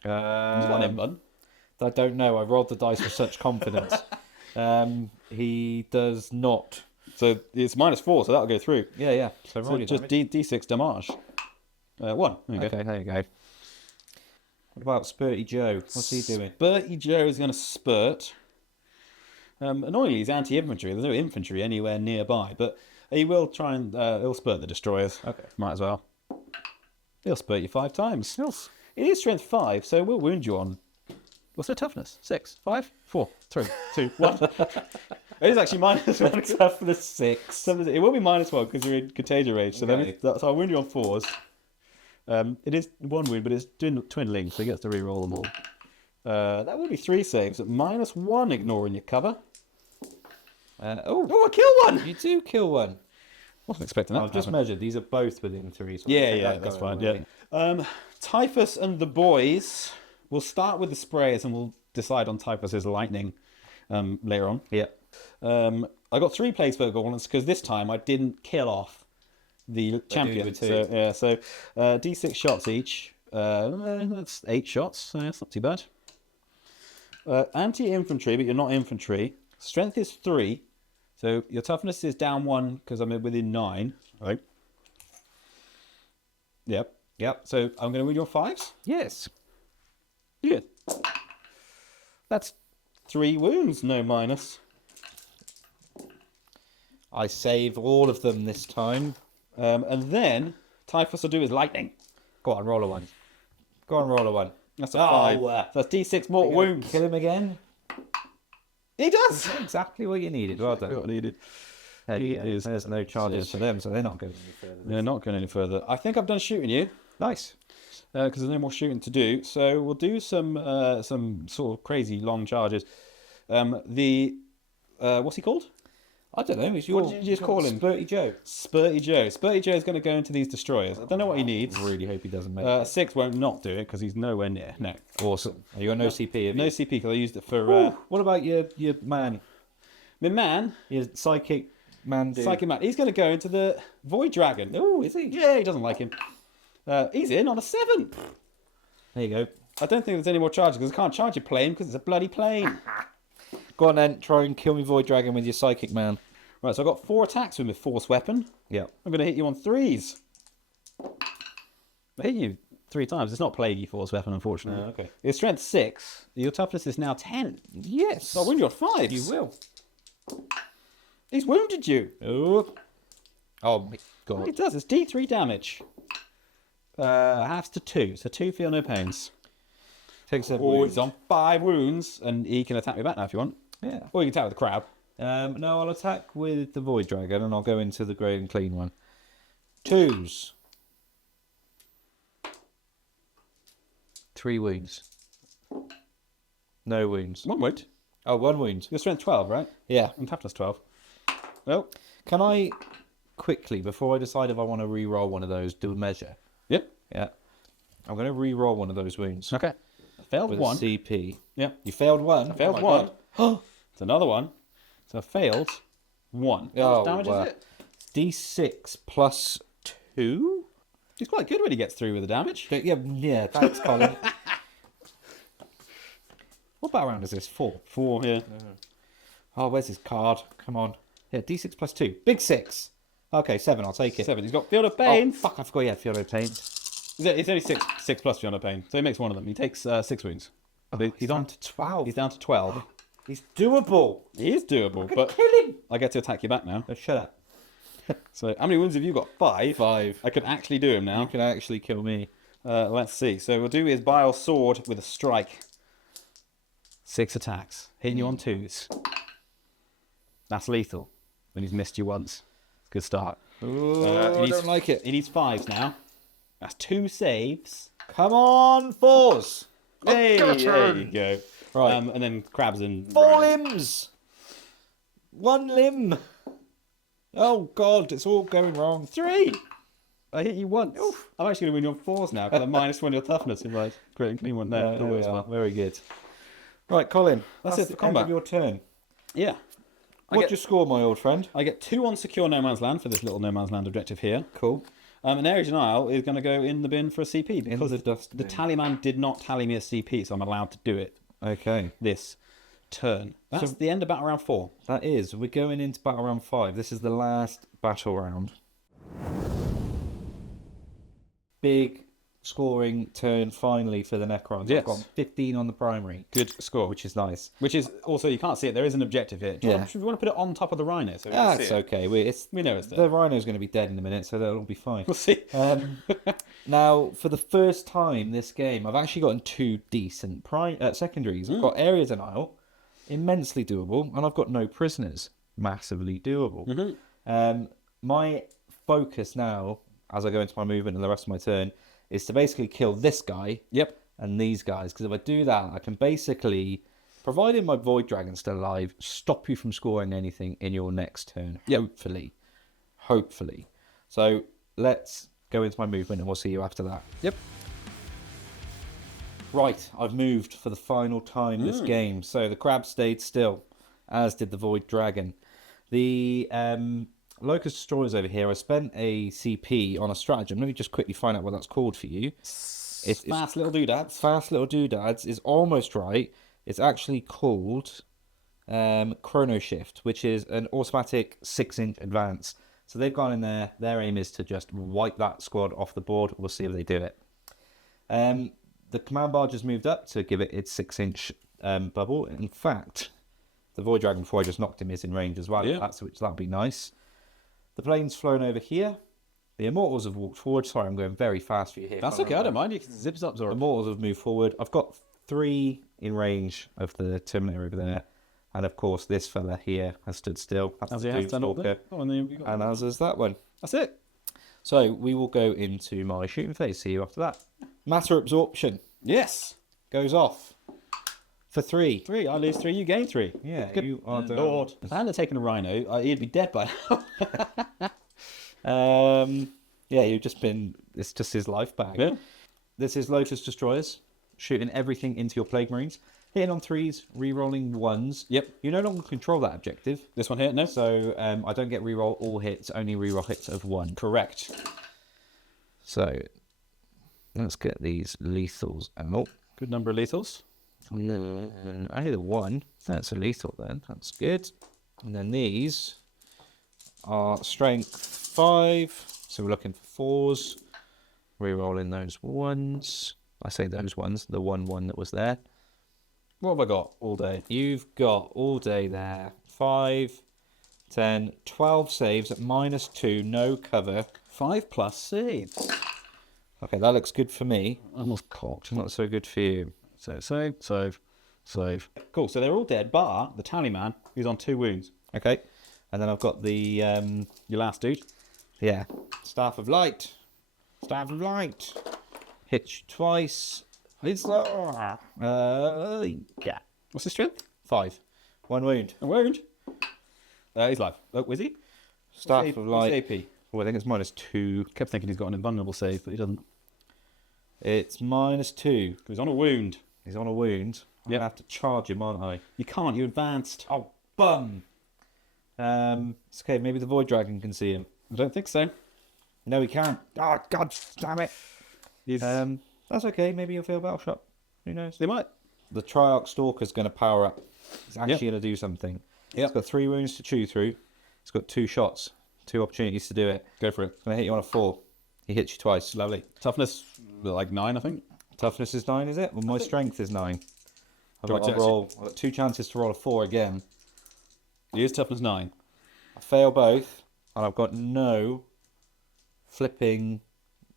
He's got an button. I don't know. I rolled the dice with such confidence. He does not. So it's -4, so that'll go through. Yeah. So So roll your just damage. D6 damage. 1. There you go. Okay, there you go. What about Spurty Joe? What's he doing? Spurty Joe is going to spurt. Annoyingly, he's anti-infantry. There's no infantry anywhere nearby, but he will try and he'll spurt the destroyers. Okay. Might as well. He'll spurt you 5 times. It is strength 5, so we'll wound you on. What's their toughness? 6, 5, 4, 3, 2, 1. It is actually -1. Toughness 6. So it will be -1 because you're in contagion range. So, Okay. so I'll wound you on 4s. It is 1 wound, but it's dwindling, so he gets to re-roll them all. That will be 3 saves at -1, ignoring your cover. Oh, I kill 1! You do kill 1. Wasn't expecting that. I've to just happen. measured. These are both within 3. So Yeah, that's fine. Yeah. Typhus and the boys. We'll start with the sprayers, and we'll decide on Typhus's lightning later on. Yeah. I got 3 plague spell gauntlets because this time I didn't kill off the champion. with 2. So D6 shots each. That's 8 shots. So that's not too bad. Anti-infantry, but you're not infantry. Strength is 3. So your toughness is down 1 because I'm within 9. Right. Yep. So I'm going to read your 5s. Yes. Yeah. That's 3 wounds, no minus. I save all of them this time. And then Typhus will do his lightning. Go on, roll a 1. Go on, roll a 1. That's a 5. Oh, So that's D6 more wounds. Kill him again. He does. Exactly what you needed. Well What done. needed. There's no charges for them, so they're not going any further. They're not going any further. I think I've done shooting you Nice. because there's no more shooting to do. So we'll do some sort of crazy long charges. What's he called? I don't know. What did you just call him? Spurty Joe. Spurty Joe. Spurty Joe is going to go into these destroyers. I don't know what he needs. Really hope he doesn't make it. 6 won't not do it because he's nowhere near. No. Awesome. You got no CP, have you? No CP because I used it for What about your man? my man. Your psychic man dude? Psychic man. He's going to go into the Void Dragon. Oh, is he? Yeah, he doesn't like him. He's in on a 7. There you go. I don't think there's any more charges because I can't charge your plane because it's a bloody plane. Go on then, try and kill me Void Dragon with your psychic man. Right, so I've got 4 attacks with my force weapon. Yeah. I'm going to hit you on 3s. I hit you 3 times. It's not plaguey force weapon, unfortunately. Okay. It's strength 6. Your toughness is now 10. Yes. So I'll wound you on 5s. You will. He's wounded you. Oh my god. It does. It's D3 damage. Halves to 2. So 2 feel no pains. Takes a Or he's on 5 wounds, and he can attack me back now if you want. Yeah. Or you can attack with the crab. No, I'll attack with the Void Dragon and I'll go into the grey and clean one. 2s. 3 wounds. No wounds. 1 wound. Oh, 1 wound. Your strength 12, right? Yeah. And toughness 12. Well, Can I quickly, before I decide if I want to re-roll one of those, do a measure? yep. Yeah. I'm going to re-roll one of those wounds. Okay. Failed With 1. a CP. Yeah. You failed 1? I failed Oh my 1. It's another one. So I failed 1. How Oh, much damage wow. is it? D6 plus 2? He's quite good when he gets through with the damage. Yeah, thanks, Colin. What battle round is this? 4? 4 here. Oh, where's his card? Come on. Yeah, D6 plus 2. Big 6. Okay, 7. I'll take it. 7. He's got Field of Oh, Pain. fuck, I forgot he had Field of Pain. It's only 6 plus Field of Pain. So he makes one of them. He takes 6 wounds. He's on to 12. He's down to 12. He's doable. He is doable, but Kill him. I get to attack you back now. Oh, shut up. So how many wounds have you got? 5? 5. I could actually do him now. You can actually kill me. Let's see. So we'll do his Bile Sword with a strike. 6 attacks. Hitting you on 2s. That's lethal. When he's missed you once. Good start. Oh, I don't like it. He needs 5s now. That's 2 saves. Come on, 4s. Hey, there you go. Right. And then crabs and 4 limbs. 1 limb. Oh, God, it's all going wrong. 3. I hit you once. I'm actually going to win you on 4s now because I'm -1 your toughness if I create and clean one there. There we are. Very good. Right, Colin. That's it for the combat. end of your turn. Yeah. What's your score, my old friend? I get 2 on secure no man's land for this little no man's land objective here. Cool. And Ares Denial is going to go in the bin for a CP because the dust the bin. tallyman did not tally me a CP, so I'm allowed to do it Okay. this turn. That's the end of battle round 4. That is. We're going into battle round 5. This is the last battle round. Big scoring turn finally for the Necrons. Yes. I've got 15 on the primary, Good score. which is nice. Which is also, you can't see it, there is an objective here. Do you Yeah. want, should we want to put it on top of the rhino? So we can That's see it? okay. We know it's The there. rhino's going to be dead in a minute, so that'll be fine. We'll see. Now, for the first time this game, I've actually gotten 2 decent secondaries. I've got Ares Denial, immensely doable, and I've got no prisoners, massively doable. My focus now, as I go into my movement and the rest of my turn, is to basically kill this guy Yep. and these guys, because if I do that, I can basically, provided my Void Dragon's still alive, stop you from scoring anything in your next turn. Yep. Hopefully. So let's go into my movement and we'll see you after that. Yep. Right, I've moved for the final time this game. So the crab stayed still, as did the Void Dragon. The Locust Destroyers over here, I spent a CP on a stratagem. Let me just quickly find out what that's called for you. It's Fast little doodads. Fast Little Doodads is almost right. It's actually called Chrono Shift, which is an automatic 6-inch advance. So they've gone in there. Their aim is to just wipe that squad off the board. We'll see if they do it. The command barge has moved up to give it its 6-inch bubble. In fact, the Void Dragon, before I just knocked him, is in range as well. Yeah. That'd be nice. The plane's flown over here. The Immortals have walked forward. Sorry, I'm going very fast for you here. That's okay, I don't mind. You can zip up, Zora. Immortals have moved forward. I've got 3 in range of the Terminator over there. And of course, this fella here has stood still. That's As the he has done all Doomstalker. day. Oh, and then we got And as is that one. That's it. So we will go into my shooting phase. See you after that. Matter Absorption Yes. goes off for 3. 3. I lose 3. You gain 3. Yeah, Good you are the Lord. If I hadn't taken a rhino, he'd be dead by now. Yeah, you've just been. It's just his life back. Yeah. This is Lotus Destroyers, shooting everything into your Plague Marines, hitting on 3s, re-rolling 1s. Yep. You no longer control that objective, This one here? No. so I don't get re-roll all hits, only re-roll hits of 1. Correct. So let's get these lethals out. Good number of lethals. I hit a 1. That's a lethal then. That's good. And then these our strength 5. So we're looking for 4s. Rerolling those ones. I say those ones, the 1 that was there. What have I got all day? You've got all day there 5, 10, 12 saves at -2, no cover. 5+ saves. Okay, that looks good for me. Almost cocked. Not so good for you. So save. Cool. So they're all dead, but the tallyman is on 2 wounds. Okay, and then I've got the Your last dude. yeah, Staff of Light. Hit you twice. It's Yeah. what's his strength? 5. 1 wound. A wound. He's live. Oh, is he? Staff What's of Light. AP? Oh, I think it's -2. Kept thinking he's got an invulnerable save, but he doesn't. It's -2. He's on a wound. He's on a wound. I'm Yep. gonna have to charge him, aren't I? You can't. You advanced. Oh, bum. It's okay. Maybe the Void Dragon can see him. I don't think so. No, he can't. Oh, God damn it. He's. That's okay. Maybe he'll feel Battle Shot. Who knows? They might. The Triarch Stalker's going to power up. He's actually going to do something. Yep. It's got 3 wounds to chew through. It's got 2 shots. 2 opportunities to do it. Go for it. It's going to hit you on a 4. He hits you twice. Lovely. Toughness, like 9, I think. Toughness is 9, is it? Well, my strength is 9. I've Do you got, want to to roll, I've got 2 chances to roll a 4 again. He is toughness 9. I fail both, and I've got no flipping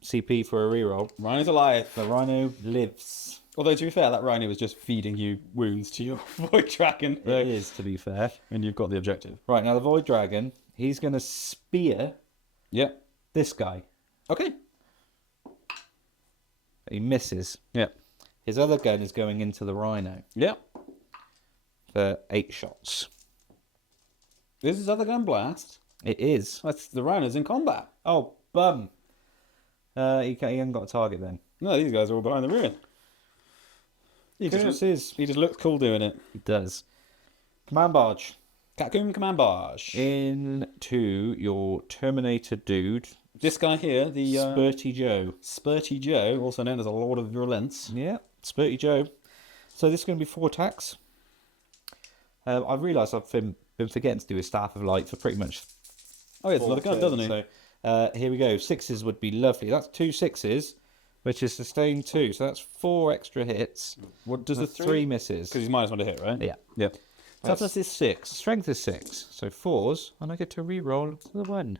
CP for a reroll. Rhino's alive. The Rhino lives. Although, to be fair, that Rhino was just feeding you wounds to your Void Dragon. It is, to be fair. And you've got the objective. Right, now the Void Dragon, he's going to spear Yep. this guy. Okay. He misses. Yep. His other gun is going into the Rhino Yep. for 8 shots. This is other gun blast. It is. That's the Rhino's in combat. Oh, bum. He hasn't got a target then. No, these guys are all behind the rear. He just looks cool doing it. He does. Command Barge. Catcoon Command Barge. Into your Terminator dude. This guy here, the Spurty Joe. Spurty Joe, also known as a Lord of Virulence. Yeah, Spurty Joe. So this is going to be 4 attacks. I've realised I've been forgetting to do his Staff of Light for pretty much. Oh, yeah, it's another gun, doesn't he? So here we go. 6s would be lovely. That's 2 6s, which is sustained 2. So that's 4 extra hits. What does the That's 3 misses. Because he's -1 to hit, right? Yeah. Yeah. That's- Toughness is 6. Strength is 6. So 4s, and I get to re-roll the 1.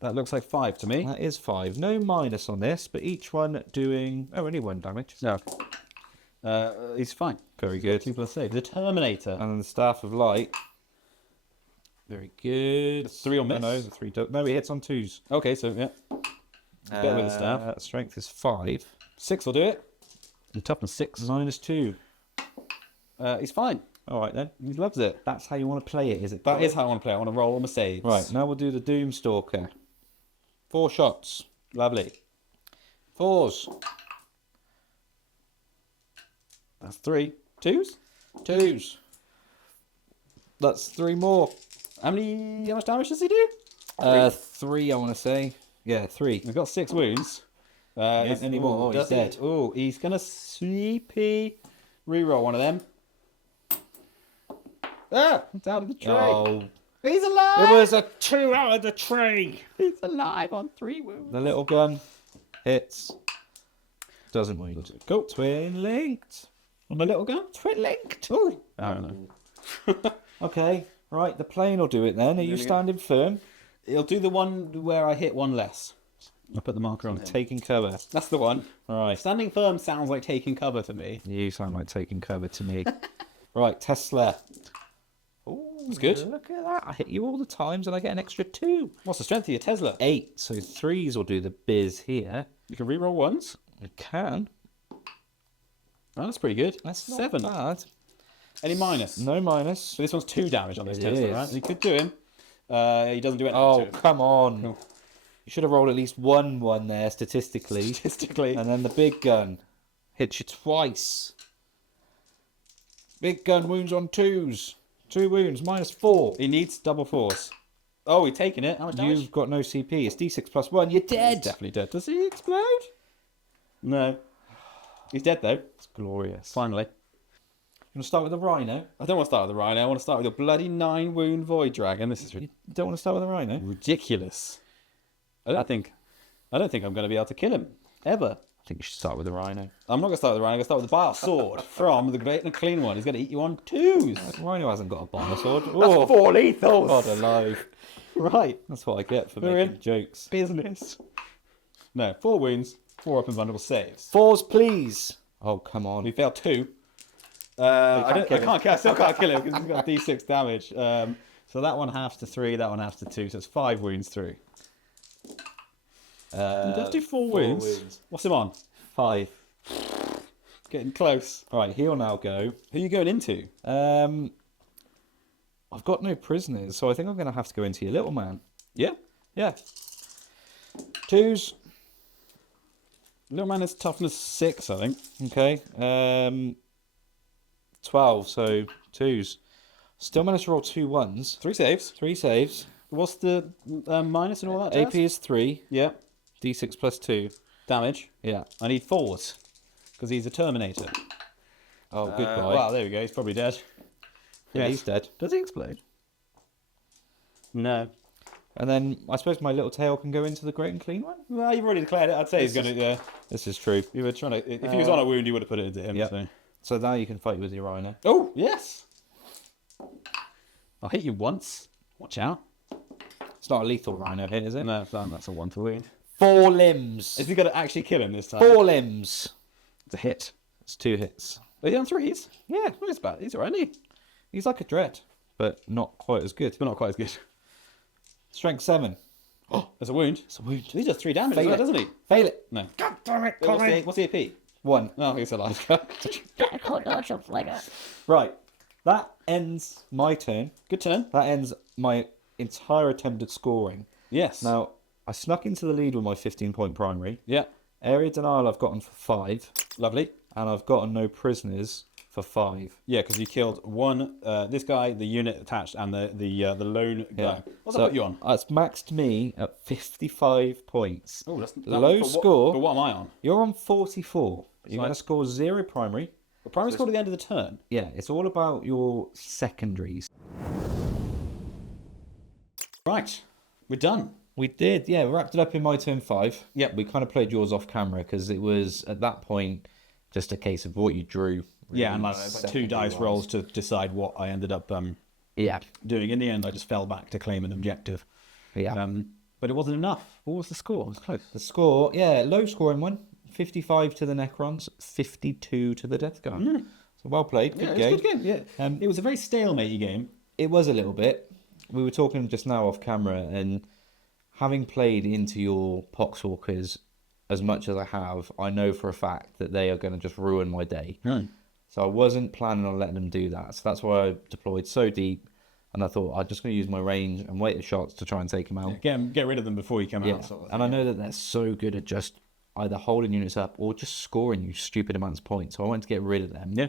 That looks like 5 to me. That is 5. No minus on this, but each one doing only 1 damage. No. He's fine. Very good. People are safe. The Terminator. And then the Staff of Light. Very good. 3 will miss. No, the 3 don't. No, he hits on 2s. Okay, so yeah. Better with the staff. Strength is 5. 6 will do it. And toughness 6. -2. He's fine. All right then. He loves it. That's how you want to play it, is it? That is how I want to play. I want to roll all my saves. Right, now we'll do the Doomstalker. 4 shots. Lovely. 4s. That's 3. 2s? 2s. That's 3 more. How much damage does he do? 3, I want to say. Yeah, 3. He's got 6 wounds. Any more? Oh, he's dead. Oh, he's going to sleepy reroll one of them. Ah, it's out of the tray. Oh, He's alive. it was a 2 out of the tray. He's alive on 3 wounds. The little gun hits. Doesn't wound. Cool. Twin linked. On the little gun? Twin linked. Oh, I don't know. Okay, right. The plane will do it then. Are you standing firm? He'll do the one where I hit 1 less. I'll put the marker on it. Taking cover. That's the one. Right. Standing firm sounds like taking cover to me. You sound like taking cover to me. Right, Tesla. Oh, That's good. Look at that. I hit you all the times and I get an extra 2. What's the strength of your Tesla? 8. So 3s will do the biz here. You can reroll once. You can. Oh, that's pretty good. That's not 7. bad. Any minus? No minus. So this one's 2 damage on this It Tesla, is. right? You could do him. He doesn't do anything Oh, to him. come on. No. You should have rolled at least 1 there statistically. Statistically. And then the big gun hits you twice. Big gun wounds on 2s. 2 wounds, -4. He needs double force. Oh, he's taking it. How much damage? You've got no CP. It's D6 + 1. You're dead. He's definitely dead. Does he explode? No. He's dead, though. It's glorious. Finally. want to start with the Rhino? I don't want to start with the Rhino. I want to start with your bloody 9-wound Void Dragon. This is You don't want to start with the Rhino? ridiculous. I don't think I'm going to be able to kill him ever. I think you should start with the Rhino. I'm not going to start with the Rhino. I'm going to start with the Bile Sword from the Great and Clean One. He's going to eat you on 2s. Rhino hasn't got a bomber sword. That's Oh, 4 lethals. God alive. Right. That's what I get for We're making in jokes. business. No, 4 wounds, 4 up and vulnerable saves. 4s, please. Oh, come on. We failed 2. I still can't kill him because he's got D6 damage. So that one halves to 3, that one halves to 2, so it's 5 wounds through. Let's do 4 wounds. What's him on? 5. Getting close. All right, he'll now go. Who are you going into? I've got no prisoners, so I think I'm going to have to go into your little man. Yeah. Yeah. 2s. Little man is toughness 6, I think. Okay. 12, so 2s. Still managed to roll 2 1s. 3 saves. 3 saves. What's the minus and all that? AP jazz? is 3. Yeah. D6 plus 2. Damage. Yeah. I need 4s because he's a Terminator. Oh, goodbye. Well, there we go. He's probably dead. Yeah, he's dead. Does he explode? No. And then I suppose my little tail can go into the Great and Clean One? Well, you've already declared it. I'd say he's going to. Yeah. This is true. You were trying to. If he was on a wound, you would have put it into him. Yep. So. So now you can fight with your Rhino. Oh yes. I'll hit you once. Watch out. It's not a lethal Rhino hit, is it? No, that's a 1 to wound. 4 limbs. Is he going to actually kill him this time? 4 limbs. It's a hit. It's 2 hits. Are you on 3s? Yeah, Well, it's bad. He's alright, isn't he? he's like a dread, but not quite as good. But not quite as good. Strength 7. Oh, there's a wound. It's a wound. He does 3 damage, Fail as well, it. doesn't he? Fail it. No. God damn it, What's the AP? 1. No, he's alive. Right. That ends my turn. Good turn. That ends my entire attempted scoring. Yes. Now, I snuck into the lead with my 15-point primary. Yeah. Area denial I've gotten for 5. Lovely. And I've gotten no prisoners for 5. Yeah, because you killed one. This guy, the unit attached, and the lone guy. Yeah. What's that put you on? It's maxed me at 55 points. Oh, that's low score. But what am I on? You're on 44. You're So going to score 0 primary. The primary score at the end of the turn. Yeah, it's all about your secondaries. Right. We're done. We did, yeah. We wrapped it up in my turn 5. Yep. We kind of played yours off camera because it was, at that point, just a case of what you drew. Really, Yeah, and like 2 dice rolls to decide what I ended up Yeah. doing. In the end, I just fell back to claim an objective. Yeah. But it wasn't enough. What was the score? It was close. The score, yeah, low scoring one. 55 to the Necrons, 52 to the Death Guard. So well played, good Yeah, game. it was a good game. Yeah. It was a very stalematey game. It was a little bit. We were talking just now off camera, and having played into your Poxwalkers as much as I have, I know for a fact that they are going to just ruin my day. Right. So I wasn't planning on letting them do that. So that's why I deployed so deep, and I thought I'm just going to use my range and wait at shots to try and take them out. Get rid of them before you come Yeah, out. Sort of and I know that they're so good at just either holding units up or just scoring you stupid amounts of points. So I wanted to get rid of them. Yeah.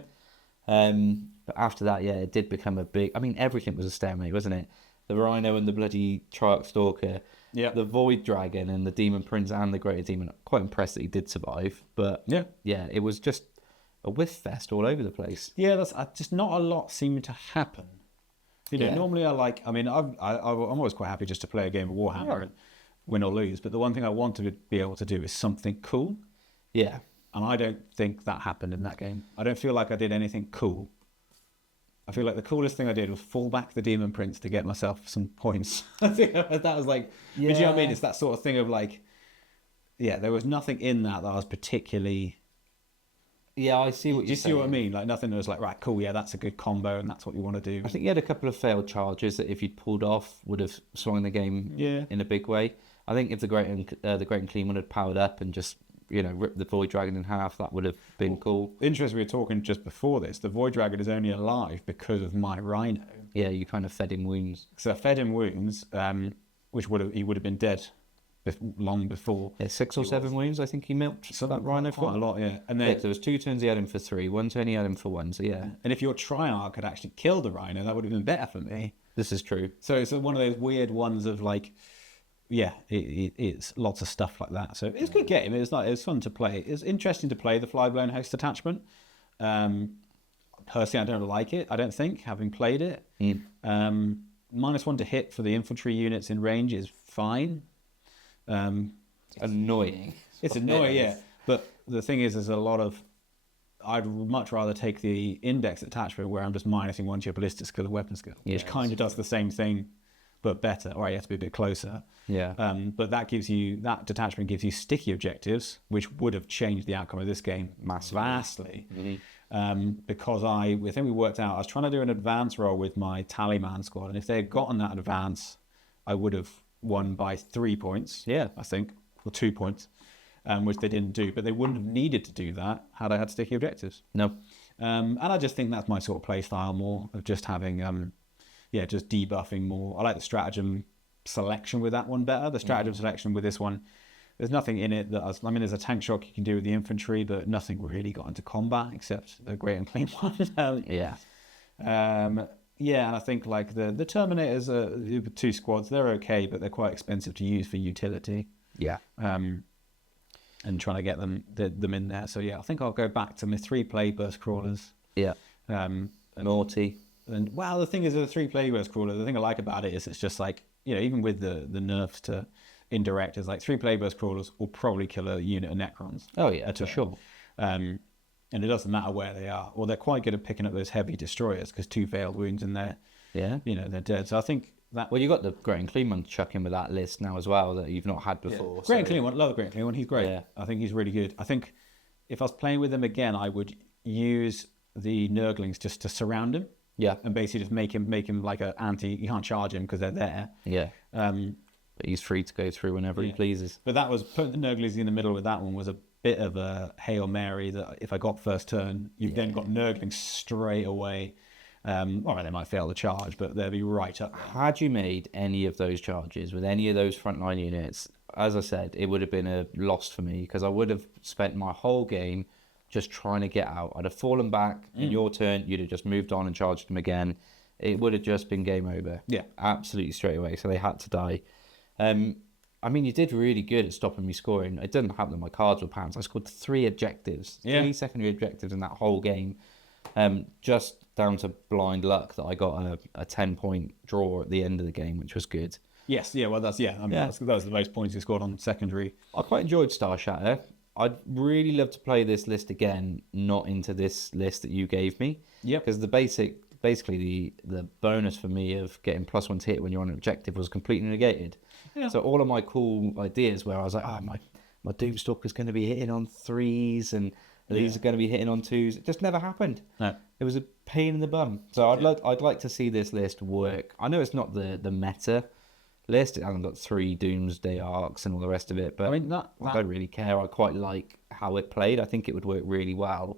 But after that, yeah, it did become a big... I mean, everything was a stalemate, wasn't it? The Rhino and the bloody Triarch Stalker. Yeah. The Void Dragon and the Demon Prince and the Greater Demon. Quite impressed that he did survive. But yeah, it was just a whiff fest all over the place. Yeah, that's just not a lot seemed to happen. You know, Yeah. normally I'm always quite happy just to play a game of Warhammer and win or lose. But the one thing I want to be able to do is something cool. Yeah. And I don't think that happened in that game. I don't feel like I did anything cool. I feel like the coolest thing I did was fall back the Demon Prince to get myself some points. I think that was like, but you know what I mean? It's that sort of thing of like, yeah, there was nothing in that I was particularly... Yeah, I see what Do you're you saying. see what I mean? Like nothing that was like, right, cool, yeah, that's a good combo and that's what you want to do. I think you had a couple of failed charges that if you'd pulled off would have swung the game in a big way. I think if the Great and Clean one had powered up and just, you know, ripped the Void Dragon in half, that would have been cool. Interesting, we were talking just before this. The Void Dragon is only alive because of my Rhino. Yeah, you kind of fed him wounds. So I fed him wounds, which he would have been dead long before. Yeah, 6 or 7 wounds, I think he milked that Rhino for. Quite a lot, yeah. And Yeah, then, there was 2 turns he had him for 3, 1 turn he had him for 1, so yeah. and if your Triarch had actually killed the Rhino, that would have been better for me. This is true. So it's one of those weird ones of like, yeah, it's lots of stuff like that. So it's a good game. It was fun to play. It's interesting to play the Flyblown host attachment. personally, I don't like it. I don't think, having played it. -1 to hit for the infantry units in range is fine. Annoying. It's annoying, yeah. But the thing is, there's a lot of. I'd much rather take the index attachment where I'm just minusing 1 to your ballistic skill and weapon skill, which kind of does the same thing, but better. All right, you have to be a bit closer. Yeah. But that detachment gives you sticky objectives, which would have changed the outcome of this game vastly. Because I think we worked out, I was trying to do an advance roll with my Tallyman squad, and if they had gotten that advance, I would have won by 3 points. Yeah. I think, or 2 points. Which they didn't do, but they wouldn't have needed to do that had I had sticky objectives. No. And I just think that's my sort of play style more, of just having, just debuffing more. I like the stratagem selection with that one better. The stratagem selection with this one, there's nothing in it there's a tank shock you can do with the infantry, but nothing really got into combat except the great and clean one. Yeah. And I think like the Terminators, the 2 squads, they're okay, but they're quite expensive to use for utility. Yeah. And trying to get them in there. So yeah, I think I'll go back to my 3 plague burst crawlers. Yeah. Naughty. And well, the thing is, the 3 plague burst crawlers, the thing I like about it is it's just like, even with the nerfs to indirect, it's like 3 plague burst crawlers will probably kill a unit of Necrons. Oh yeah, for sure. And it doesn't matter where they are. Or they're quite good at picking up those heavy destroyers because 2 veiled wounds and they're dead. So I think that. Well, you got the Great and Clean one to chuck in with that list now as well that you've not had before. Great and Clean one, love the Great and Clean one. He's great. Yeah. I think he's really good. I think if I was playing with him again, I would use the Nurglings just to surround him. Yeah. And basically just make him like an anti. You can't charge him because they're there. Yeah. But he's free to go through whenever he pleases. But that was putting the Nurglings in the middle with that one was a bit of a Hail Mary that if I got first turn, you've then got Nurglings straight away. All right, they might fail the charge, but they'll be right up there. Had you made any of those charges with any of those frontline units, as I said, it would have been a loss for me because I would have spent my whole game just trying to get out. I'd have fallen back in your turn. You'd have just moved on and charged them again. It would have just been game over. Yeah. Absolutely straight away. So they had to die. I mean, you did really good at stopping me scoring. It didn't happen that my cards were pounds. I scored 3 objectives, 3 secondary objectives in that whole game. Just down to blind luck that I got a 10-point draw at the end of the game, which was good. Yes, yeah, well, that was the most points he scored on secondary. I quite enjoyed Starshatter. I'd really love to play this list again, not into this list that you gave me. Yeah. Because basically the bonus for me of getting +1 to hit when you're on an objective was completely negated. Yeah. So all of my cool ideas where I was like, my Doomstalker's going to be hitting on 3s and these are going to be hitting on 2s. It just never happened. No. It was a pain in the bum. So I'd like to see this list work. I know it's not the meta list. It hasn't got 3 Doomsday arcs and all the rest of it. But I don't really care. I quite like how it played. I think it would work really well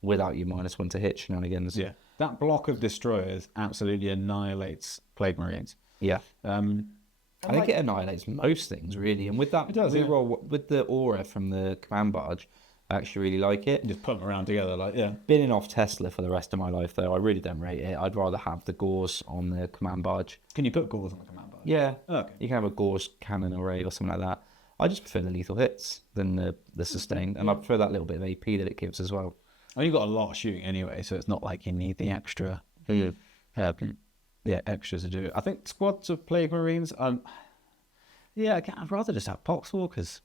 without your -1 to hit shenanigans. Yeah. That block of destroyers absolutely annihilates Plague Marines. Yeah. I think it annihilates most things, really. And with that reroll, with the aura from the command barge, I actually really like it. Just put them around together, Binning off Tesla for the rest of my life, though. I really don't rate it. I'd rather have the Gauze on the command barge. Can you put Gauze on the command barge? Yeah. Oh, okay. You can have a Gauze cannon array or something like that. I just prefer the lethal hits than the sustained. And I prefer that little bit of AP that it gives as well. Well, you've got a lot of shooting anyway, so it's not like you need the extra extras to do it. I think squads of Plague Marines, I'd rather just have Poxwalkers.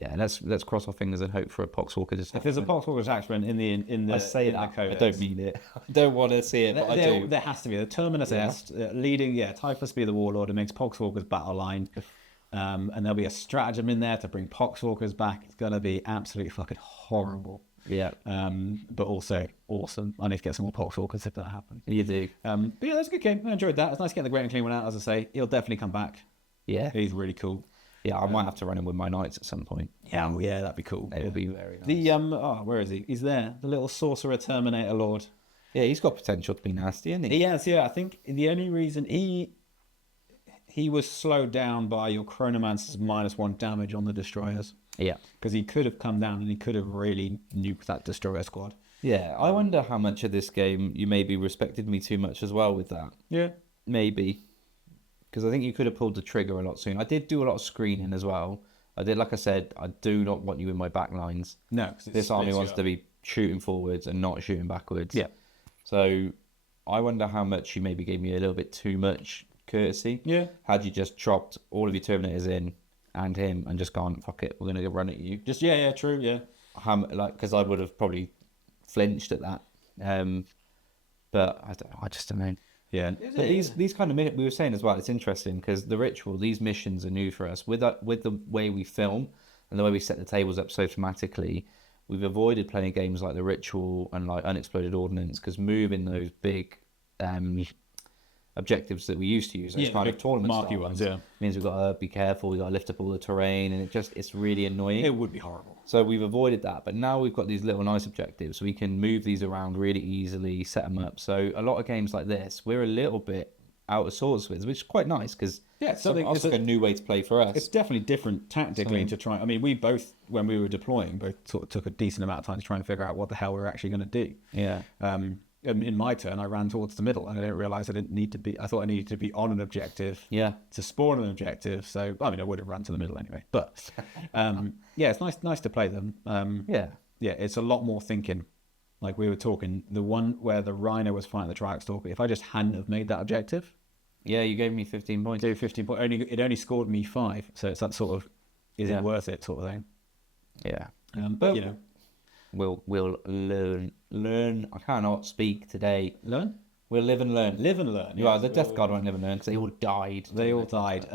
Yeah, let's cross our fingers and hope for a Poxwalker. If there's a Poxwalker detachment in the I say in that, the codex, I don't mean it. I don't want to see it, but I do. There has to be the Terminus Est leading. Typhus be the warlord who makes Poxwalkers battle line, and there'll be a stratagem in there to bring Poxwalkers back. It's gonna be absolutely fucking horrible. Yeah. But also awesome. I need to get some more Poxwalkers if that happens. You do. But yeah, that's a good game. I enjoyed that. It's nice getting the Great and Clean one out. As I say, he'll definitely come back. Yeah. He's really cool. Yeah, I might have to run him with my knights at some point. Yeah, that'd be cool. It would be very nice. The where is he? He's there. The little sorcerer Terminator Lord. Yeah, he's got potential to be nasty, hasn't he? He has, yeah. I think the only reason he was slowed down by your Chronomancer's -1 damage on the destroyers. Yeah. Because he could have come down and he could have really nuked that destroyer squad. Yeah, I wonder how much of this game you maybe respected me too much as well with that. Yeah. Maybe. Because I think you could have pulled the trigger a lot sooner. I did do a lot of screening as well. I did, like I said, I do not want you in my back lines. No. This army wants to be shooting forwards and not shooting backwards. Yeah. So I wonder how much you maybe gave me a little bit too much courtesy. Yeah. Had you just chopped all of your Terminators in and him and just gone, fuck it, we're going to run at you. Just yeah, true, yeah. Because I would have probably flinched at that. But I just don't know. Yeah. But these kind of we were saying as well, it's interesting because the ritual, these missions are new for us. With the way we film and the way we set the tables up so thematically, we've avoided playing games like the ritual and like unexploded ordnance because moving those big objectives that we used to use, those kind of tournament marquee ones, means we've got to be careful. We've got to lift up all the terrain, and it's really annoying. It would be horrible. So we've avoided that, but now we've got these little nice objectives. We can move these around really easily, set them up. So a lot of games like this, we're a little bit out of sorts with, which is quite nice because it's like a new way to play for us. It's definitely different tactically to try. I mean, we both, when we were deploying, both sort of took a decent amount of time to try and figure out what the hell we were actually going to do. Yeah. In my turn, I ran towards the middle, and I didn't realize I didn't need to be. I thought I needed to be on an objective. Yeah. To spawn an objective. So I mean, I would have run to the middle anyway. But yeah, it's nice to play them. Yeah. It's a lot more thinking. Like we were talking, the one where the Rhino was fighting the Triaxstalker. If I just hadn't have made that objective, yeah, you gave me 15 points. 15 points. It only scored me 5. So it's that sort of, is it worth it sort of thing. Yeah. But you know, we'll learn. I cannot speak today. learn. We'll live and learn. Live and learn. Yeah, the Death Guard won't live and learn because they all died. They all died.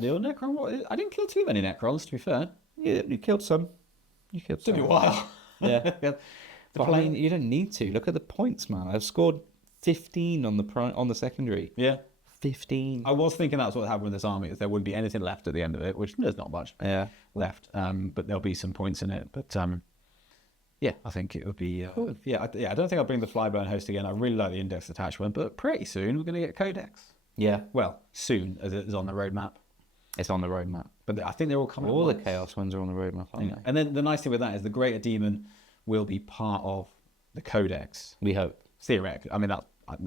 Neil Necron. I didn't kill too many Necrons, to be fair. Yeah, you killed some. You killed some. Took me a while. Yeah. The plane. You don't need to. Look at the points, man. I've scored 15 on the secondary. Yeah. 15. I was thinking that's what happened with this army, is there wouldn't be anything left at the end of it, which there's not much left. But there'll be some points in it. But yeah, I think it would be. Cool. I don't think I'll bring the Flyblown host again. I really like the index attachment, but pretty soon we're going to get Codex. Yeah. Well, soon, as it is on the roadmap. It's on the roadmap. But I think they're all coming. All the Chaos ones are on the roadmap, aren't they? And then the nice thing with that is the Greater Demon will be part of the Codex. We hope. Theoretically. I mean,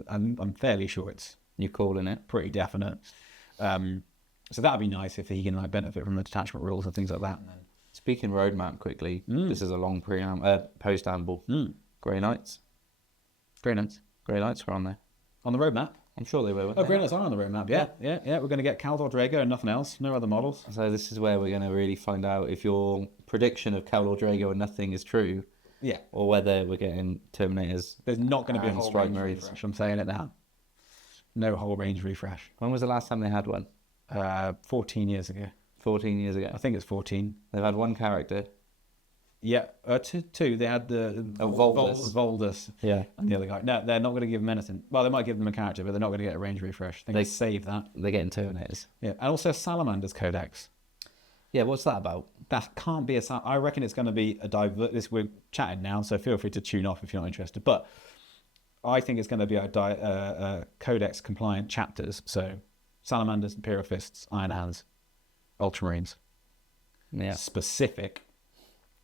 I'm fairly sure it's You're calling it. pretty definite. So that'd be nice if he can like benefit from the detachment rules and things like that. Speaking roadmap quickly, this is a long post-amble. Grey Knights. Grey Knights. Grey Knights were on there. On the roadmap. I'm sure they were. Oh, Grey Knights are on the roadmap. Yeah. We're going to get Kaldor Drago and nothing else. No other models. So this is where we're going to really find out if your prediction of Kaldor Drago and nothing is true. Yeah. Or whether we're getting Terminators. There's not going to be a And whole Strike range Marines. refresh. I'm saying it now. No whole range refresh. When was the last time they had one? 14 years ago. 14 years ago. I think it's 14. They've had one character. Yeah, two. They had the Voldus. Yeah. And the other guy. No, they're not going to give them anything. Well, they might give them a character, but they're not going to get a range refresh. They save that. They're getting Terminators. Yeah, and also Salamander's Codex. Yeah, what's that about? That can't be I reckon it's going to be a we're chatting now, so feel free to tune off if you're not interested. But I think it's going to be a Codex compliant chapters. So Salamanders, Imperial Fists, Iron Hands, Ultramarines. Yeah. Specific.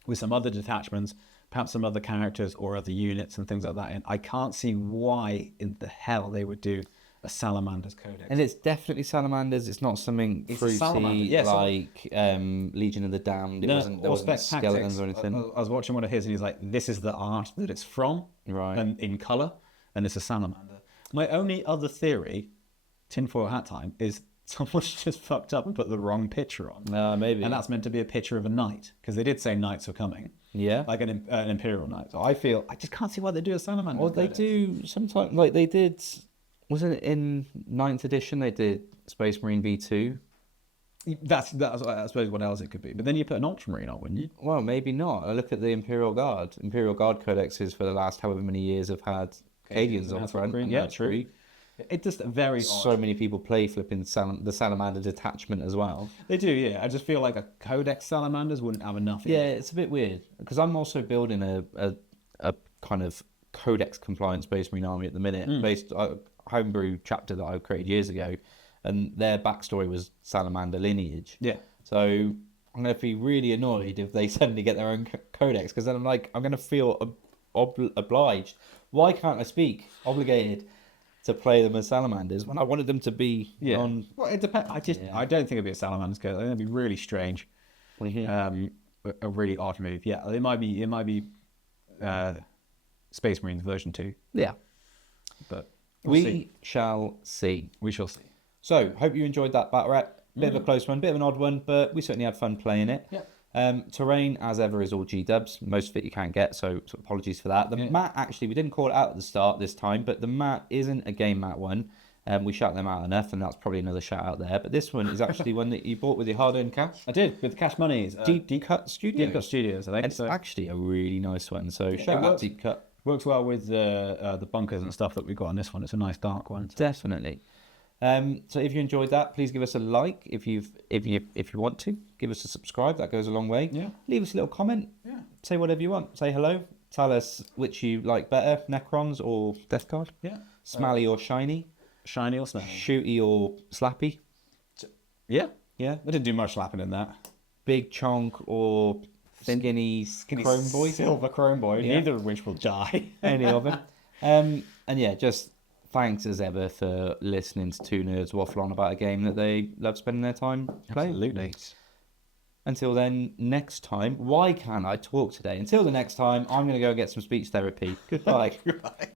With some other detachments, perhaps some other characters or other units and things like that. And I can't see why in the hell they would do a Salamander's Codex. And it's definitely Salamanders. It's not something fruity like Legion of the Damned. There wasn't skeletons or anything. I was watching one of his and he's like, this is the art that it's from. Right. And in colour. And it's a salamander. My only other theory, tinfoil hat time, is someone's just fucked up and put the wrong picture on. Maybe. And that's meant to be a picture of a knight. Because they did say knights were coming. Yeah. Like an imperial knight. So I just can't see why they do a salamander. Well, they do sometimes, like they did, was it in 9th edition they did Space Marine V2? That's I suppose what else it could be. But then you put an Ultramarine on, wouldn't you? Well, maybe not. I look at the Imperial Guard. Imperial Guard codexes for the last however many years have had Cadians on front. Yeah, true. It just very odd. So many people play flipping the Salamander detachment as well. They do, yeah. I just feel like a Codex Salamanders wouldn't have enough. Yeah, it's a bit weird because I'm also building a kind of Codex compliant Space Marine army at the minute, based on a homebrew chapter that I created years ago, and their backstory was Salamander lineage. Yeah. So I'm going to be really annoyed if they suddenly get their own Codex because then I'm going to feel obliged. Why can't I speak? Obligated to play them as Salamanders when I wanted them to be on. Well, it depends. I don't think it'd be a Salamander's Codex. I think it'd be really strange. Well, yeah. A really odd move. Yeah, it might be Space Marines version 2. Yeah. But We shall see. We shall see. So, hope you enjoyed that battle rep. Bit of a close one, bit of an odd one, but we certainly had fun playing it. Yeah. Terrain, as ever, is all G-dubs. Most of it you can't get, so apologies for that. The mat, actually, we didn't call it out at the start this time, but the mat isn't a game mat one. We shout them out enough, and that's probably another shout out there. But this one is actually one that you bought with your hard-earned cash. I did, with the cash monies. Deep Cut Studios. Deep Cut Studios, I think. It's actually a really nice one, so shout out Deep Cut. Works well with the bunkers and stuff that we got on this one. It's a nice dark one. Definitely. So if you enjoyed that, please give us a like. If you want to, give us a subscribe. That goes a long way. Yeah. Leave us a little comment. Yeah. Say whatever you want. Say hello. Tell us which you like better, Necrons or Death Guard. Yeah. Smally or shiny. Shiny or snappy. Shooty or slappy. Yeah. Yeah. I didn't do much slapping in that. Big chonk or skinny chrome boy. Silver chrome boy. Yeah. Neither of which will die. Any of them. And yeah, just thanks as ever for listening to two nerds waffle on about a game that they love spending their time playing. Absolutely. Until then, next time, why can't I talk today? Until the next time, I'm going to go get some speech therapy. Goodbye. Goodbye.